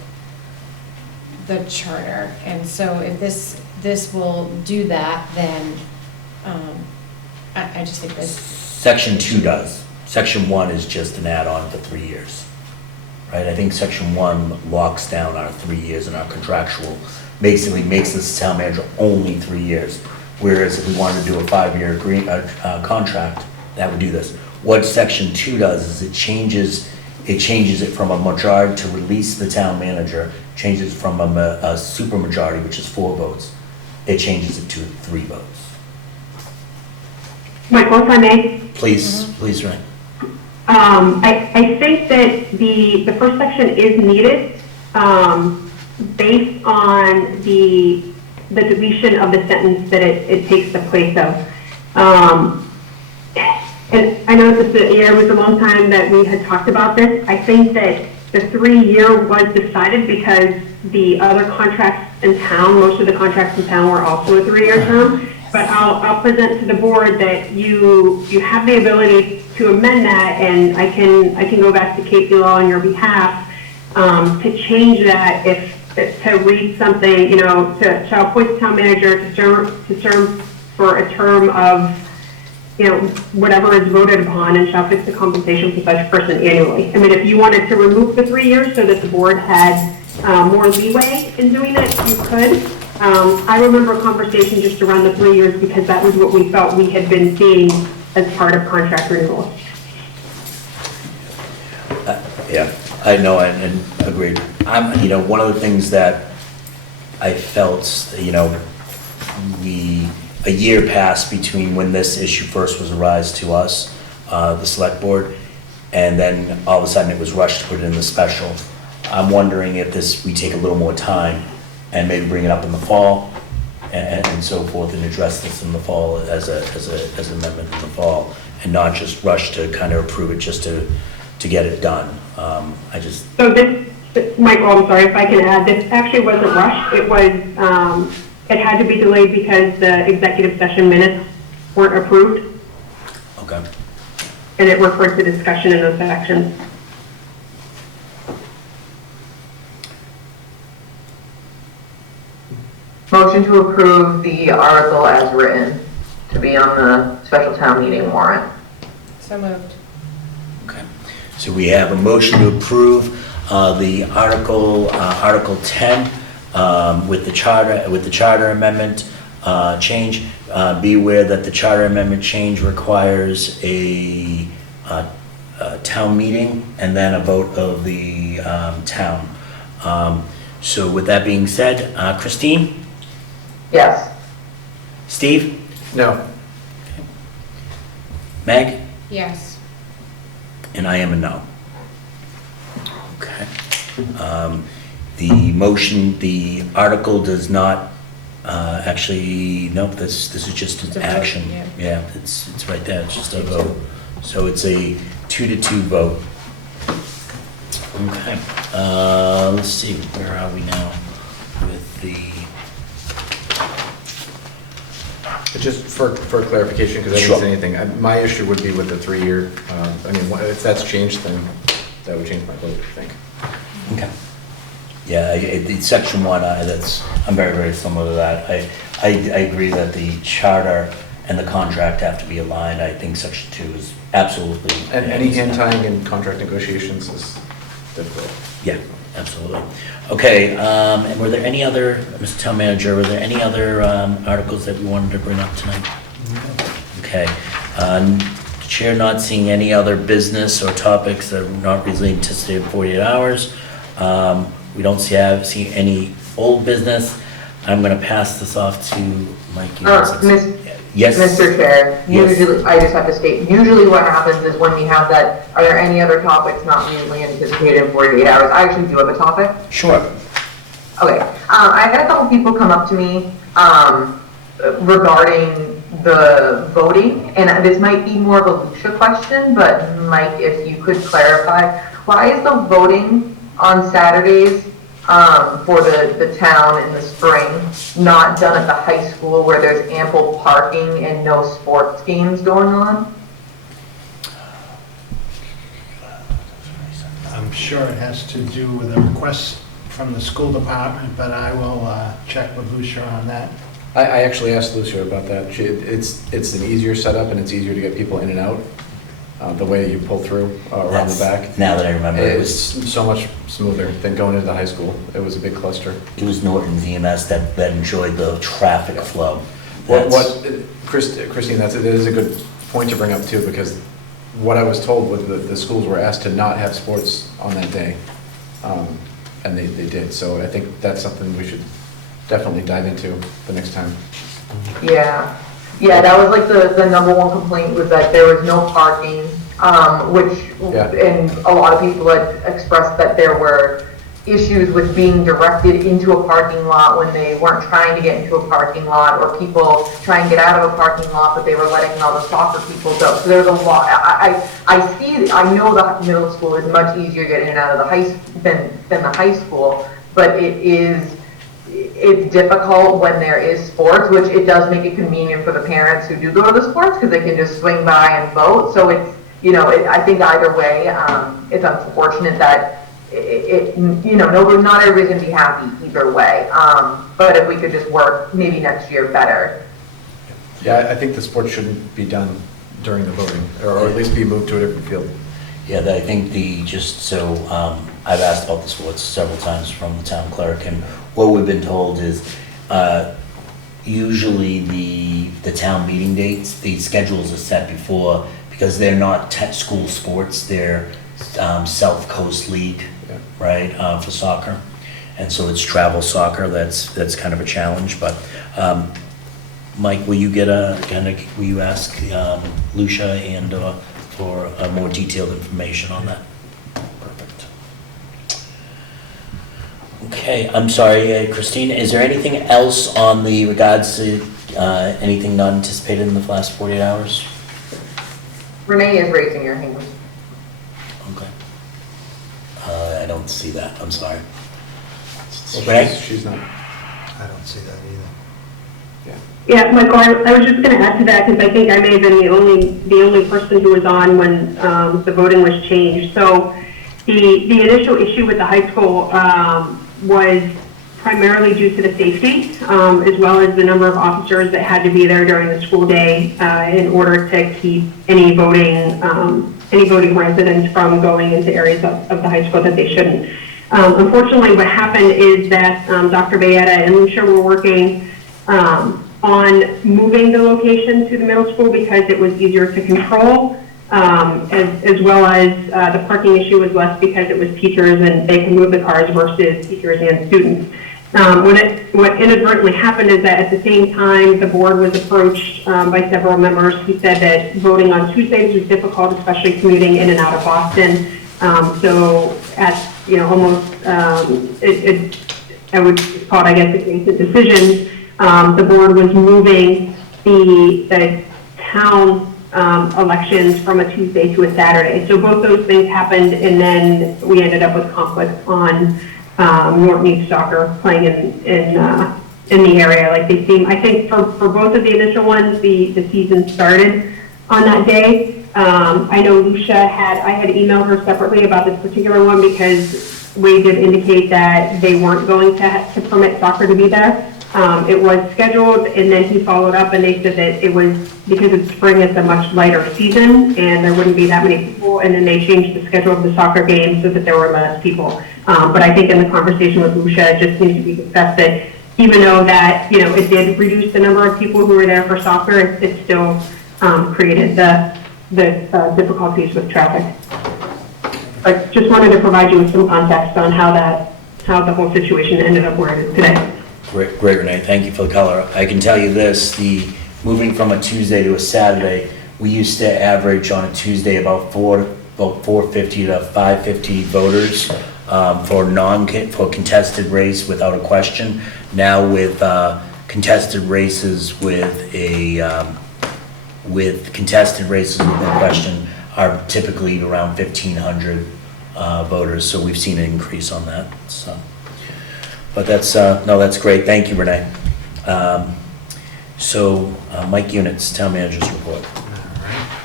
the charter, and so if this will do that, then I just think this. Section 2 does. Section 1 is just an add-on for 3 years, right? I think Section 1 locks down our 3 years in our contractual, basically makes this town manager only 3 years. Whereas if we wanted to do a 5-year contract, that would do this. What Section 2 does is it it changes it from a majority to release the town manager, changes from a supermajority, which is 4 votes, it changes it to 3 votes. Michael, if I may? Please, please, Ray. I think that the first section is needed, based on the deletion of the sentence that it takes the place of. And I know this it was a long time that we had talked about this. I think that the 3-year was decided because the other contracts in town, most of the contracts in town were also a 3-year term. But I'll present to the board that you have the ability to amend that, and I can go back to Casey Law on your behalf to change that to read something, to appoint the town manager to serve for a term of, whatever is voted upon, and shall fix the compensation for such person annually. I mean, if you wanted to remove the 3 years so that the board had more leeway in doing it, you could. I remember a conversation just around the 3 years because that was what we felt we had been seeing as part of contract renewals. Yeah, I know, and agreed. One of the things that I felt, a year passed between when this issue first was raised to us, the select board, and then all of a sudden it was rushed to put it in the special. I'm wondering if we take a little more time and maybe bring it up in the fall and so forth, and address this in the fall as an amendment in the fall, and not just rush to kind of approve it just to get it done. So this, Michael, I'm sorry if I can add, this actually wasn't rushed. It was, it had to be delayed because the executive session minutes weren't approved. Okay. And it referred to discussion in those sections. Motion to approve the article as written to be on the special town meeting warrant. So moved. Okay. So we have a motion to approve the Article 10 with the charter amendment change. Be aware that the charter amendment change requires a town meeting and then a vote of the town. So with that being said, Christine? Yes. Steve? No. Meg? Yes. And I am a no. Okay. The article does not, actually, nope, this is just It's an a vote, action. yeah. Yeah, it's right there, it's just a vote. So it's a 2-2 vote. Okay, let's see, where are we now with the, Just for clarification, because I didn't Sure. say anything, my issue would be with the 3-year, if that's changed, then that would change my vote, I think. okay. Yeah, section 1, I'm very, very similar to that. I agree that the charter and the contract have to be aligned. I think section 2 is absolutely. And any hand tying in contract negotiations is difficult. Yeah, absolutely. Okay, and were there any other, Mr. Town Manager, were there any other articles that we wanted to bring up tonight? Okay. Chair not seeing any other business or topics that are not reasonably anticipated 48 hours. We don't see any old business. I'm going to pass this off to Mike. Yes. Mr. Chair, Yes. usually, I just have to state, usually what happens is when we have that, are there any other topics not reasonably anticipated in 48 hours? I actually do have a topic. Sure. Okay, I had a couple people come up to me regarding the voting, and this might be more of a Lucia question, but Mike, if you could clarify, why is the voting on Saturdays for the town in the spring not done at the high school where there's ample parking and no sports games going on? I'm sure it has to do with a request from the school department, but I will check with Lucia on that. I actually asked Lucia about that. It's an easier setup and it's easier to get people in and out. The way you pull through around the back. Now that I remember, it's so much smoother than going into the high school. It was a big cluster. It was Norton's EMS that enjoyed the traffic flow. Christine, that is a good point to bring up too, because what I was told was that the schools were asked to not have sports on that day, and they did. So I think that's something we should definitely dive into the next time. Yeah, that was like the number one complaint was that there was no parking, and a lot of people had expressed that there were issues with being directed into a parking lot when they weren't trying to get into a parking lot, or people trying to get out of a parking lot, but they were letting all the soccer people go. So there's a lot. I know the middle school is much easier to get in and out of than the high school, but it's difficult when there is sports, which it does make it convenient for the parents who do go to the sports because they can just swing by and vote. So it's, I think either way, it's unfortunate that not everybody's gonna be happy either way. But if we could just work maybe next year better. Yeah, I think the sport shouldn't be done during the voting, or at least be moved to a different field. Yeah, I think I've asked about the sports several times from the town clerk, and what we've been told is usually the town meeting dates, the schedules are set before, because they're not school sports, they're South Coast League, right, for soccer. And so it's travel soccer, that's kind of a challenge, but Mike, will you ask Lucia and for more detailed information on that? Perfect. Okay, I'm sorry, Christine, is there anything else on the regards to anything not anticipated in the last 48 hours? Renee is raising her hand. Okay. I don't see that, I'm sorry. Well, she's not. I don't see that either. Yeah, Michael, I was just going to add to that because I think I may have been the only person who was on when the voting was changed. So the initial issue with the high school was primarily due to the safety, as well as the number of officers that had to be there during the school day in order to keep any voting residents from going into areas of the high school that they shouldn't. Unfortunately, what happened is that Dr. Bayetta and Lucia were working on moving the location to the middle school because it was easier to control, as well as the parking issue was less because it was teachers and they can move the cars versus teachers and students. What inadvertently happened is that at the same time, the board was approached by several members who said that voting on Tuesdays was difficult, especially commuting in and out of Boston. So at, almost, I would call it, I guess, adjacent decisions, the board was moving the town elections from a Tuesday to a Saturday. So both those things happened, and then we ended up with conflict on Norton Youth Soccer playing in the area. Like they seem, I think for both of the initial ones, the season started on that day. I know Lucia I had emailed her separately about this particular one because Wade did indicate that they weren't going to permit soccer to be there. It was scheduled, and then he followed up and they said that it was because it's spring, it's a much lighter season and there wouldn't be that many people, and then they changed the schedule of the soccer game so that there were less people. But I think in the conversation with Lucia, it just needs to be discussed that even though that, it did reduce the number of people who were there for soccer, it still created the difficulties with traffic. I just wanted to provide you with some context on how the whole situation ended up where it is today. Great, Renee, thank you for the color. I can tell you this, the moving from a Tuesday to a Saturday, we used to average on a Tuesday about 450 to 550 voters for contested race without a question. Now with contested races with contested races with no question are typically around 1,500 voters. So we've seen an increase on that. So. But that's great. Thank you, Renee. Mike Units, Town Manager's Report.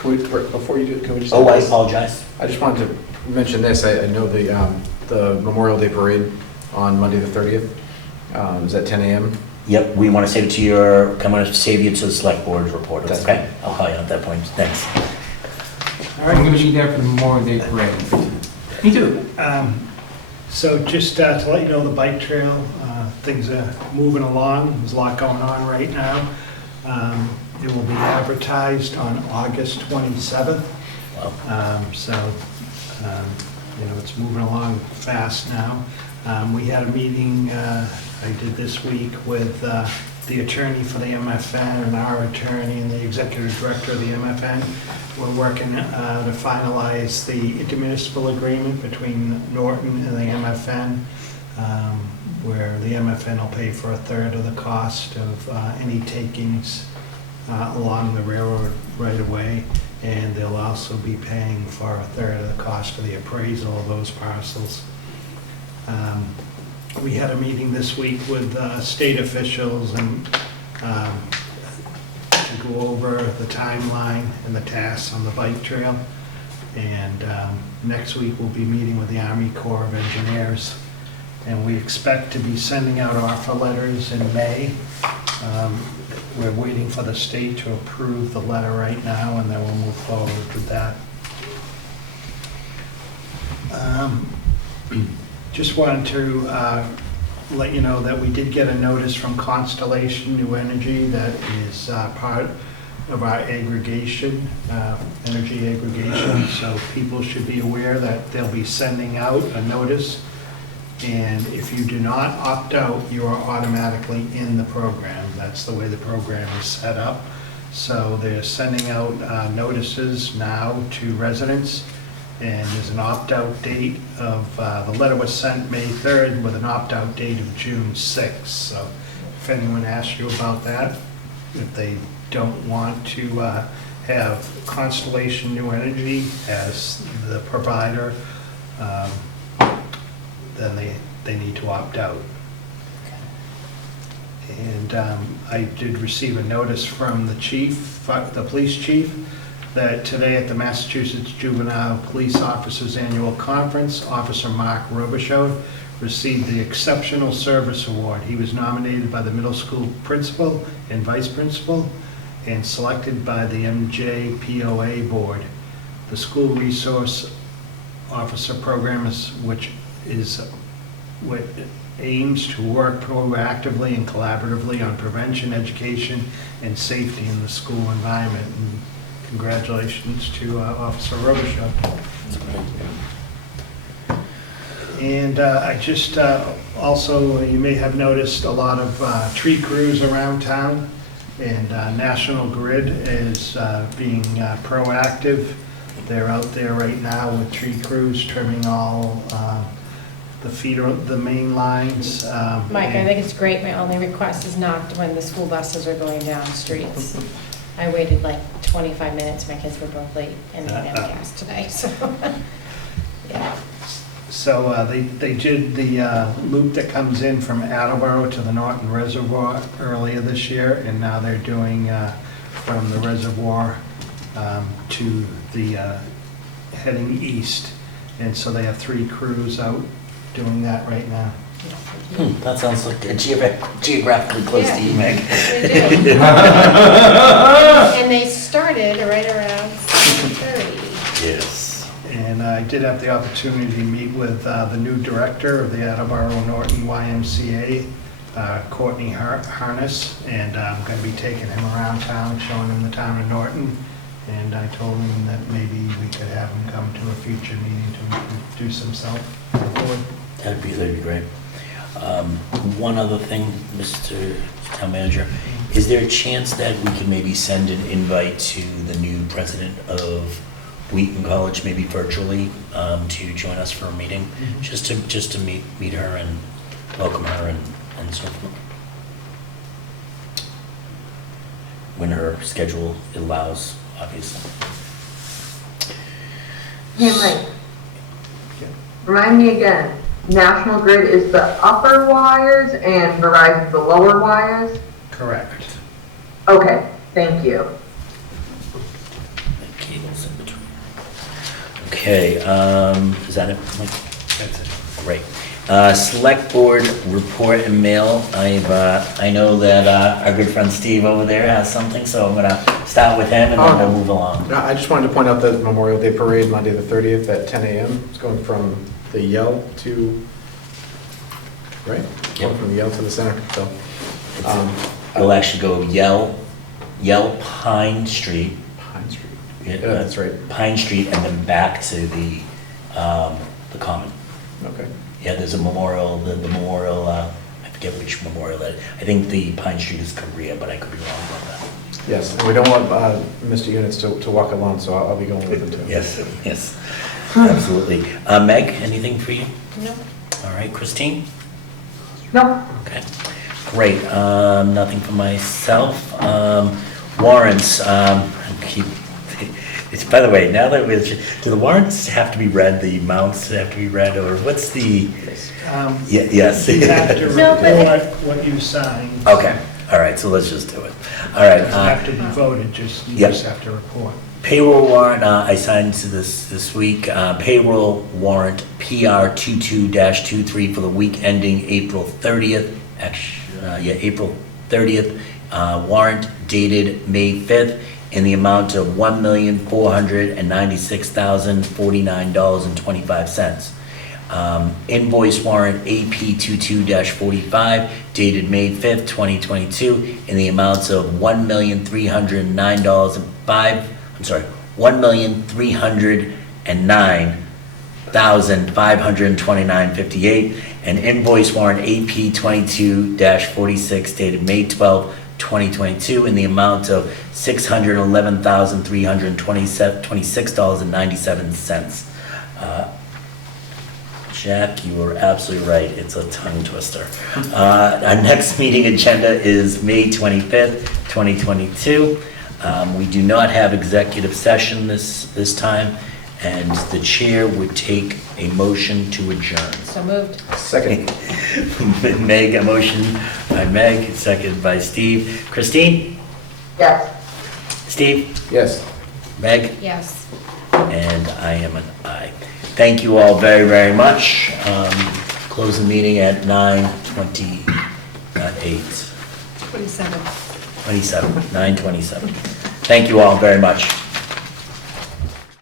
Before you do, can we just... Oh, I apologize. I just wanted to mention this. I know the Memorial Day Parade on Monday the 30th. Is at 10 a.m.? Yep, we want to save it to I'm going to save you to the Select Board report. That's okay. I'll call you at that point. Thanks. All right, I'm going to be there for the Memorial Day Parade. Me too. So just to let you know, the bike trail, things are moving along. There's a lot going on right now. It will be advertised on August 27th. It's moving along fast now. We had a meeting I did this week with the attorney for the MFN and our attorney and the executive director of the MFN. We're working to finalize the intermunicipal agreement between Norton and the MFN, where the MFN will pay for a third of the cost of any takings along the railroad right away, and they'll also be paying for a third of the cost of the appraisal of those parcels. We had a meeting this week with state officials and to go over the timeline and the tasks on the bike trail. And next week we'll be meeting with the Army Corps of Engineers. And we expect to be sending out offer letters in May. We're waiting for the state to approve the letter right now, and then we'll move forward with that. Just wanted to let you know that we did get a notice from Constellation New Energy that is part of our aggregation, energy aggregation. So people should be aware that they'll be sending out a notice. And if you do not opt out, you are automatically in the program. That's the way the program is set up. So they're sending out notices now to residents, and there's an opt-out date of, the letter was sent May 3rd with an opt-out date of June 6th. So if anyone asks you about that, if they don't want to have Constellation New Energy as the provider, then they need to opt out. And I did receive a notice from the chief, the police chief, that today at the Massachusetts Juvenile Police Officers Annual Conference, Officer Mark Robichaud received the Exceptional Service Award. He was nominated by the middle school principal and vice principal and selected by the MJPOA board. The School Resource Officer Program which aims to work proactively and collaboratively on prevention, education, and safety in the school environment. And congratulations to Officer Robichaud. And I just also, you may have noticed a lot of tree crews around town, and National Grid is being proactive. They're out there right now with tree crews trimming all the main lines. Mike, I think it's great. My only request is not when the school buses are going down the streets. I waited like 25 minutes. My kids were both late and they didn't have gas today, so, yeah. So they did the loop that comes in from Attleboro to the Norton Reservoir earlier this year, and now they're doing from the reservoir to the heading east. And so they have 3 crews out doing that right now. That sounds like geographically close to Ymca. They do. And they started right around 7:30. Yes. And I did have the opportunity to meet with the new director of the Attleboro Norton YMCA, Courtney Harness, and I'm going to be taking him around town, showing him the town of Norton. And I told him that maybe we could have him come to a future meeting to introduce himself to the board. That'd be great. One other thing, Mr. Town Manager, is there a chance that we can maybe send an invite to the new president of Wheaton College, maybe virtually, to join us for a meeting, just to meet her and welcome her and so forth, when her schedule allows, obviously. Hey, Mike. Remind me again. National Grid is the upper wires and Verizon the lower wires? Correct. Okay, thank you. And cables in between. Okay, is that it, Mike? That's it. Great. Select Board report and mail. I know that our good friend Steve over there has something, so I'm gonna start with him and then we'll move along. I just wanted to point out that Memorial Day Parade, Monday the 30th at 10 a.m. It's going from the Yell to, right? Yep. Going from the Yell to the center, so. We'll actually go Yell Pine Street. Pine Street. Yeah, that's right. Pine Street and then back to the Common. Okay. Yeah, there's a memorial, the memorial, I forget which memorial that, I think the Pine Street is Korea, but I could be wrong about that. Yes, and we don't want Mr. Units to walk alone, so I'll be going with him too. Yes, yes, absolutely. Meg, anything for you? No. All right, Christine? No. Okay, great. Nothing for myself. Warrants, it's, by the way, now that we're, do the warrants have to be read, the amounts have to be read, or what's the? Yes. You have to No, but report what you signed. Okay, all right, so let's just do it. All right. It doesn't have to be voted, you Yep. just have to report. Payroll warrant, I signed to this week. Payroll warrant PR 22-23 for the week ending April 30th. April 30th. Warrant dated May 5th in the amount of $1,496,049.25. Invoice warrant AP 22-45 dated May 5th, 2022 in the amounts of $1,309,529.58, and invoice warrant AP 22-46 dated May 12th, 2022 in the amount of $611,326.97. Jack, you were absolutely right. It's a tongue twister. Our next meeting agenda is May 25th, 2022. We do not have executive session this time, and the chair would take a motion to adjourn. So moved. Second. Meg, a motion by Meg, seconded by Steve. Christine? Yes. Steve? Yes. Meg? Yes. And I am an aye. Thank you all very, very much. Close the meeting at 9:28. 27. 9:27. Thank you all very much.